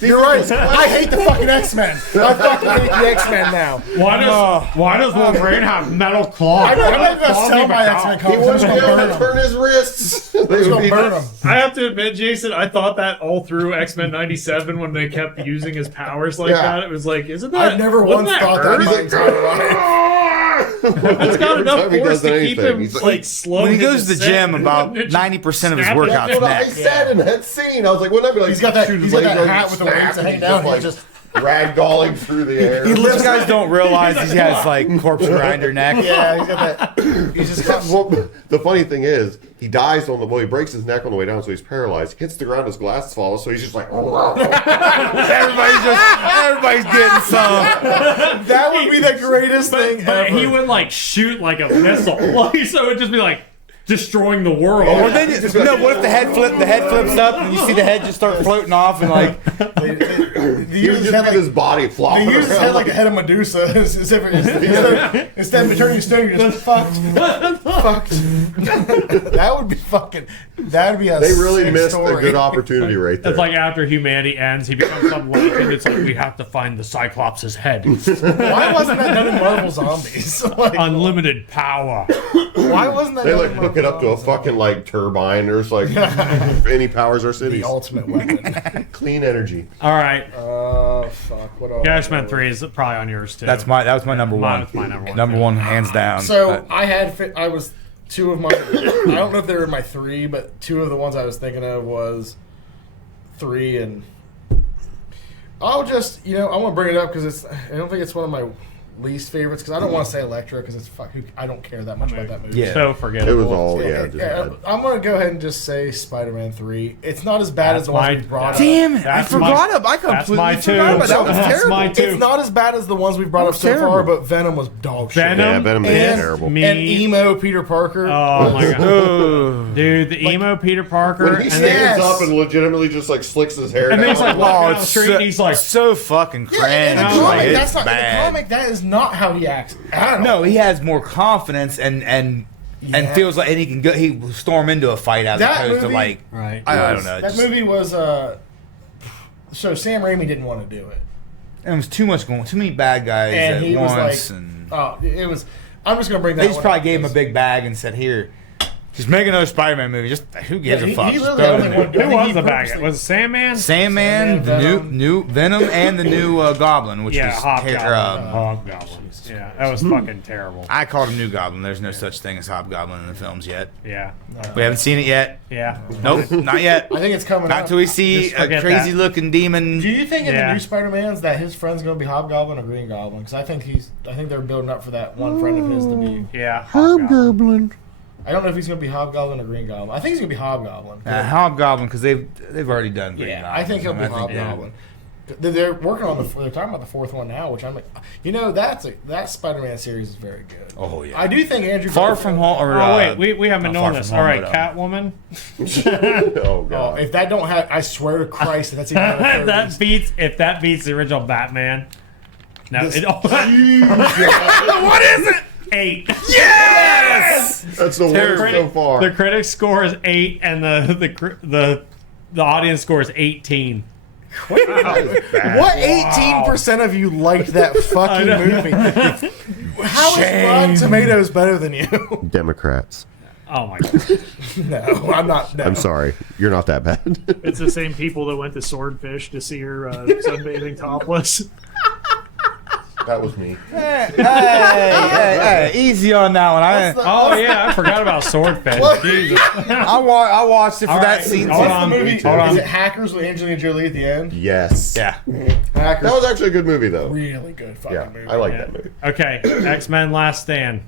You're right. I hate the fucking X-Men. I fucking hate the X-Men now. Why does Wolverine have metal claws? I'm not going to sell my X-Men He comics. I'm wouldn't just be going to able burn to them. turn his wrists. They I'm just would going be to burn them. I have to admit, Jason, I thought that all through X-Men 97 when they kept using his powers like Yeah. that. It was like, isn't that... I've never wouldn't once thought that hurt? in my entire life. It's got Every enough time he force does to keep anything, him he's like slow. When he in goes to his the gym, descent. about Just 90% of his snap it. workout's That's what I neck. said in that scene. I was like, wouldn't that be like He's got that- shoot he's his got that legs, hat with the snap, wings that hang and down, like, he just- ragdolling through the air. Those guys don't realize he has like corpse grinder neck. Yeah, he's got that. He's just got. Well, the funny thing is, he dies on the he breaks his neck on the way down, so he's paralyzed. He hits the ground, his glasses fall, so he's just like. Everybody's getting some. That would be the greatest thing But ever. he would like shoot like a missile. Like, so it would just be like destroying the world. Or then what if the head flips up and you see the head just start floating off and like They He use would his just head get like. his body flopping They use his head around like the head of Medusa. Instead of turning stone, you're just fucked. Fucked. That would be fucking. That would be a. They really sick missed story. a good opportunity right there. It's like after humanity ends, he becomes some legend. It's like we have to find the Cyclops' head. Why wasn't that done in Marvel Zombies? Like, Unlimited power. why wasn't that? They done like in hook it up to a Marvel fucking like turbine. There's like any powers our Zombies? cities. The ultimate weapon. Clean energy. All right. Fuck. What else? Cashman 3 is probably on yours too. that was my number one. That's my number one. Number one, hands down. So I was two of my. I don't know if they were my three, but two of the ones I was thinking of was 3 and. I'll just I want to bring it up because I don't think it's one of my least favorites because I don't want to say Electra because it's I don't care that much about that movie. Yeah. So It forgettable. was all just bad. I'm gonna go ahead and just say Spider-Man 3. It's not as bad as the ones we brought up. Damn it! I That's forgot my- about. I That's completely my two. forgot about that. Was That's terrible. my two. It's not as bad as the ones we've brought up was so far, terrible. but Venom was dog shit. Venom, Yeah, Venom is and, terrible. me- and emo Peter Parker. Oh my god, Ugh. dude! The emo Peter Parker, When and he then, stands Yes. up and legitimately just like slicks his hair and then down. he's like Oh, walking down the it's street, and he's like, so fucking cringe. in the I was comic, like, that's it's not in the bad. comic. That is not how he acts at all. No, he has more confidence and Yeah. feels like and he will storm into a fight as That opposed to movie- like right. I don't know. That movie was so Sam Raimi didn't want to do it, It was too many bad guys and at he was once, like, and "Oh, it was." I'm just gonna bring that. they just one probably up gave him a because- big bag and said, "Here, just make another Spider-Man movie. Just who gives Yeah, a fuck? he Just literally throw it only in there." wanted- I Who think was he the bag? purposely- Was it Sandman? Sandman, the Venom. new Venom, and the new Goblin, which Yeah, was Hobgoblin. Hobgoblins. Yeah, that was fucking terrible. I called him New Goblin. There's no such thing as Hobgoblin in the films yet. Yeah, We haven't seen it yet. yeah. Nope, not yet. I think it's coming. Not up. till we see Just a forget crazy that. looking demon. Do you think in Yeah. the new Spider-Mans that his friend's gonna be Hobgoblin or Green Goblin? Because I think they're building up for that one friend of his to be. Yeah, Hobgoblin. I don't know if he's gonna be Hobgoblin or Green Goblin. I think he's gonna be Hobgoblin. Hobgoblin because they've already done. Green Yeah, Goblin. I think he'll be Hobgoblin. They're working on they're talking about the fourth one now, which I'm like, that Spider-Man series is very good. Oh yeah. I do think Andrew Far Garfield- from home. Or, Oh wait, we haven't not known Far this. From All Home, right, but, Catwoman. Oh Oh, god. if that don't have, I swear to Christ, that's even. If that beats the original Batman. No, This- what is it? 8. Yes. That's the worst so far. The critic score is 8, and the audience score is 18. What 18% of you liked that fucking movie? How is Rotten Tomatoes better than you? Democrats. Oh my god! No, I'm not. No. I'm sorry. You're not that bad. It's the same people that went to Swordfish to see her sunbathing topless. That was me. Hey, easy on that one. Oh yeah, I forgot about Swordfish. What? Jesus. I watched it for All that right, scene. hold What's on. the movie? Hold on. Is it Hackers with Angelina Jolie at the end? Yes. Yeah. Hackers. That was actually a good movie though. Really good fucking Yeah, movie. I like Yeah. that movie. Okay, X-Men: Last Stand.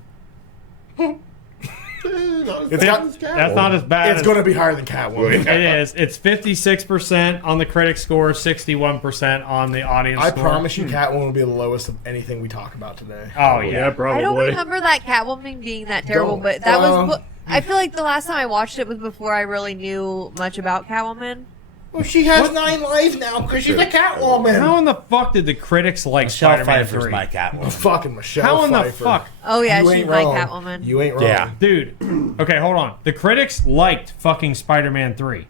It's got. That's not as bad. It's going to be higher than Catwoman. It is. It's 56% on the critic score, 61% on the audience I score. promise you, Catwoman will be the lowest of anything we talk about today. Oh yeah. Yeah, probably. I don't remember that Catwoman being that terrible, Don't. but that was. I feel like the last time I watched it was before I really knew much about Catwoman. Well, she has 9 lives now because she's a Catwoman. How in the fuck did the critics like Michelle Spider-Man Pfeiffer's 3? my Catwoman. Fucking Michelle How in the Pfeiffer. fuck? Oh yeah, You she's ain't my wrong. Catwoman. You ain't wrong. Yeah. Dude, okay, hold on. The critics liked fucking Spider-Man 3.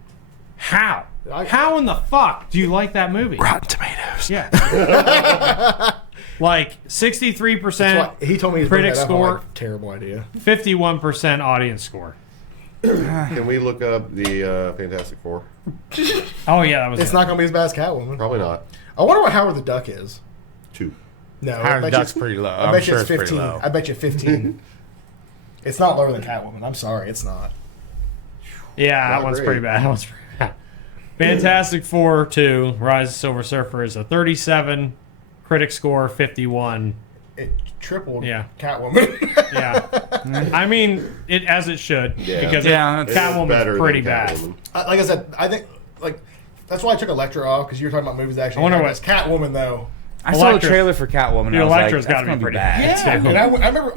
How? How in the fuck do you like that movie? Rotten Tomatoes. Yeah. Like 63%, That's why he told me he's critic that up. I'm score, like, terrible idea. 51% audience score. Can we look up the Fantastic Four? Oh yeah, that was It's it. not going to be as bad as Catwoman. Probably not. I wonder what Howard the Duck is. 2. No, I Howard bet the you Duck's pretty low. I I'm bet sure you it's it's pretty 15. low. I bet you 15. It's not lower than Catwoman. I'm sorry, it's not. Yeah, that Not one's great. pretty bad. That one's pretty bad. Fantastic Four 2, Rise of Silver Surfer is a 37, critic score 51. It tripled Yeah. Catwoman. Yeah. I mean, it as it should. Yeah. Because Yeah, It is Catwoman's better than pretty bad. Catwoman. Like I said, I think that's why I took Electra off because you were talking about movies that actually. I wonder have what- this. Catwoman though. I saw the Electra's- trailer for Catwoman. And Dude, I was like, Electra's that's gotta be gonna pretty bad. bad. And I remember.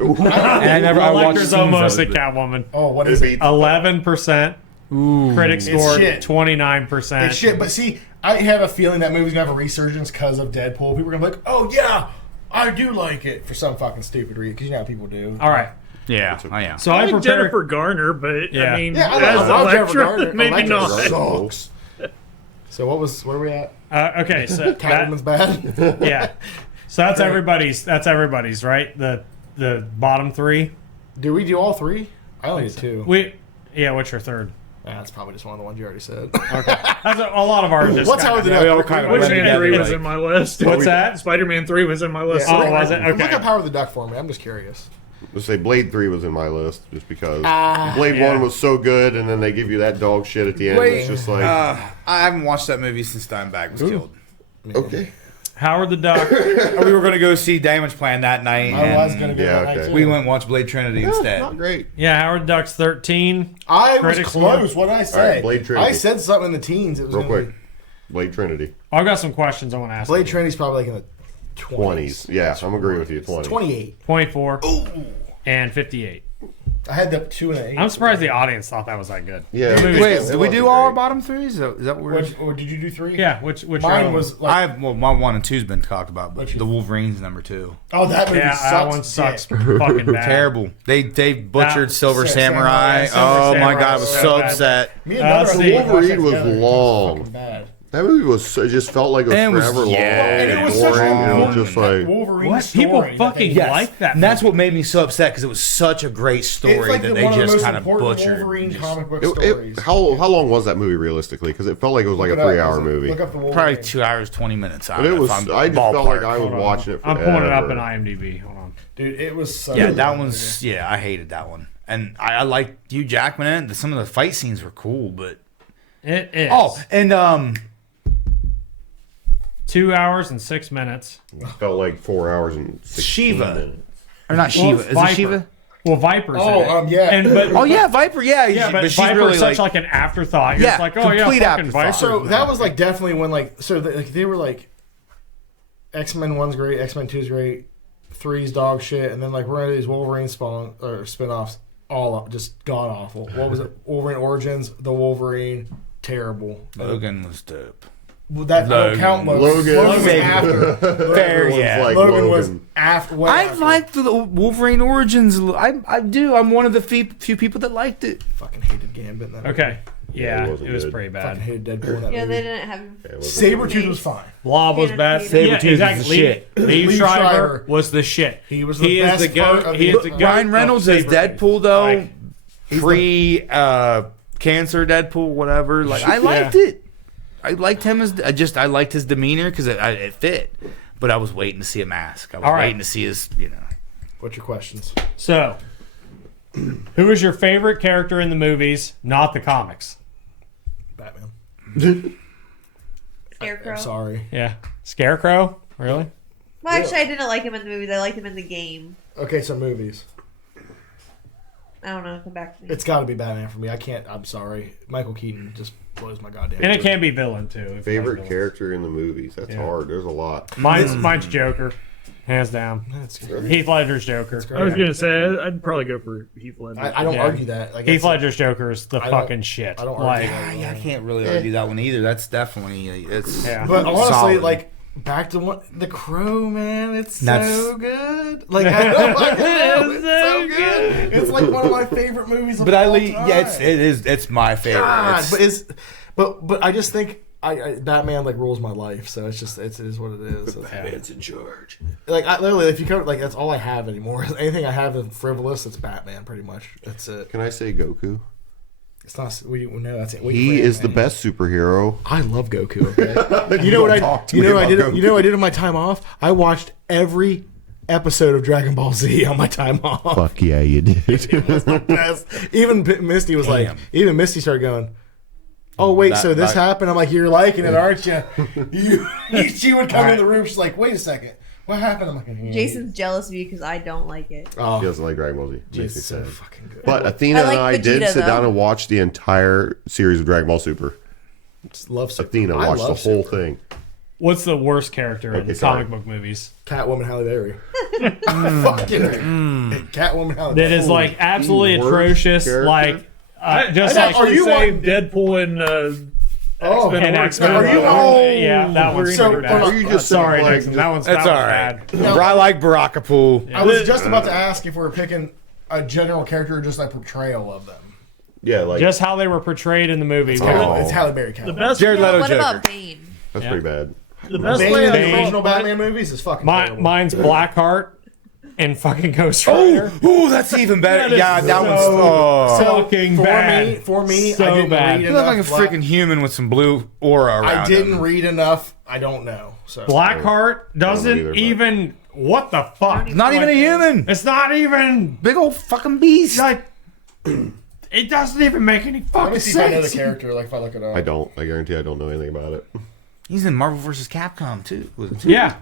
And I watched Electra's scenes almost a of it. Catwoman. Oh, what It is it? beats- 11%. Critic It's score shit. 29%. It's shit. But see, I have a feeling that movie's gonna have a resurgence because of Deadpool. People are gonna be like, "Oh yeah, I do like it," for some fucking stupid reason. Because you know how people do. All right. Yeah, I am. So I I like prepared. Jennifer Garner, but Yeah. I mean, Yeah, I as love Jennifer Electra, Garner. maybe Electra's not. great. Sucks. So where are we at? Okay, so Catwoman's bad. yeah. So that's everybody's. That's everybody's, right? The bottom 3. Do we do all 3? I only did 2. Yeah. What's your third? That's probably just one of the ones you already said. That's a lot of ours. Just What's kinda- Howard the Duck? we all kind of Which went Spider-Man together, 3 was like- in my list. What's that? Spider-Man 3 was in my list. Oh, was it? Look Okay. up Howard the Duck for me. I'm just curious. Let's say Blade 3 was in my list just because Ah, Blade yeah. 1 was so good, and then they give you that dog shit at the end. Wait, It's just like, I haven't watched that movie since Dimebag was killed. okay. Howard the Duck. We were going to go see Damage Plan that night. I was and gonna go Yeah, that night okay. too. We went and watched Blade Trinity instead. Not great. Yeah, Howard the Duck's 13. I was Critics close. What did I say? All right, Blade Trinity. I said something in the teens. It was Real gonna be- quick. Blade Trinity. I've got some questions I want to ask. Blade you. Trinity's probably like in the 20s. Yeah, I'm agreeing with you. 20. 28. 24 and 58. I had the 2 and an 8. I'm surprised the audience thought that was that good. Yeah. The movie- Wait, It did we wasn't do all our great. bottom 3s? Is that what we're... Or did you do 3? Yeah, which Mine was like, my 1 and 2's been talked about, but What's your- the Wolverine's number 2. oh, that movie yeah, sucks. that one sucks dick. fucking bad. Terrible. They butchered Silver Samurai. Samurai. Silver Oh my Samurai god, I was was so so bad. upset. Me and Let's Bubba see. watched that Wolverine was together. It long. fucking bad. That movie was, it just felt like it was And it was- forever long. yeah, And it and was such boring. a It was just like, Wolverine What? story. People that they- fucking Yes. like that. And that's what made me so upset because it was such a great story It's like that the, they one of the just most kind of important butchered. Wolverine Just- comic book stories. how long was that movie realistically? Because it felt like it was like a Look it up. 3-hour movie. Look up the Wolverine. Probably 2 hours, 20 minutes. But it was, I just felt like I was Hold on. watching it I'm forever. pulling it up in IMDb. Hold on. Dude, it was so Yeah, good. that one's. Yeah, I hated that one. And I liked Hugh Jackman in it. Some of the fight scenes were cool, but. It is. Oh, and 2 hours and 6 minutes. It felt like 4 hours and 16 Shiva. minutes. Or not Shiva. Is Viper. it Shiva? Well, Viper's Oh, in it. yeah. And but Oh, yeah, Viper. Yeah, yeah, but she's Viper's really such like an afterthought. You're Yeah, just like, oh yeah, complete fucking afterthought. Viper. So that was like definitely when they were like X-Men 1's great, X-Men 2's great, 3's dog shit, and then like we're into these Wolverine spin-offs, all up, just god awful. What was it? Wolverine Origins, the Wolverine, terrible. Logan was dope. Well, that Logan. don't count Logan. Logan. Logan was after. Fair, Everyone's yeah. like Logan was Logan. after. way I after. liked the Wolverine Origins. I do. I'm one of the few people that liked it. Fucking hated Gambit. In that okay. Yeah, Yeah, it it wasn't was good. pretty movie. Fucking bad. hated Deadpool in that Yeah, movie. they didn't have. It wasn't Sabretooth was fine. Blob was bad. Sabretooth Yeah, was exactly. the shit. Lee Lee Schreiber Schreiber was the shit. He was the He best is the part goat. of He the- is the goat. Ryan Reynolds of as Sabretooth. Deadpool though. Like, Pre cancer Deadpool, whatever. Like I liked it. I liked him as I liked his demeanor because it fit. But I was waiting to see a mask. I was All right. waiting to see his. What's your questions? So, who is your favorite character in the movies, not the comics? Batman. Scarecrow. I'm sorry. Yeah, Scarecrow. Really? Well, actually, I didn't like him in the movies. I liked him in the game. Okay, so movies. I don't know. Come back to me. It's got to be Batman for me. I can't. I'm sorry. Michael Keaton just blows my goddamn. And it mind. can be villain too. if you like Favorite villains. character in the movies? That's hard. There's a lot. Mine's Joker, hands down. That's good. Heath Ledger's Joker. great. I was gonna say I'd probably go for Heath Ledger. I don't Yeah. argue that. Like Heath it's- Ledger's Joker is the I don't- fucking shit. I don't argue Like, that. Yeah, I can't really argue that one either. That's definitely it's. Yeah. But honestly, solid. like back to The Crow, man, it's That's- so good. Like I don't fucking know, it's so good. It's like one of my favorite movies of But all time. it's my favorite. God, It's- but I just think I Batman like rules my life, so it is what it is. Batman's in charge. Like I literally, if you cover like that's all I have anymore. Anything I have in frivolous, it's Batman, pretty much. That's it. Can I say Goku? It's not. We know that's it. He is the best superhero. I love Goku. Okay. You know what I did? You know what I did on my time off? I watched every episode of Dragon Ball Z on my time off. Fuck yeah, you did. It was the best. Even Misty was like, even Misty started going, "Oh wait, so this happened?" I'm like, "You're liking it, aren't you?" She would come in the room. She's like, "Wait a second, what happened?" I'm like, Jason's jealous of you because I don't like it. He "Oh, doesn't like Dragon Ball Z. Makes me it's so sad. fucking good." But Athena I and like I did Vegeta, sit down though. and watch the entire series of Dragon Ball Super. Love Super. Athena I watched the love whole Super. thing. what's the worst character in Okay, the sorry. comic book movies? Catwoman Halle Berry. Fucking Catwoman Halle Berry. That is like absolutely worst atrocious. character? Like just I'd like actually are you say on- Deadpool and Oh, X-Men and Origins. X-Men. Are you- oh, yeah, that one's so- super bad. hold on. Or you just Sorry, like, Nixon. That one's That's that all one's right. bad. I like Barakapool. I was just about to ask if we were picking a general character or just a portrayal of them. yeah, like Just how they were portrayed in the movie. It's Oh. Halle Berry The Catwoman. best, Jared No, Leto what Joker. about Bane? that's Yeah. pretty bad. the best Bane way in I the Bane. original Batman movies is fucking terrible. Mine's Blackheart and fucking Ghost Rider. Ooh, that's even better. That is Yeah, that so- one's. Oh. So fucking for bad. For me, So I didn't bad. read You look like a enough freaking human with some blue aura around I didn't him. read enough. I don't know. So Blackheart doesn't either, but- even. What the fuck? Not even a human. It's not even Big old fucking beast. like. It doesn't even make any let fucking me see if I know the sense. character. Like if I look it up. I don't. I guarantee I don't know anything about it. He's in Marvel vs. Capcom too. Was it too? Yeah,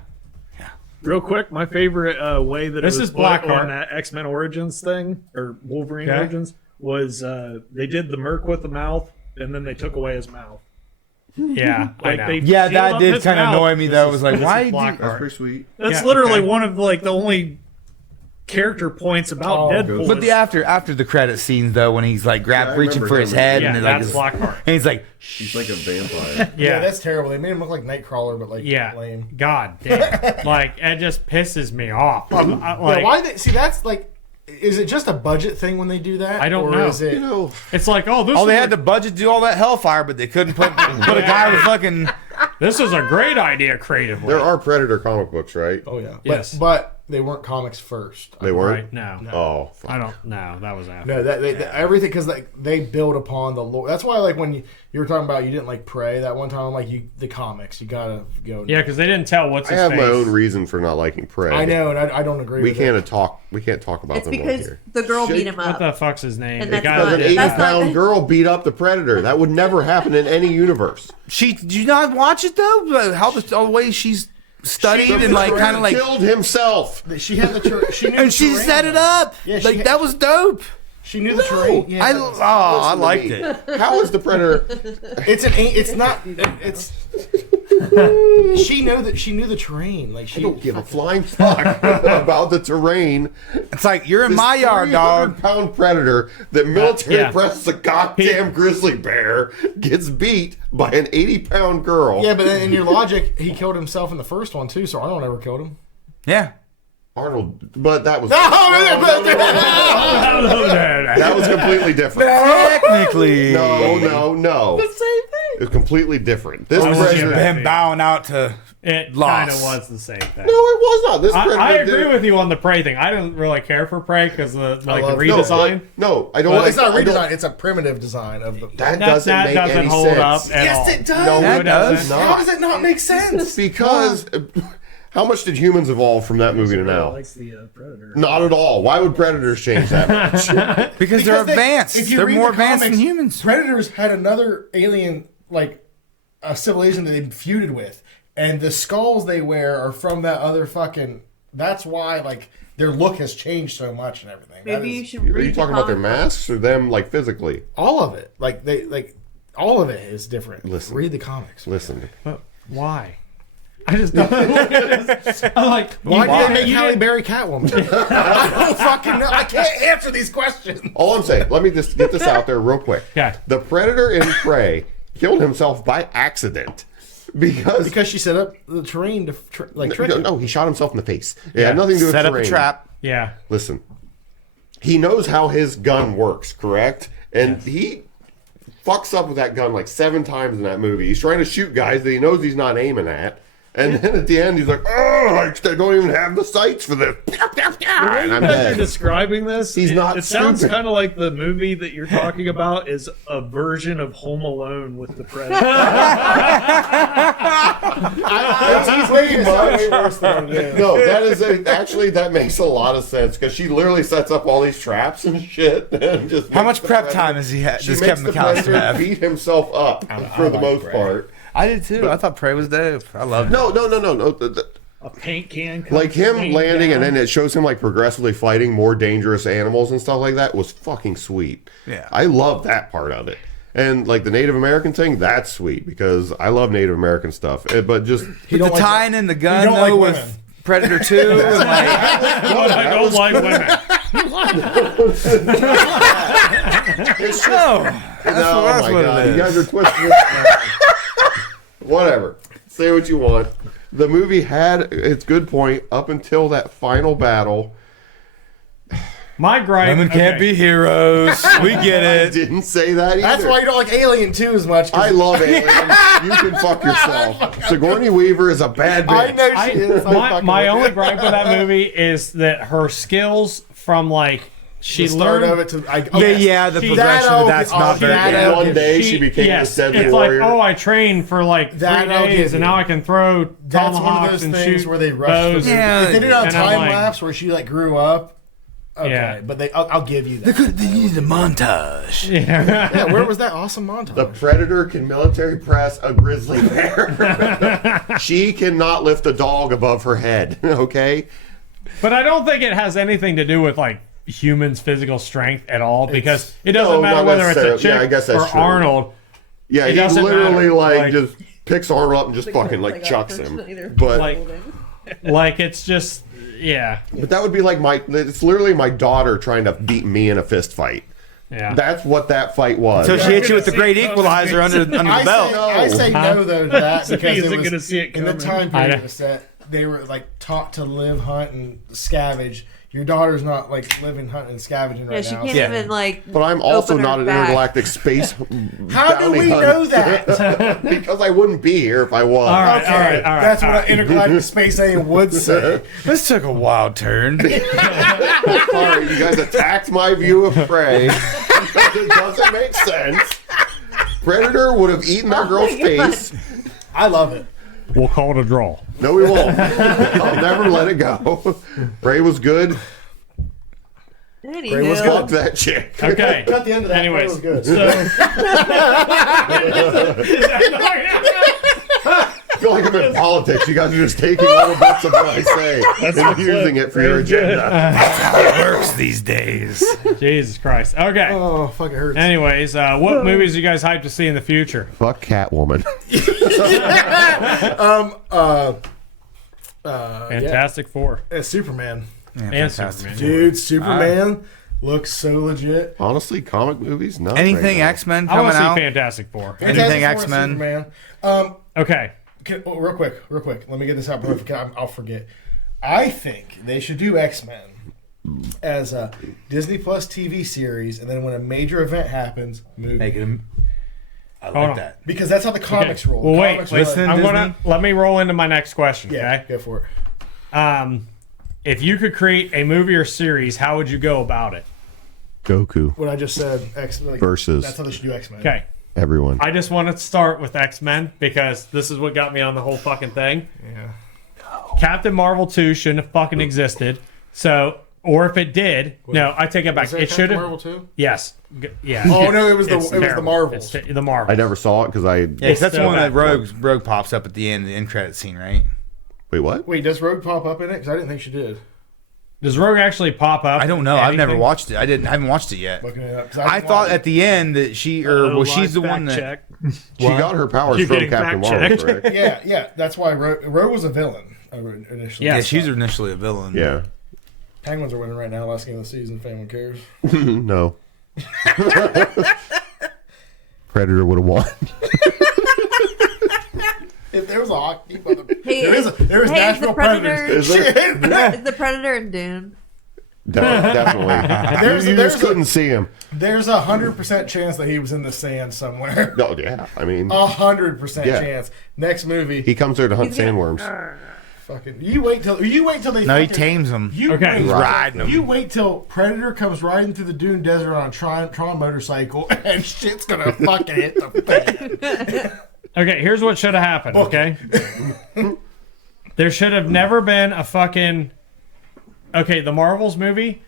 real quick, my favorite way that This it was is put Blackheart. on that X-Men Origins thing or Wolverine Okay. Origins was they did the Merc with the mouth and then they took away his mouth. yeah, I Like know. they Yeah, sealed that up did his kind of mouth. annoy me though. It was like, This why? is Did Blackheart. Pretty sweet. That's Yeah, literally okay. one of like the only character points about Oh, Deadpool. But the after the credit scenes though, when he's like Yeah, I reaching remember for his him. head, Yeah, and that's like, Blackheart. and he's like, He's like a vampire. Yeah, Yeah, that's terrible. They made him look like Nightcrawler, but like yeah. lame. God damn, like it just pisses me off. Like, Yeah, why they see that's like is it just a budget thing when they do that? I don't or know. Is it You know, it's like, oh, this oh, was they a- had the budget to do all that hellfire, but they couldn't put a guy with fucking. this was a great idea creatively. there are Predator comic books, right? Oh yeah. Yes. But they weren't comics first. They weren't. Right? No, Oh, fuck. I don't. No, that was after. No, that everything because they build upon the lore. That's why like when you were talking about you didn't like Prey that one time. I'm like the comics. You gotta go. Yeah, because they didn't tell what's I his have face. my own reason for not liking Prey. I know, and I don't agree. We with can't it. talk. We can't talk about It's them on because here. the girl Shit. beat him What up. the fuck's his name? And The that's guy not- that An did that's that. 80-pound girl beat up the Predator. That would never happen in any universe. Did you not watch it though? How all the way she's studied and like kind of like, killed himself. She had the she knew and the she terrain, set it though. up. Yeah, she like had- that was dope. She knew the terrain. Yeah, I that's- I Listen to liked me. it. How is the Predator? It's an. It's not. It's. She knew the terrain. Like I she don't give a flying fuck about the terrain. It's like you're in This my yard, dog. 300-pound predator that military Yeah. presses a goddamn grizzly bear gets beat by an 80-pound girl. Yeah, but then in your logic, he killed himself in the first one too. So Arnold never killed him. Yeah. Arnold, but that was Oh, that was completely different. Technically, No. Same thing. It was completely different. This was predator. just him bowing out to. It Lost. kind of was the same thing. No, it was not. This predator. I agree did- with you on the Prey thing. I didn't really care for Prey because the like the love- redesign. No, I don't. Well, it's not a I don't- redesign. It's a primitive design of the. That that doesn't make doesn't any hold sense. up at Yes, all. it does. No, That it does does How not. does it not make sense? Because how much did humans evolve from that movie to now? likes the Predator. Not at all. Why would predators change that much? Because they're they- advanced. if you They're read more the advanced comics, than humans. Predators had another alien, like a civilization that they feuded with, and the skulls they wear are from that other fucking That's why like their look has changed so much and everything. That Maybe you is- should Are read you the talking about their comic book. masks or them like physically? all of it. Like they like all of it is different. Listen. Read the comics. Listen, But why? I just don't. I'm like, Why you- did they make you Halle didn't- Berry Catwoman? I don't fucking know. I can't answer these questions. all I'm saying, let me just get this out there real quick. Okay. The predator in Prey killed himself by accident because Because she set up the terrain to trick him. no, he shot himself in the face. It had nothing to do with Set up a terrain. trap. Yeah. Listen, he knows how his gun works, correct? And he fucks up with that gun like 7 times in that movie. He's trying to shoot guys that he knows he's not aiming at. And then at the end, he's like, "Oh, I don't even have the sights for this." And I'm As you're dead. describing this, He's not It sounds stupid. kind of like the movie that you're talking about is a version of Home Alone with the predator. He's making it sound way worse than it is. No, that is actually that makes a lot of sense because she literally sets up all these traps and shit. And just How makes much the prep predator- time has he had? She Does makes Kevin the McAllister predator have? beat himself up for the like most Prey. part. I did too. I thought Prey was dope. I loved it. No. A paint can, comes Like him raining landing and down. then it shows him like progressively fighting more dangerous animals and stuff like that was fucking sweet. Yeah. I love that part of it. And like the Native American thing, that's sweet because I love Native American stuff. But just He But don't the like tying in the gun don't though like with women. Predator 2 and like But I don't like women. it's just, no. no, that's my what god, it you is. guys are twisting it. Whatever. Say what you want. The movie had its good point up until that final battle. My gripe. Women can't be heroes. We get I it. didn't say that either. That's why you don't like Alien 2 as much. 'cause I love Alien. You can fuck yourself. Sigourney Weaver is a bad bitch. I know she is. I'm My fucking my with only you. gripe with that movie is that her skills from like she The start learned. of it to Yeah, the She- progression That of that's I'll not give very you. good. One day she became yes, the Deadly it's Warrior. like, oh, I trained for like That 3 I'll days, give and you. now I can throw That's one tomahawks of those and things shoot where they rush. bows. Yeah, If they did it on and I'm time like- lapse where she like grew up. Okay, Yeah. but I'll give you that. They needed a montage. Yeah. Yeah, where was that awesome montage? The Predator can military press a grizzly bear. She cannot lift a dog above her head. Okay. But I don't think it has anything to do with like humans' physical strength at all because it No, doesn't matter not whether it's a necessarily. chick Yeah, I guess that's or true. Arnold. Yeah, It he doesn't literally matter. like Like- just picks Arnold up and just fucking like chucks him. But Like it's just yeah. but that would be like it's literally my daughter trying to beat me in a fist fight. Yeah. That's what that fight was. So she hit you with the great equalizer under the I belt. say no though to that He because isn't it was gonna see it in the coming. time I period know. it was set. They were like taught to live, hunt, and scavenge. Your daughter's not like living, hunting, and scavenging Yeah, right she now. can't Yeah. even like. But I'm also open her not an bag. intergalactic space. How do bounty we hunter. know that? Because I wouldn't be here if I was. All right, Okay, all right, all right. That's all what right. an intergalactic space alien would say. This took a wild turn. Sorry, you guys attacked my view of Prey. It doesn't make sense. Predator would have eaten that girl's face. I love it. We'll call it a draw. No, we won't. I'll never let it go. Prey was good. Ray was Anywho, Fuck that chick. Okay. Cut the end of that. Anyways, That was good. so I feel like I'm in politics. You guys are just taking little bits of what I say and using it for your agenda. It works these days. Jesus Christ. Okay. Oh, fuck, it hurts. Anyways, what movies are you guys hyped to see in the future? Fuck Catwoman. Fantastic Four It's Superman. and Superman. Dude, Superman looks so legit. Honestly, comic movies, not Anything right now. X-Men I want coming to see out? Fantastic Four. Anything Fantastic Four and X-Men? Superman. Okay. Real quick. Let me get this out before I'll forget. I think they should do X-Men as a Disney Plus TV series, and then when a major event happens, movie. Make him. I Hold on. like that. Because that's how the comics roll. Well, wait. Comics listen. are like- I'm gonna let me roll into my next question. yeah, Okay. go for it. If you could create a movie or series, how would you go about it? Goku What I just said, X-Men. versus That's how they should do X-Men. Okay. everyone. I just want to start with X-Men because this is what got me on the whole fucking thing. Yeah. Captain Marvel 2 shouldn't have fucking existed. So, or if it did, no, I take it back. Is that It should Captain have. Marvel too? Yes. Yeah. Oh no, it was the It's Marvels. terrible. It's the Marvel. I never saw it because I. Yeah, 'cause that's the so one that bad. Rogue pops up at the end, the end credit scene, right? Wait, what? Wait, does Rogue pop up in it? Because I didn't think she did. Does Rogue actually pop up? I don't know. I've never anything? watched it. I haven't watched it yet. Looking it up. 'Cause I didn't thought watch at the end that she's the one that. Check. She got her powers You're from getting Captain Marvel, fact-checked. correct? it. Yeah. That's why Rogue was a villain initially. Yeah, Yeah, she's initially a villain. Yeah. Penguins are winning right now. Last game of the season. If anyone cares. No. Predator would have won. If there was a hockey, but Hey, there is Nashville the Predator. Predators. Is there? Is the Predator in Dune? Definitely. You just couldn't see him. There's 100% chance that he was in the sand somewhere. No, yeah. I mean, 100% Yeah. chance. Next movie. he comes there to hunt sandworms. Fucking. You wait till they. No, he fucking- tames them. You Okay. wait, He's riding them. You wait till Predator comes riding through the Dune Desert on a Tron motorcycle, and shit's gonna fucking hit the fan. Okay, here's what should have happened, okay? There should have never been a fucking... Okay, the Marvels movie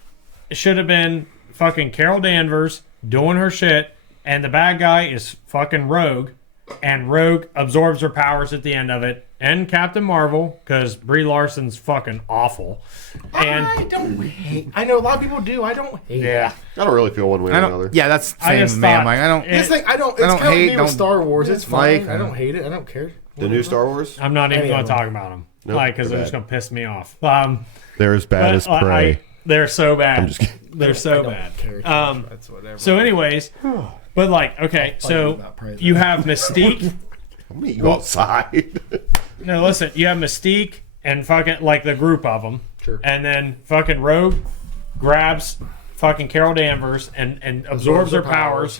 should have been fucking Carol Danvers doing her shit, and the bad guy is fucking Rogue, and Rogue absorbs her powers at the end of it, and Captain Marvel, because Brie Larson's fucking awful. And I don't hate. I know a lot of people do. I don't hate. yeah, I don't really feel one way or I another. don't. Yeah, that's the I same just with me. I'm thought like, I don't. it- This thing, I don't. It's I don't kind of hate, me don't with Star Wars. It's fine. like, I don't hate it. I don't care. The new Star Wars? I'm not even Any going of to them. talk about them, Nope, like, because they're they're just bad. going to piss me off. They're as bad as But Prey. they're so bad. I'm just kidding. They're so bad. That's whatever. So, anyways, but like, okay, so about Prey, you have Mystique. I'll meet you outside. No, listen, you have Mystique and fucking like the group of them, Sure. and then fucking Rogue grabs fucking Carol Danvers and absorbs her powers.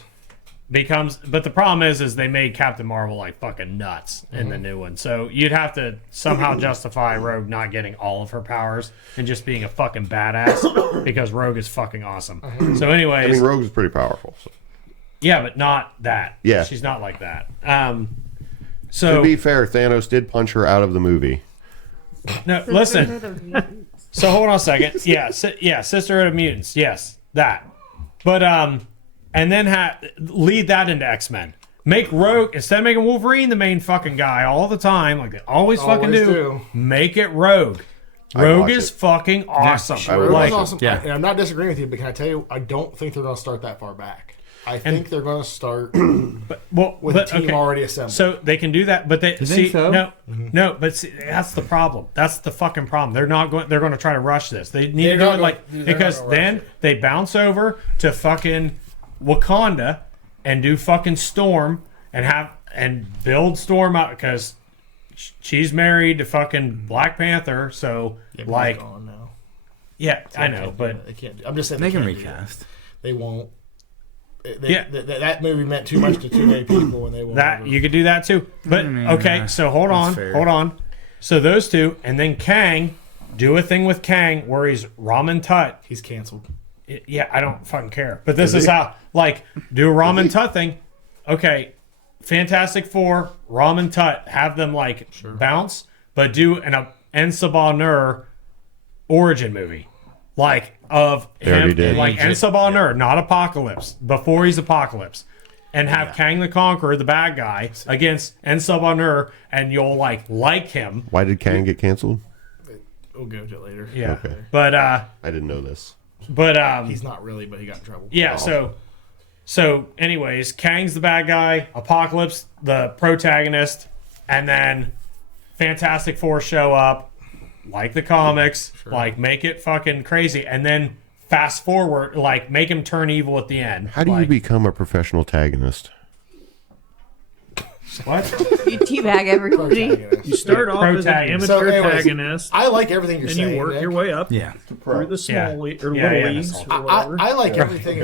Becomes, but the problem is they made Captain Marvel like fucking nuts in the new one. So you'd have to somehow justify Rogue not getting all of her powers and just being a fucking badass because Rogue is fucking awesome. So, anyways, I mean, Rogue is pretty powerful. So. yeah, but not that. Yeah. She's not like that. To So be fair, Thanos did punch her out of the movie. no, listen. So hold on a second. Yeah, Sisterhood of Mutants. Yes, that. But and then lead that into X-Men. Make Rogue, instead of making Wolverine the main fucking guy all the time, like they always fucking Always do, do. make it Rogue. I'd Rogue watch is it. fucking awesome. I would Rogue watch is it. awesome. Yeah. And I'm not disagreeing with you, but can I tell you, I don't think they're going to start that far back. I think they're going to start Well, with but, a team okay. already assembled. So they can do that, but they see think so? no, but see, that's the problem. That's the fucking problem. They're not going. They're going to try to rush this. They need They're to do not it gonna- like they're not because gonna rush then it. they bounce over to fucking Wakanda and do fucking Storm and build Storm out because she's married to fucking Black Panther. So like, gone now. yeah, I know, but They can't. I'm just saying They can can't do that. recast. They won't. Yeah. That movie meant too much to too many people, and they won't. that you could do that too. But okay, so hold on, fair. hold on. So those two, and then Kang, do a thing with Kang where he's Ramen Tut. He's canceled. Yeah, I don't fucking care. But this is how, like, do a Ramen Tut thing. Okay, Fantastic Four, Ramen Tut, have them, like, bounce, but do an Ensabah Nur origin movie. Like, of already him, did. like, Ensabah Nur, not Apocalypse, before he's Apocalypse. And have Kang the Conqueror, the bad guy, against Ensabah Nur, and you'll, like him. Why did Kang get canceled? We'll go to it later. Yeah. Okay. But, I didn't know this. He's not really, but he got in trouble. yeah, so anyways, Kang's the bad guy, Apocalypse the protagonist, and then Fantastic Four show up, like the comics, like make it fucking crazy, and then fast forward, like make him turn evil at the end. How do you Like, become a professional tagonist? what? You teabag everybody. Protagonist. You start off as an Protagonist. amateur So, anyways, antagonist, I like everything you're and saying. you work Nick. your way up Yeah. through the small Yeah. or Yeah, little yeah, leagues that's or whatever. I like everything.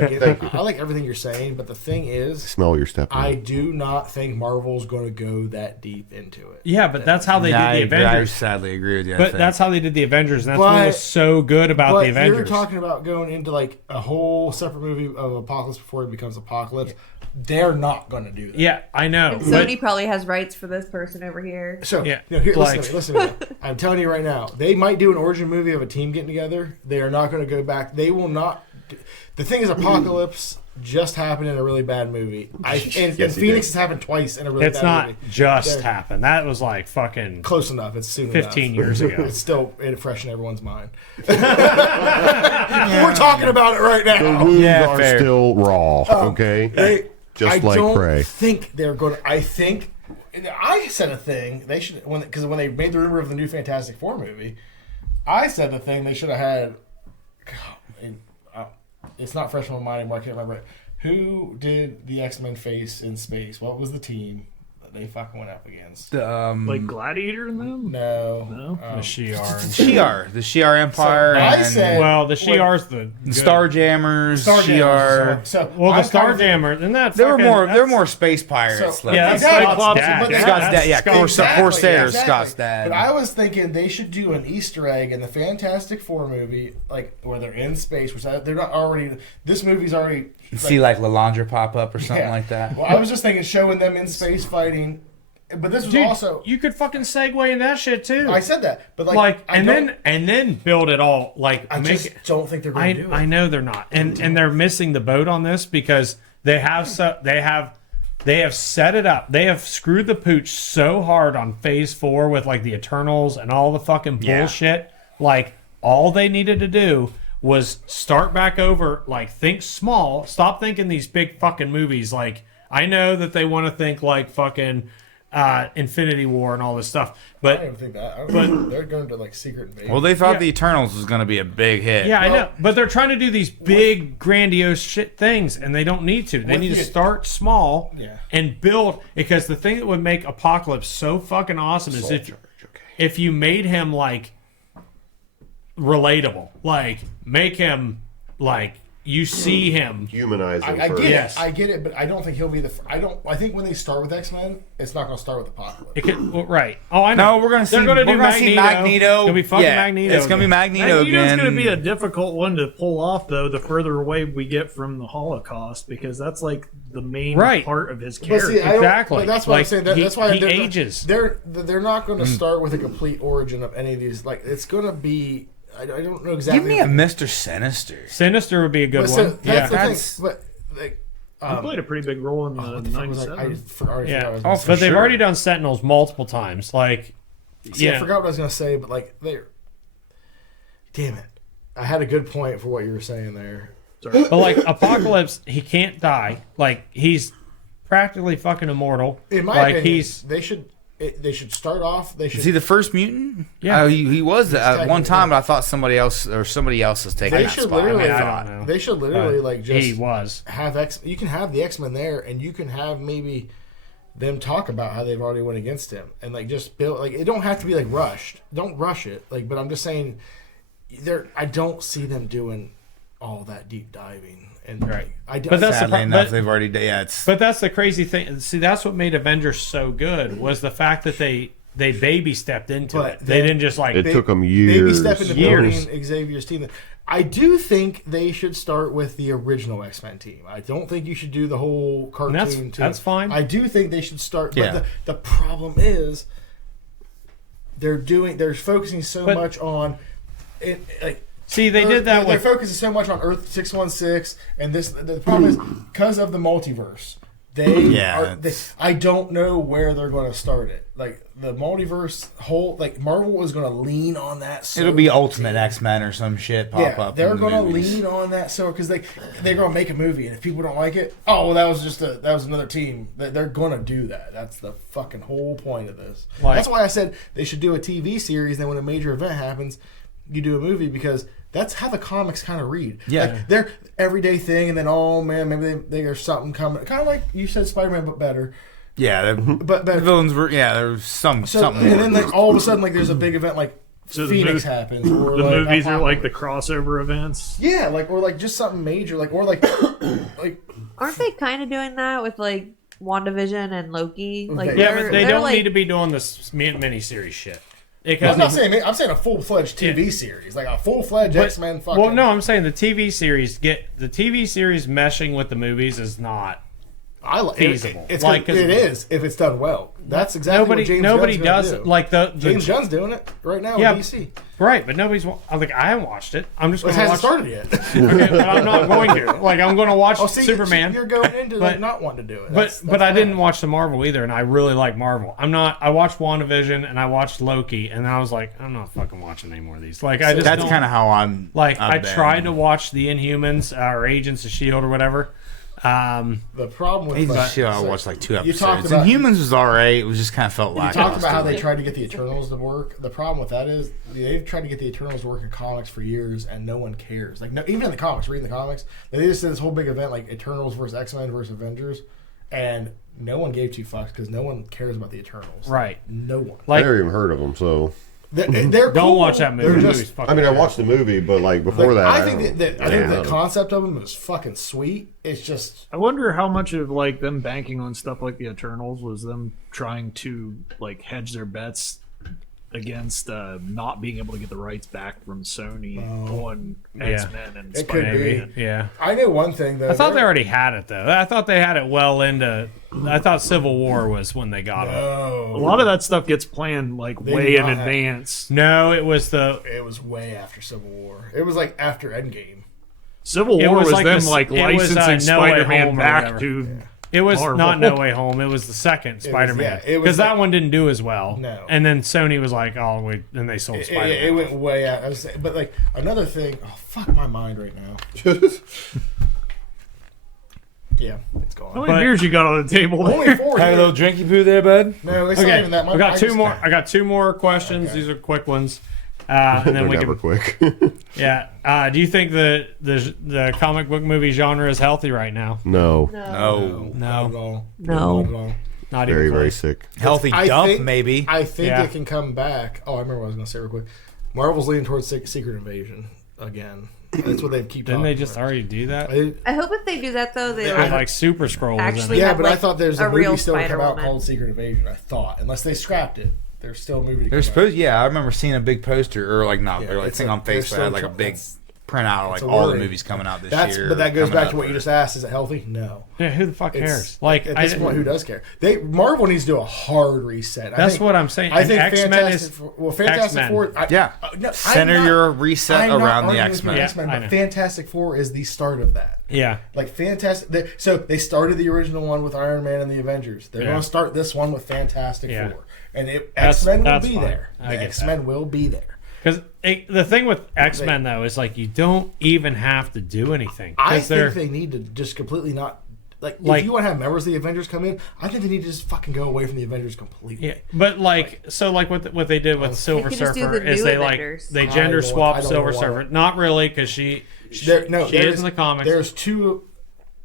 I like everything you're saying, but the thing is, Smell your step. I do not think Marvel's going to go that deep into it. Yeah, but that's how they I did the agree. I Avengers. sadly agree with you. I But think. that's how they did the Avengers, and that's what But- was so good about But the Avengers. you're talking about going into like a whole separate movie of Apocalypse before it becomes Apocalypse. They're not going to do that. Yeah, I know. And Sony probably has rights for this person over here. So, Yeah, here, like- listen to me. I'm telling you right now, they might do an origin movie of a team getting together. They are not going to go back. They will not. The thing is, Apocalypse just happened in a really bad movie. And Yes, it Phoenix did. has happened twice in a really It's bad not movie. just They're happened. That was like fucking close enough. It's soon 15 enough. years ago. It's still fresh in everyone's mind. We're talking about it right The now. wounds Yeah, are fair. still raw. Okay, just I like don't Prey. think they're going to. I think I said a thing. They should because when they made the rumor of the new Fantastic Four movie, I said the thing they should have had. It's not fresh in my mind anymore. I can't remember it. Who did the X-Men face in space? What was the team that they fucking went up against? Like Gladiator and them? No. The Shi'ar. Shi'ar, the Shi'ar Empire, I and said- Well, the Shi'ar's the good. Starjammers, Starjammers. Shi'ar. So Well, the I'm kind of- Starjammer, and that's They were fucking- more. They're that's- more space pirates. So- like- Yeah, that's Exactly. Scott's dad. But they- Scott's That's dad. Yeah, Scott's Corsairs. Exactly. Scott's dad. But I was thinking they should do an Easter egg in the Fantastic Four movie, like where they're in space, which they're not already. This movie's already. See like Lalandra pop up or something Yeah. like that. Well, I was just thinking showing them in space fighting, but this was Dude, also. you could fucking segue in that shit too. I said that, but and then build it all like I make just it. don't think they're going to do it. I know they're not, and they're missing the boat on this because they have set it up. They have screwed the pooch so hard on Phase 4 with like the Eternals and all the fucking bullshit. Like all they needed to do was start back over. Like think small. Stop thinking these big fucking movies. Like I know that they want to think like fucking Infinity War and all this stuff, I but don't even think that. I don't think they're going to like Secret Invasion. Well, they thought Yeah. the Eternals was going to be a big hit. yeah, I know. But they're trying to do these big, grandiose shit things, and they don't need to. They With need to the- start small Yeah. and build. Because the thing that would make Apocalypse so fucking awesome is if you made him like relatable, like make him like you see him. Humanize him I first. get Yes. it. I get it, but I don't think he'll be the. I think when they start with X-Men, it's not going to start with Apocalypse. It could, well, right? Oh, I know. No, we're gonna see. They're gonna do we're gonna see Magneto. It's gonna be fucking Yeah, Magneto. It's gonna be again. Magneto Magneto's again. going to be a difficult one to pull off, though, the further away we get from the Holocaust, because that's like the main Right. part of his But character. see, I don't- Exactly. but that's what I'm Like, saying. he- That's why he they're ages. They're not going to start with a complete origin of any of these. Like it's going to be. I don't know exactly. Give me a Mr. Sinister. Sinister would be a good But so, one. that's Yeah. the That's- thing. But like, He played a pretty big role in the what the fuck was I 97. already Yeah. forgot what I was Oh, gonna for say. But they've sure. already done Sentinels multiple times. Like, See, I yeah. forgot what I was going to say, but like they're. Damn it! I had a good point for what you were saying there. Sorry. But like Apocalypse, he can't die. Like he's practically fucking immortal. In my like opinion, he's they should start off. They should. Is he the first mutant? Yeah. He was at one technically- time, but I thought somebody else was taking They that should spot. literally. I don't know. They should literally like just he was. have You can have the X-Men there, and you can have maybe them talk about how they've already went against him, and like just build. Like it don't have to be like rushed. Don't rush it. Like, but I'm just saying, I don't see them doing all that deep diving. And Right. I don't. But that's the Sadly pro- enough, but- they've already. Yeah, it's. But that's the crazy thing. See, that's what made Avengers so good was the fact that they baby stepped into But it. They then- didn't just like It took them years. Maybe step into Years. building Xavier's team. I do think they should start with the original X-Men team. I don't think you should do the whole cartoon team. That's fine. I do think they should start. Yeah. But the problem is they're focusing so But- much on it. Like see they did that They're with focusing so much on Earth 616, and this. The problem is because of the multiverse. I don't know where they're going to start it. Like the multiverse Marvel is going to lean on that. So It'll be Ultimate X-Men or some shit pop up. they're in the going to movies. lean on that so because they're going to make a movie, and if people don't like it, oh well, that was another team. They're going to do that. That's the fucking whole point of this. Like- That's why I said they should do a TV series. Then when a major event happens, you do a movie because that's how the comics kind of read. Yeah. Like, they're everyday thing, and then oh man, maybe there's something coming. Kind of like you said, Spider-Man, but better. Yeah, But the better. villains were. Yeah, there was something. And then like all of a sudden, like there's a big event like So the Phoenix mov- happens, or The like, movies are like the crossover events. yeah, or like just something major, like like Aren't they kind of doing that with like WandaVision and Loki? Like, Yeah, yeah, but they they're don't like, need to be doing this miniseries shit. I'm Because not saying I'm saying a full fledged TV series, like a full fledged But- X-Men. Fucking, well, no, I'm saying the TV series meshing with the movies is not feasible. It's Like, it is if it's done well. That's exactly what James nobody Gunn's does gonna it. do. Like James Gunn's doing it right now Yeah, with DC. right, but nobody's. I'm like, I haven't watched it. I'm just It going to hasn't watch. started yet. Okay, but I'm not going to. Like, I'm going to watch Superman. You're going into but- not wanting to do it. But I didn't watch the Marvel either, and I really like Marvel. I watched WandaVision and I watched Loki, and I was like, I'm not fucking watching any more of these. Like, I just That's don't- kind of how I'm. I been. tried to watch the Inhumans or Agents of Shield or whatever. The problem with Agents of like, Shield, I so watched like 2 you talked episodes. about- And Humans was alright. It was just kind of felt You like. talked about how they tried to get the Eternals to work. The problem with that is they've tried to get the Eternals to work in comics for years, and no one cares. Like, no, even in the comics, reading the comics, they just did this whole big event like Eternals versus X-Men versus Avengers, and no one gave 2 fucks because no one cares about the Eternals. Right. No one. I Like, never even heard of them, so They're don't cool. watch that movie. They're The just- movie's fucking I mean, I terrible. watched the movie, but like before that, I think the don't know. concept of them is fucking sweet. It's just I wonder how much of like them banking on stuff like the Eternals was them trying to like hedge their bets against not being able to get the rights back from Sony on X-Men and It could Spider-Man. be. Yeah. I know one thing though. I thought they already had it though. I thought they had it well into. I thought Civil War was when they got it. A lot of that stuff gets planned like They way do in not have- advance. No, it was the. It was way after Civil War. It was like after Endgame. Civil It War was was like them the- like it was, licensing No Way Spider-Man Home or back whatever. to. It was Marvel. not No Way Home. It was the second Spider-Man it was because that like- one didn't do as well. No. And then Sony was like, "Oh, wait," then they sold Spider-Man. It went way out. But like another thing. Oh fuck my mind right now. Yeah, it's How gone. many beers you got on the table? Only 4 Had a here. little drinky poo there, bud. No, it's not Okay, even that much. I got two just more. I got 2 more questions. Okay. These are quick ones. And then they're we never can. quick. Yeah. Do you think the comic book movie genre is healthy right now? No, No. Not at all. No. Not at all. Not very even very close. sick. Healthy I dump, think- maybe. I think Yeah. it can come back. Oh, I remember what I was going to say real quick. Marvel's leaning towards Secret Invasion again. That's what they keep. Didn't talking they just about. already do that? I hope if they do that though, they With like, like Super Scrolls. Actually- in it. Yeah, have, but I like, thought there's a a movie real still to come out Spider-Woman. called Secret Invasion. I thought, unless they scrapped it, there's still a movie. To They're come supposed, yeah. I remember seeing a big poster, or like not, Yeah, or like it's thing like- on they're Facebook, still had like a try- big that's- printout of it's like a all the worry. movies coming out this That's year. but that goes coming back out to what you for- just asked. Is it healthy? No. Yeah, who the fuck It's- cares? Like at I this point, who does care? Marvel needs to do a hard reset. That's what I'm saying. I And think X-Men Fantastic is Four. Well, Fantastic X-Men. Four. Yeah. No, Center I'm not- your reset I'm not around the arguing with X-Men. you, Yeah, X-Men, I but know. Fantastic Four is the start of that. Yeah. Like Fantastic. So they started the original one with Iron Man and the Avengers. They're Yeah. going to start this one with Fantastic Yeah. Four, and That's- X Men will that's be fine. there. I get X-Men will be there. Because the thing with X-Men though is like you don't even have to do anything. I 'Cause they're think they need to just completely not like Like- if you want to have members of the Avengers come in. I think they need to just fucking go away from the Avengers completely. yeah, but like so like what they did with Silver could just do Surfer the is new they Avengers. they I gender don't swap want- Silver want Surfer. it. Not really because she There is in the comics. There's 2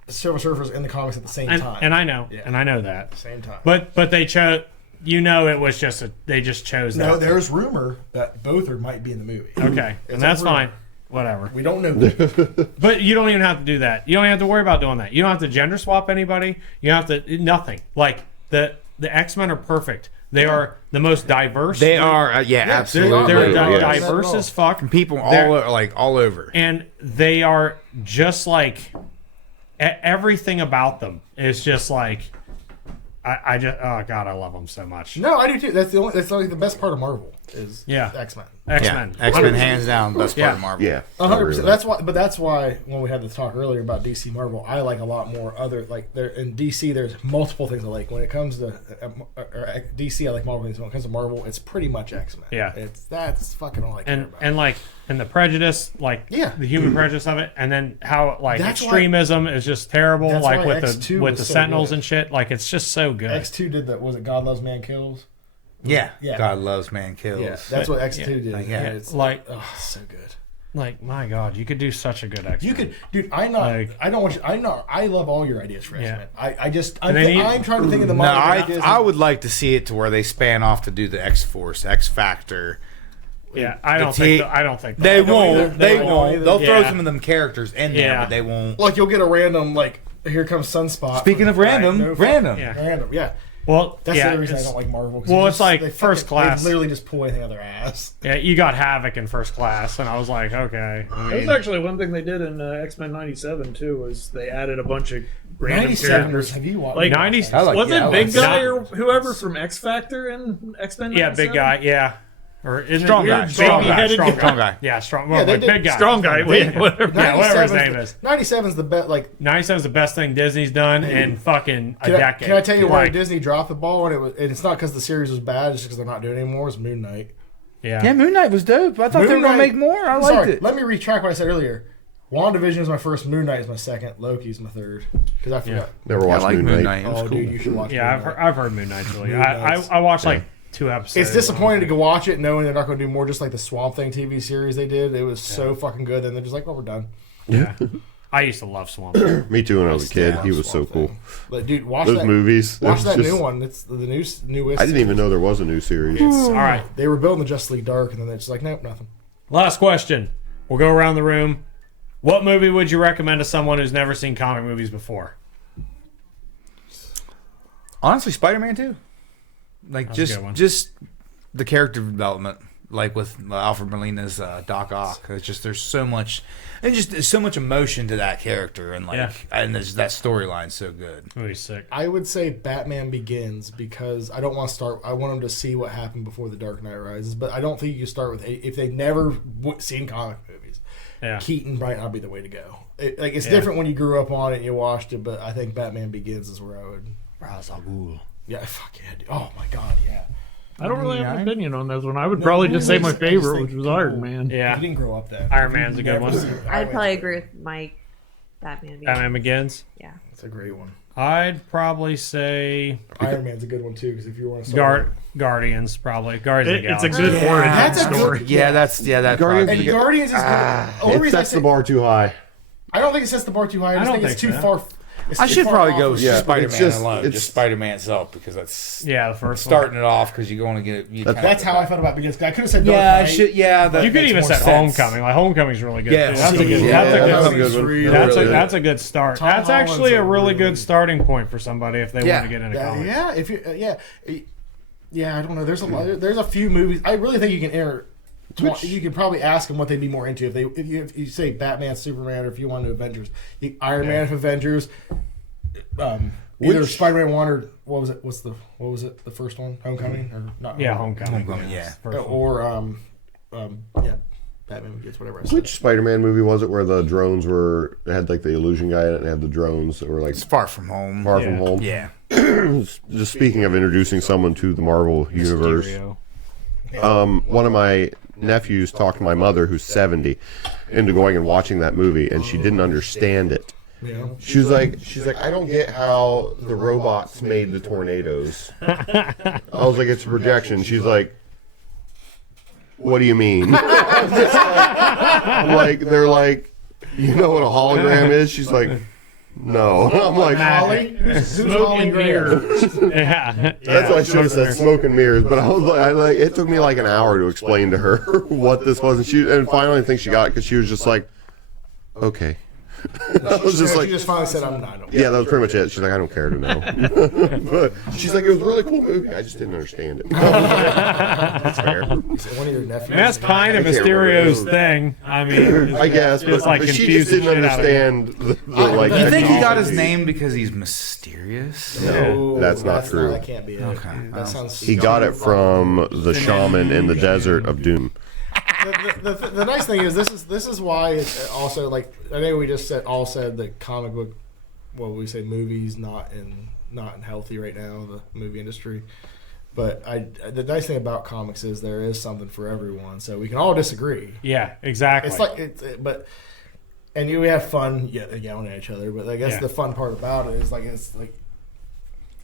Silver Surfers in the comics at the same time. and I know Yeah. and I know that. Same time. But they chose. It was just they just chose no, that. there's rumor that both might be in the movie. Okay, It's and that's a rumor. fine. Whatever. We don't know. That. But you don't even have to do that. You don't have to worry about doing that. You don't have to gender swap anybody. You don't have to nothing. Like the X-Men are perfect. They are the most diverse. They are, yeah, absolutely. They're Yeah. diverse as fuck. People They're- all over. And they are just like everything about them is just like I just oh god I love them so much. No, I do too. That's like the best part of Marvel is Yeah. X-Men. X-Men. Yeah, X-Men hands down best part of Marvel. Yeah, 100%. That's why when we had the talk earlier about DC Marvel, I like a lot more other like there in DC. There's multiple things I like. When it comes to DC, I like Marvel things. When it comes to Marvel, it's pretty much X-Men. Yeah. That's fucking all I care about. And like and the prejudice, like Yeah. the human prejudice of it, and then how like That's why- extremism is just terrible, that's like why with X2 the was so Sentinels good. and shit. Like it's just so good. X2 did that. Was it God Loves Man Kills? Yeah. Yeah. God loves, man kills. Yeah, that's what X2 did. Yeah. Yeah, it's Like- oh, so good. Like my god, you could do such a good X. You could, dude. I love all your ideas for Yeah. X-Men. And they need- I'm trying to think of the No, modern ideas. I would like to see it to where they span off to do the X-Force, X-Factor. Yeah, I don't The think. T- I don't think They don't won't. either. They I don't won't. either. They'll throw Yeah. some of them characters in there, Yeah. but they won't. like you'll get a random like here comes Sunspot. Speaking of random, Right, no, random. Yeah. random, yeah. Well, That's yeah, the other reason I it's- don't like Marvel. 'cause well, they it's like they First Class. They literally just pull anything out of their ass. Yeah, you got Havoc in First Class, and I was like, okay. I That was mean, actually one thing they did in X-Men '97 too. Was they added a bunch of random 97 characters. Have you watched? Like 90s. I like- Wasn't yeah, I Big like Guy that. or whoever from X Factor and X Men? Yeah, big guy. Yeah. Or isn't Strong it guy. weird? Strong Strong guy. guy. Strong guy. Yeah, strong. Yeah, Well, they like did- big guy. Strong Guy. Whatever. Yeah, whatever his name is. 97's the best. Like, 97 is the best thing Disney's done in fucking a can I, decade. can I tell you why Like, Disney dropped the ball? And it's not because the series was bad. It's just because they're not doing it anymore. It's Moon Knight. Yeah, Moon Knight was dope. I thought they were Moon gonna Knight- make more. I liked Sorry, it. let me retract what I said earlier. WandaVision is my first. Moon Knight is my second. Loki's my third. Because I forgot. Never I watched like Moon Moon Knight. Knight. It was Oh, cool. dude, you should watch. Yeah, Moon Knight. I've heard Moon Knight's really. Moon Knight's- I watched like 2 episodes. It's disappointing to go watch it knowing they're not going to do more, just like the Swamp Thing TV series they did. It was so fucking good. And they're just like, well, we're done. Yeah. I used to love Swamp Thing. Me too when I was a kid. Yeah, He was so Swamp cool. Thing. But dude, watch Those that movies. Watch it's that just- new one. It's the newest. I didn't even know there was a new series. All right. They were building the Justice League Dark, and then they're just like, nope, nothing. Last question. We'll go around the room. What movie would you recommend to someone who's never seen comic movies before? Honestly, Spider-Man too. Like That's a good one. just the character development, like with Alfred Molina's Doc Ock. It's just there's so much, and just there's so much emotion to that character, and like Yeah. and there's that storyline's so good. Movie's sick. I would say Batman Begins because I don't want to start. I want them to see what happened before The Dark Knight Rises, but I don't think you start with if they've never seen comic movies. Yeah. Keaton might not be the way to go. It's different when you grew up on it and you watched it, but I think Batman Begins is where I would. Yeah, fuck yeah. Dude. Oh my god, yeah. I don't really have an Yeah. opinion on this one. I would probably just say my favorite, which was Iron Man. Yeah. You didn't grow up then. Iron Man's a good one. I'd probably agree with Mike. Batman. Batman Begins. Yeah. It's a great one. I'd probably say Iron Man's a good one too because if you want to start. Guardians, probably. Guardians of the It's a Galaxy. good origin That's a good- story. Yeah, that's that. Guardians And of the- Guardians is good. Only It reason sets the bar too high. I don't think it sets the bar too high. I just don't think it's too think so. far. I should probably go with Yeah, Spider-Man it's just- alone, it's- just Spider-Man itself, because that's Yeah, the first starting it off because you want to get. You kinda That's get how I back. felt about Begins. I could have said Dark Yeah, I Knight. should. Yeah, that one. You could makes even more say sense. Homecoming. Like Homecoming's really good. Yeah, too. That's a good. yeah, That's a that's good. a good one. Really That's a good. that's a good start. Tom That's actually Holland's a a really really- good starting point for somebody if they Yeah. want to get into comics. Yeah, if you, yeah. I don't know. There's a lot. There's a few movies. I really think you can enter. You can probably ask them what they'd be more into if you say Batman, Superman, or if you want to Avengers. Iron Man, Avengers. Either Which- Spider-Man 1 or what was it? What was it? The first one, Homecoming, or not? Yeah, Homecoming. Yeah. First one. Or Batman Begins, whatever I said. Which Spider-Man movie was it where the drones had like the illusion guy in it and had the drones that were like It's Far From Home. far Yeah. from home? Yeah. Just speaking of introducing someone to the Marvel universe, Mysterio. one of my nephews talked my mother, who's 70, into going and watching that movie, and she didn't understand it. Yeah. She's like, I don't get how the robots made the tornadoes. I was like, it's a projection. She's like, what do you mean? I'm like, they're like, you know what a hologram is? She's like, no. I'm like, Holly? Who's Smoke Holly and Graham? mirrors. Yeah. that's why I should have said smoke and mirrors. But I was like, it took me like an hour to explain to her what this was, and finally I think she got it because she was just like, okay. I was just like, She just finally said, I'm not. yeah, that was pretty much it. She's like, I don't care to know. But she's like, it was a really cool movie. I just didn't understand it. That's fair. One of your nephews. And that's kind of I can't Mysterio's remember. thing. I mean, I guess, Just, but, like, but she confused just the didn't shit out of me. understand the like. You think he got his technology. name because he's mysterious? No, That's not true. That can't be it. Okay. That sounds. He got it from the shaman in the desert of Doom. The nice thing is this is why it's also like I know we just said that comic book, well we say movies not in healthy right now, the movie industry, but the nice thing about comics is there is something for everyone, so we can all disagree. yeah, exactly. It's like but we have fun yelling at each other, but I guess Yeah. the fun part about it is it's like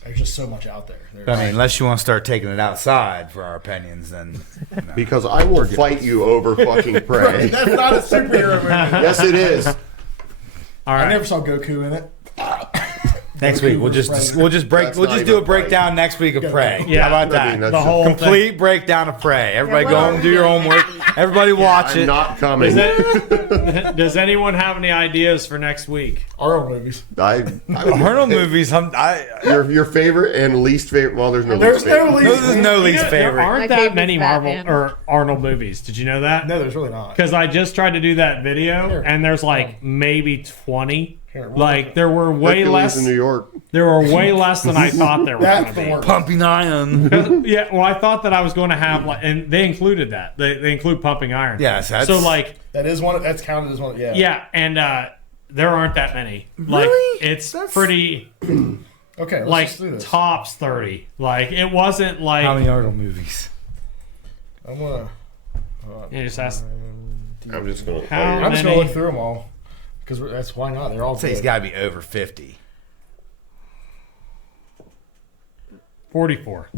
there's just so much out there. I mean, unless you want to start taking it outside for our opinions, then no. Because I will fight you over fucking Prey. That's not a superhero movie. Yes, it is. All I right. never saw Goku in it. next week we'll just That's do not a even breakdown next week of Prey. Yeah. How about I mean, that? that's The whole Complete breakdown of Prey. Everybody Yeah, go well, home, do your homework. Everybody watch I'm it. not coming. Does anyone have any ideas for next week? Our own movies. Arnold movies. Your favorite and least favorite. Well, there's no There's least no favorite. least- There's no least There favorite. aren't My that favorite's many Marvel Batman. or Arnold movies. Did you know that? No, there's really not. Because I just tried to do that video, Here. and there's like maybe 20 Like there were way Hercules less. in New York. There were way less than I thought there were going That's to the be. worst. Pumping iron. Yeah, well, I thought that I was going to have like, and they included that. They include pumping iron. Yes, that's- so like That is one. That's counted as one. Yeah. yeah, and there aren't that many. Like Really? it's pretty Okay. Let's like just do this. tops 30. Like it wasn't like How many Arnold movies? I'm gonna. you just asked. I'm just gonna. How I'm just gonna many? look through them all because that's why not. They're all. I'd say he's good. got to be over 50. 44.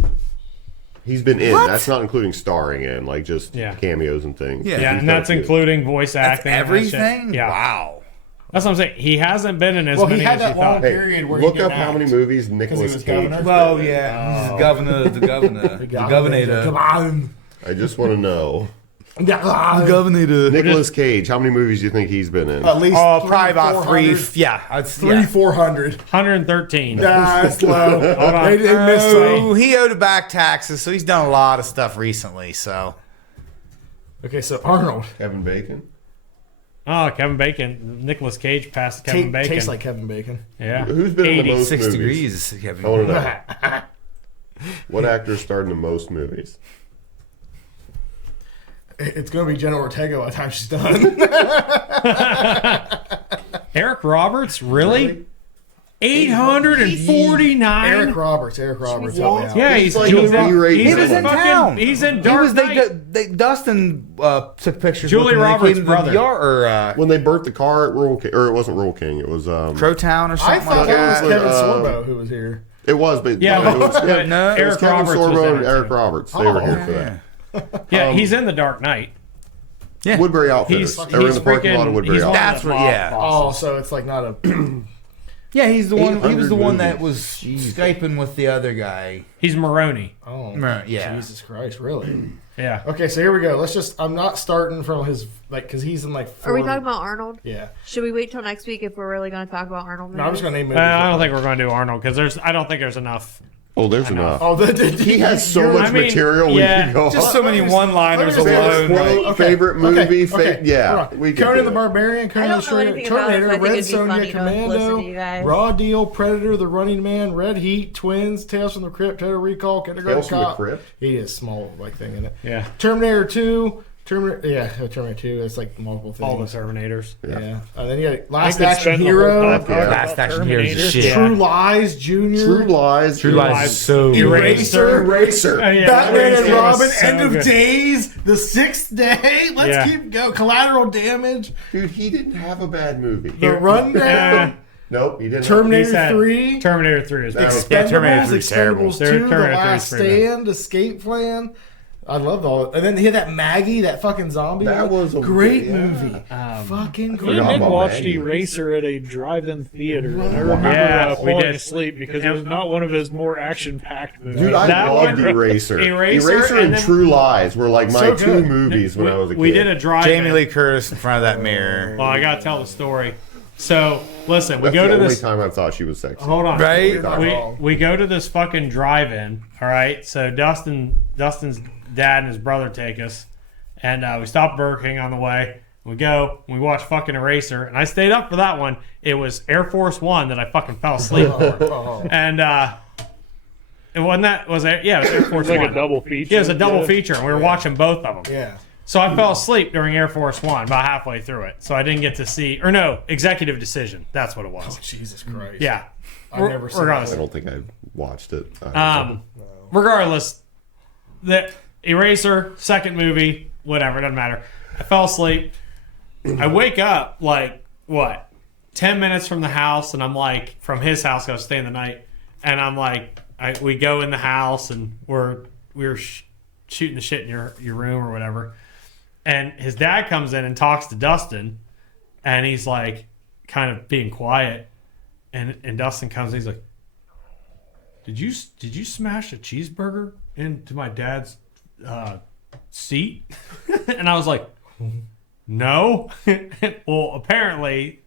He's been in. What? That's not including starring in, like just Yeah. cameos and things. Yeah. Yeah, He's and got that's a few. including voice That's acting. and that shit. everything? Yeah, Wow. that's what I'm saying. He hasn't been in as Well, he many had as that you long thought. Hey, period where he look didn't up how act many movies he Nicolas was Cage. governor. Well, yeah. He's governor, the governor. The governor. Come on. I just want to know. At Governor. Nicolas Cage, how many movies do you think he's been in? least. Oh, probably about 3. 400. Yeah. I'd, Three, yeah. 400. 113. That's low. on. They didn't miss some. Oh, he owed back taxes, so he's done a lot of stuff recently. So Okay, so Arnold. Kevin Bacon. Oh, Kevin Bacon. Nicolas Cage passed Kevin Bacon. Tastes like Kevin Bacon. yeah. Who's been in the 80. most 6 movies? degrees. Kevin. I want to know. What actor starred in the most movies? It's going to be Jenna Ortega by the time she's done. Eric Roberts, really? 849. Eric Roberts. Help me out. Yeah, he's like Julie. a B-rated He's He was in fucking- town. He's in He Dark was, Knight. Dustin took pictures. Julie with him when they Roberts' came to brother. The VR, or When they burnt the car at Rural King, or it wasn't Rural King, it was Crowtown or I something thought like that was that. Kevin Sorbo who was here. it was, but Yeah, no, it was, but it was no, Eric Kevin Roberts was Sorbo in and it, Eric too. Roberts. They were here for that. Yeah, he's in the Dark Knight. Yeah. Woodbury Outfitters. He's They were in the parking lot of freaking- Woodbury he's one of Outfitters. That's the what- mob yeah. bosses. Oh, so it's like not a. Yeah, he's the one. He was the 800 one that movies. was Skyping with the other guy. He's Maroney. Oh, Yeah. Jesus Christ, really? Yeah. Okay, so here we go. Let's just. I'm not starting from his because he's in like. Are we 4 talking about Arnold? Yeah. Should we wait till next week if we're really going to talk about Arnold? No, I'm just gonna name movies. I don't think we're going to do Arnold because I don't think there's enough. Oh, there's enough. Oh, He has so much I mean, material yeah, we can go Just on. so many one-liners alone. Quote, favorite movie, yeah. Hold on. We can Conan do the it. Barbarian, Conan I the don't know anything Destroyer, about it, Terminator, so I think Red it'd be funny Sonja, to listen to Commando, you guys. Raw Deal, Predator, The Running Man, Red Heat, Twins, Tales from the Crypt, Total Recall, Kindergarten Tales from the Cop. Crypt? He is small like thing in it. Yeah. Terminator 2, Terminator 2. It's like multiple things. All the Terminators. Yeah. And then you got I Last could Action spend the whole Hero, time talking about Last Action Hero is Terminator. shit. Yeah. True Lies Junior, True Lies. True Lies is so Eraser, Eraser. Yeah, Batman and Eraser was Robin, so End of good. Days, The Sixth Day. Let's Yeah. keep going. Collateral Damage, Dude, he didn't have a bad movie. The Rundown, Nope, he didn't. He's Terminator had 3, Terminator 3 is That was- great. Yeah, Terminator 3 is terrible. Expendables 2, The Terminator 3 is Last pretty bad. Stand, Escape Plan. I loved all. And then he had that Maggie, that fucking zombie. That one. was a great yeah. movie. Fucking Me great. and Nick about watched Maggie. Eraser at a drive-in theater, and I remember Yeah, we falling did. asleep because it was not one of his more action-packed movies. Dude, I That loved one- Eraser. Eraser and and then- True Lies were like my So two good. movies when I was a kid. We did a drive. Jamie Lee Curtis in front of that mirror. Well, I gotta tell the story. So listen, we That's go the to only this. time I thought she was sexy. Hold on. Right? We go to this fucking drive-in. All right. So Dustin's dad and his brother take us, and we stop at Burger King on the way. We go. We watch fucking Eraser, and I stayed up for that one. It was Air Force One that I fucking fell asleep for, and it wasn't that was it? Yeah, it was Air Force It's like One. a double feature. Yeah, it was a double Yeah. feature, and we were watching both of them. Yeah. So I fell asleep during Air Force One about halfway through it. So I didn't get to see, or no, Executive Decision. That's what it was. Jesus Christ. Yeah. I've never seen Regardless. I don't think I watched it. Regardless, the Eraser, second movie, whatever, doesn't matter. I fell asleep. I wake up like, what, 10 minutes from the house, and I'm like, from his house, I was staying the night, and I'm like, we go in the house, and we were shooting the shit in your room or whatever. And his dad comes in and talks to Dustin, and he's like, kind of being quiet. And Dustin comes in, he's like, Did you smash a cheeseburger into my dad's seat? And I was like, no. Well, apparently,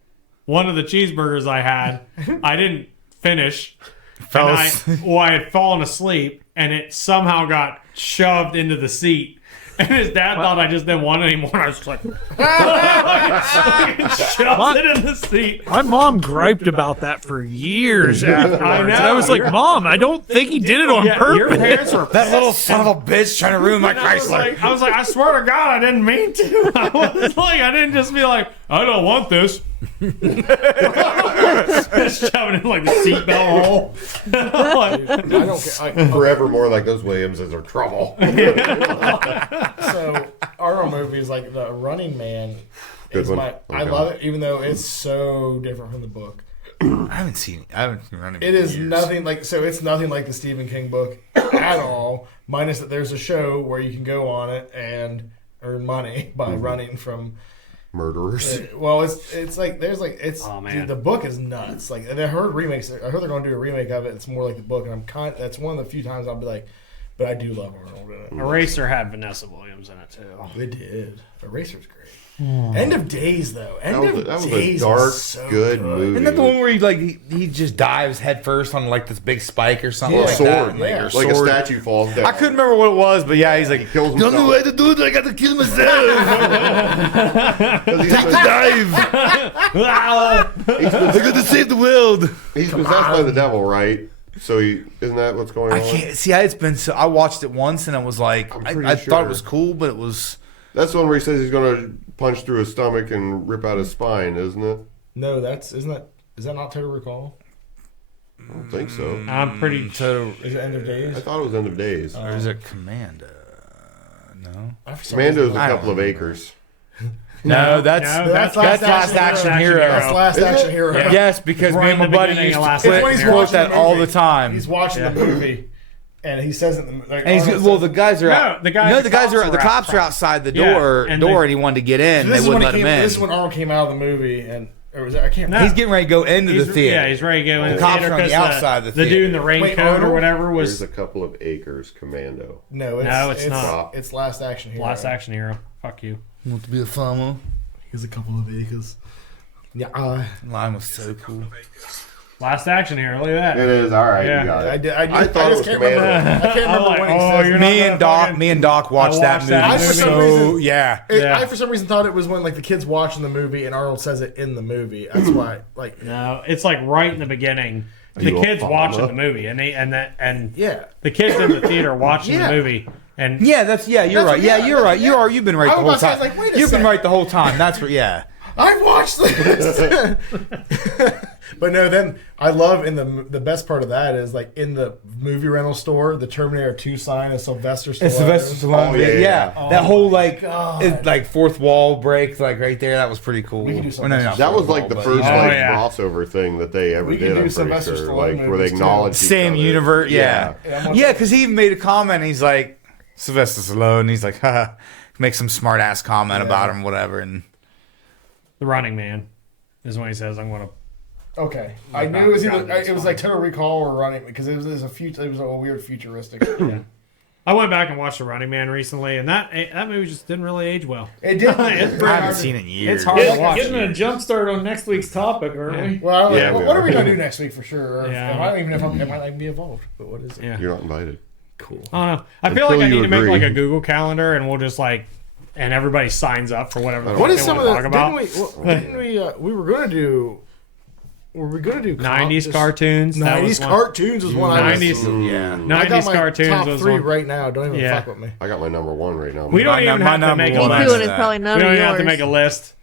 one of the cheeseburgers I had, I didn't finish. Fell I had fallen asleep, and it somehow got shoved into the seat. And his dad thought I just didn't want it anymore. And I was just like, shoved it in the seat. My mom griped about that for years afterwards. I know. And I was like, Mom, I don't think he did it on Your purpose. parents were That little son of a bitch trying to ruin my Chrysler. I was like, I swear to God, I didn't mean to. I was like, I didn't just be like, I don't want this. Just shoving it in like the seatbelt hole. I don't care. Forevermore, like those Williamses are trouble. So our movies like the Running Man Good is one. I Okay. love it, even though it's so different from the book. I haven't seen Running Man It is in years. nothing like it's nothing like the Stephen King book at all. Minus that there's a show where you can go on it and earn money by running from. Murderers. Well, it's like there's like it's Oh, man. dude, the book is nuts. Like I heard remakes. I heard they're going to do a remake of it. It's more like the book, and that's one of the few times I'll be like, but I do love Arnold in it. Eraser had Vanessa Williams in it too. They did. Eraser's great. End of Days though. End That of was a Days dark, was so good movie. Isn't that the one where he just dives head first on like this big spike or something Yeah. like Sword, that? yeah. Or like a sword. statue falls down. I couldn't remember what it was, but yeah, he's like, kills don't know himself. way to do it. I got to kill myself. 'Cause he's Take the dive. I got to save the world. He's possessed by the devil, right? So isn't that what's going on? I can't see. It's been so. I watched it once and I was like, I'm pretty I thought it sure. was cool, but it was. That's the one where he says he's going to punch through his stomach and rip out his spine, isn't it? No, is that not Total Recall? I don't think so. I'm pretty So, Is it End of Days? I thought it was End of Days. or is it Commando? No. For some Commando's reason- a I don't couple of remember. acres. No, that's Last Action Hero. That's Last Is it? Action Hero. Yeah. Yes, because Right me in and my the buddy beginning used of to Last quote, Action When he's Hero. quote watching that the all movie, the time. He's watching the movie, and he says it. Like, And Arnold well, says- the guys are out. No, the guys the were cops out are outside the Yeah, door, and and he wanted to get in. This They is when wouldn't he let him came. in. This is when Arnold came out of the movie, and or was it, I can't. No. He's getting ready to go into the theater. Yeah, he's ready to go in the cops theater are on the 'cause outside of the the dude in the theater. raincoat Arnold? or whatever There's was a couple of acres, Commando. No, it's not. It's Last Action Hero. Last Action Hero. Fuck you. Want to be a farmer? Here's a couple of acres. Yeah, Line was so cool. Last Action Hero. Look at It that. is, all right, Yeah. you got it. I did. I thought it just was can't remember. Commando. I can't remember like, when he oh, says you're it. not Me gonna and Doc, fucking- me and Doc watched that watched that movie. movie. So reason- yeah, Yeah. I for some reason thought it was when like the kids watching the movie and Arnold says it in the movie. That's why, like, No, it's like right in the beginning. The you a kids watching farmer? the movie, and yeah. the kids in the theater watching Yeah. the movie, and you're That's right. what- Yeah, yeah, you're right. yeah. You've been right I the was whole about to say, I time. was like, wait a You've been second. right the whole time. That's what. Yeah. I watched this. But no, then I love in the best part of that is like in the movie rental store, the Terminator 2 sign is Sylvester Stallone. It's Sylvester Stallone. Oh, yeah, yeah. yeah. That whole like, God. it's like fourth wall break, like right there. That was pretty cool. We can do Well, something not That was fourth like wall, the but- first Oh, like yeah. crossover thing that they ever We can did. do I'm pretty Sylvester sure, Stallone like where they movies, too. acknowledge each Same other. universe. Yeah. Yeah. Yeah, because he even made a comment. He's like Sylvester Stallone. And he's like, haha, make some smart ass comment about him, whatever. And the Running Man is when he says, "I'm going to." Okay, I knew it was either it was like Total Recall or Running because it was a weird futuristic. I went back and watched the Running Man recently, and that movie just didn't really age well. It did. It's I pretty haven't hard seen it in years. It's hard to watch. Getting a jump start on next week's topic, aren't we? Well, I don't know. Yeah, we What are we are. gonna do next week for sure? Or Yeah. I don't even know if it might not be involved. But what is it? Yeah. You're not invited. Cool. I don't know. I feel Until like I you need to make agree. like a Google Calendar, and we'll just like, and everybody signs up for whatever. What they is some of want the? to talk about? Didn't we? We were gonna do. Were we gonna do 90s cartoons? That was 90s one. cartoons was one. I was. 90s. Yeah. I got 90s my cartoons top was 3 one. right now. Don't even Yeah. fuck with me. I got my number one right now. We don't My even num- have my to make a number one Me is too, list. and it's probably We none don't of even have yours. to make a list.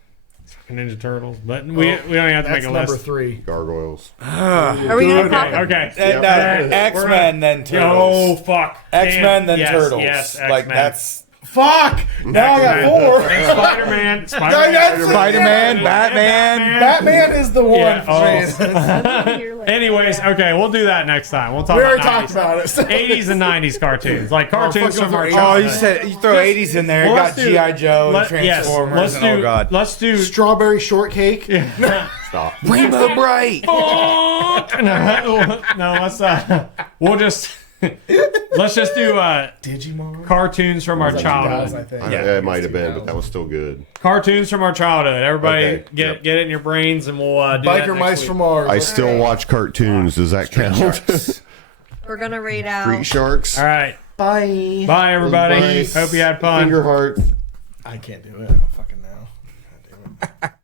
Fucking Ninja Turtles, but we don't even have to make That's a number list. 3. Gargoyles. Are we gonna talk? Okay. And, X-Men, then Oh Turtles. fuck. X-Men, Damn. then Yes, Turtles. Yes, like X-Men. that's Fuck! Now I got 4. Spider-Man. that's it. Spider-Man, Batman. Batman is the one. Yeah, for me. Anyways, okay, we'll do that next time. We'll talk We about already talked 90s. about it. 80s and 90s cartoons, like cartoons fuck, from our those are Oh, you childhood. said you throw 80s in there. Well, You let's got do- G.I. Joe and Yes, Transformers let's and do. oh god. Let's do. Strawberry shortcake. Stop. Rainbow Bright. No, we'll just let's just do Digimon. cartoons from our I childhood. think. Yeah, it might have been, but that was still good. Cartoons from our childhood. Everybody Okay, get yep. it in your brains, and we'll do that Biker next Mice week. from Mars. I still watch cartoons. Does that count? We're gonna rate out. Street Sharks. All right. Bye. Bye, everybody. Bye. Hope you had fun. Finger hearts. I can't do it. I don't fucking know. God damn it.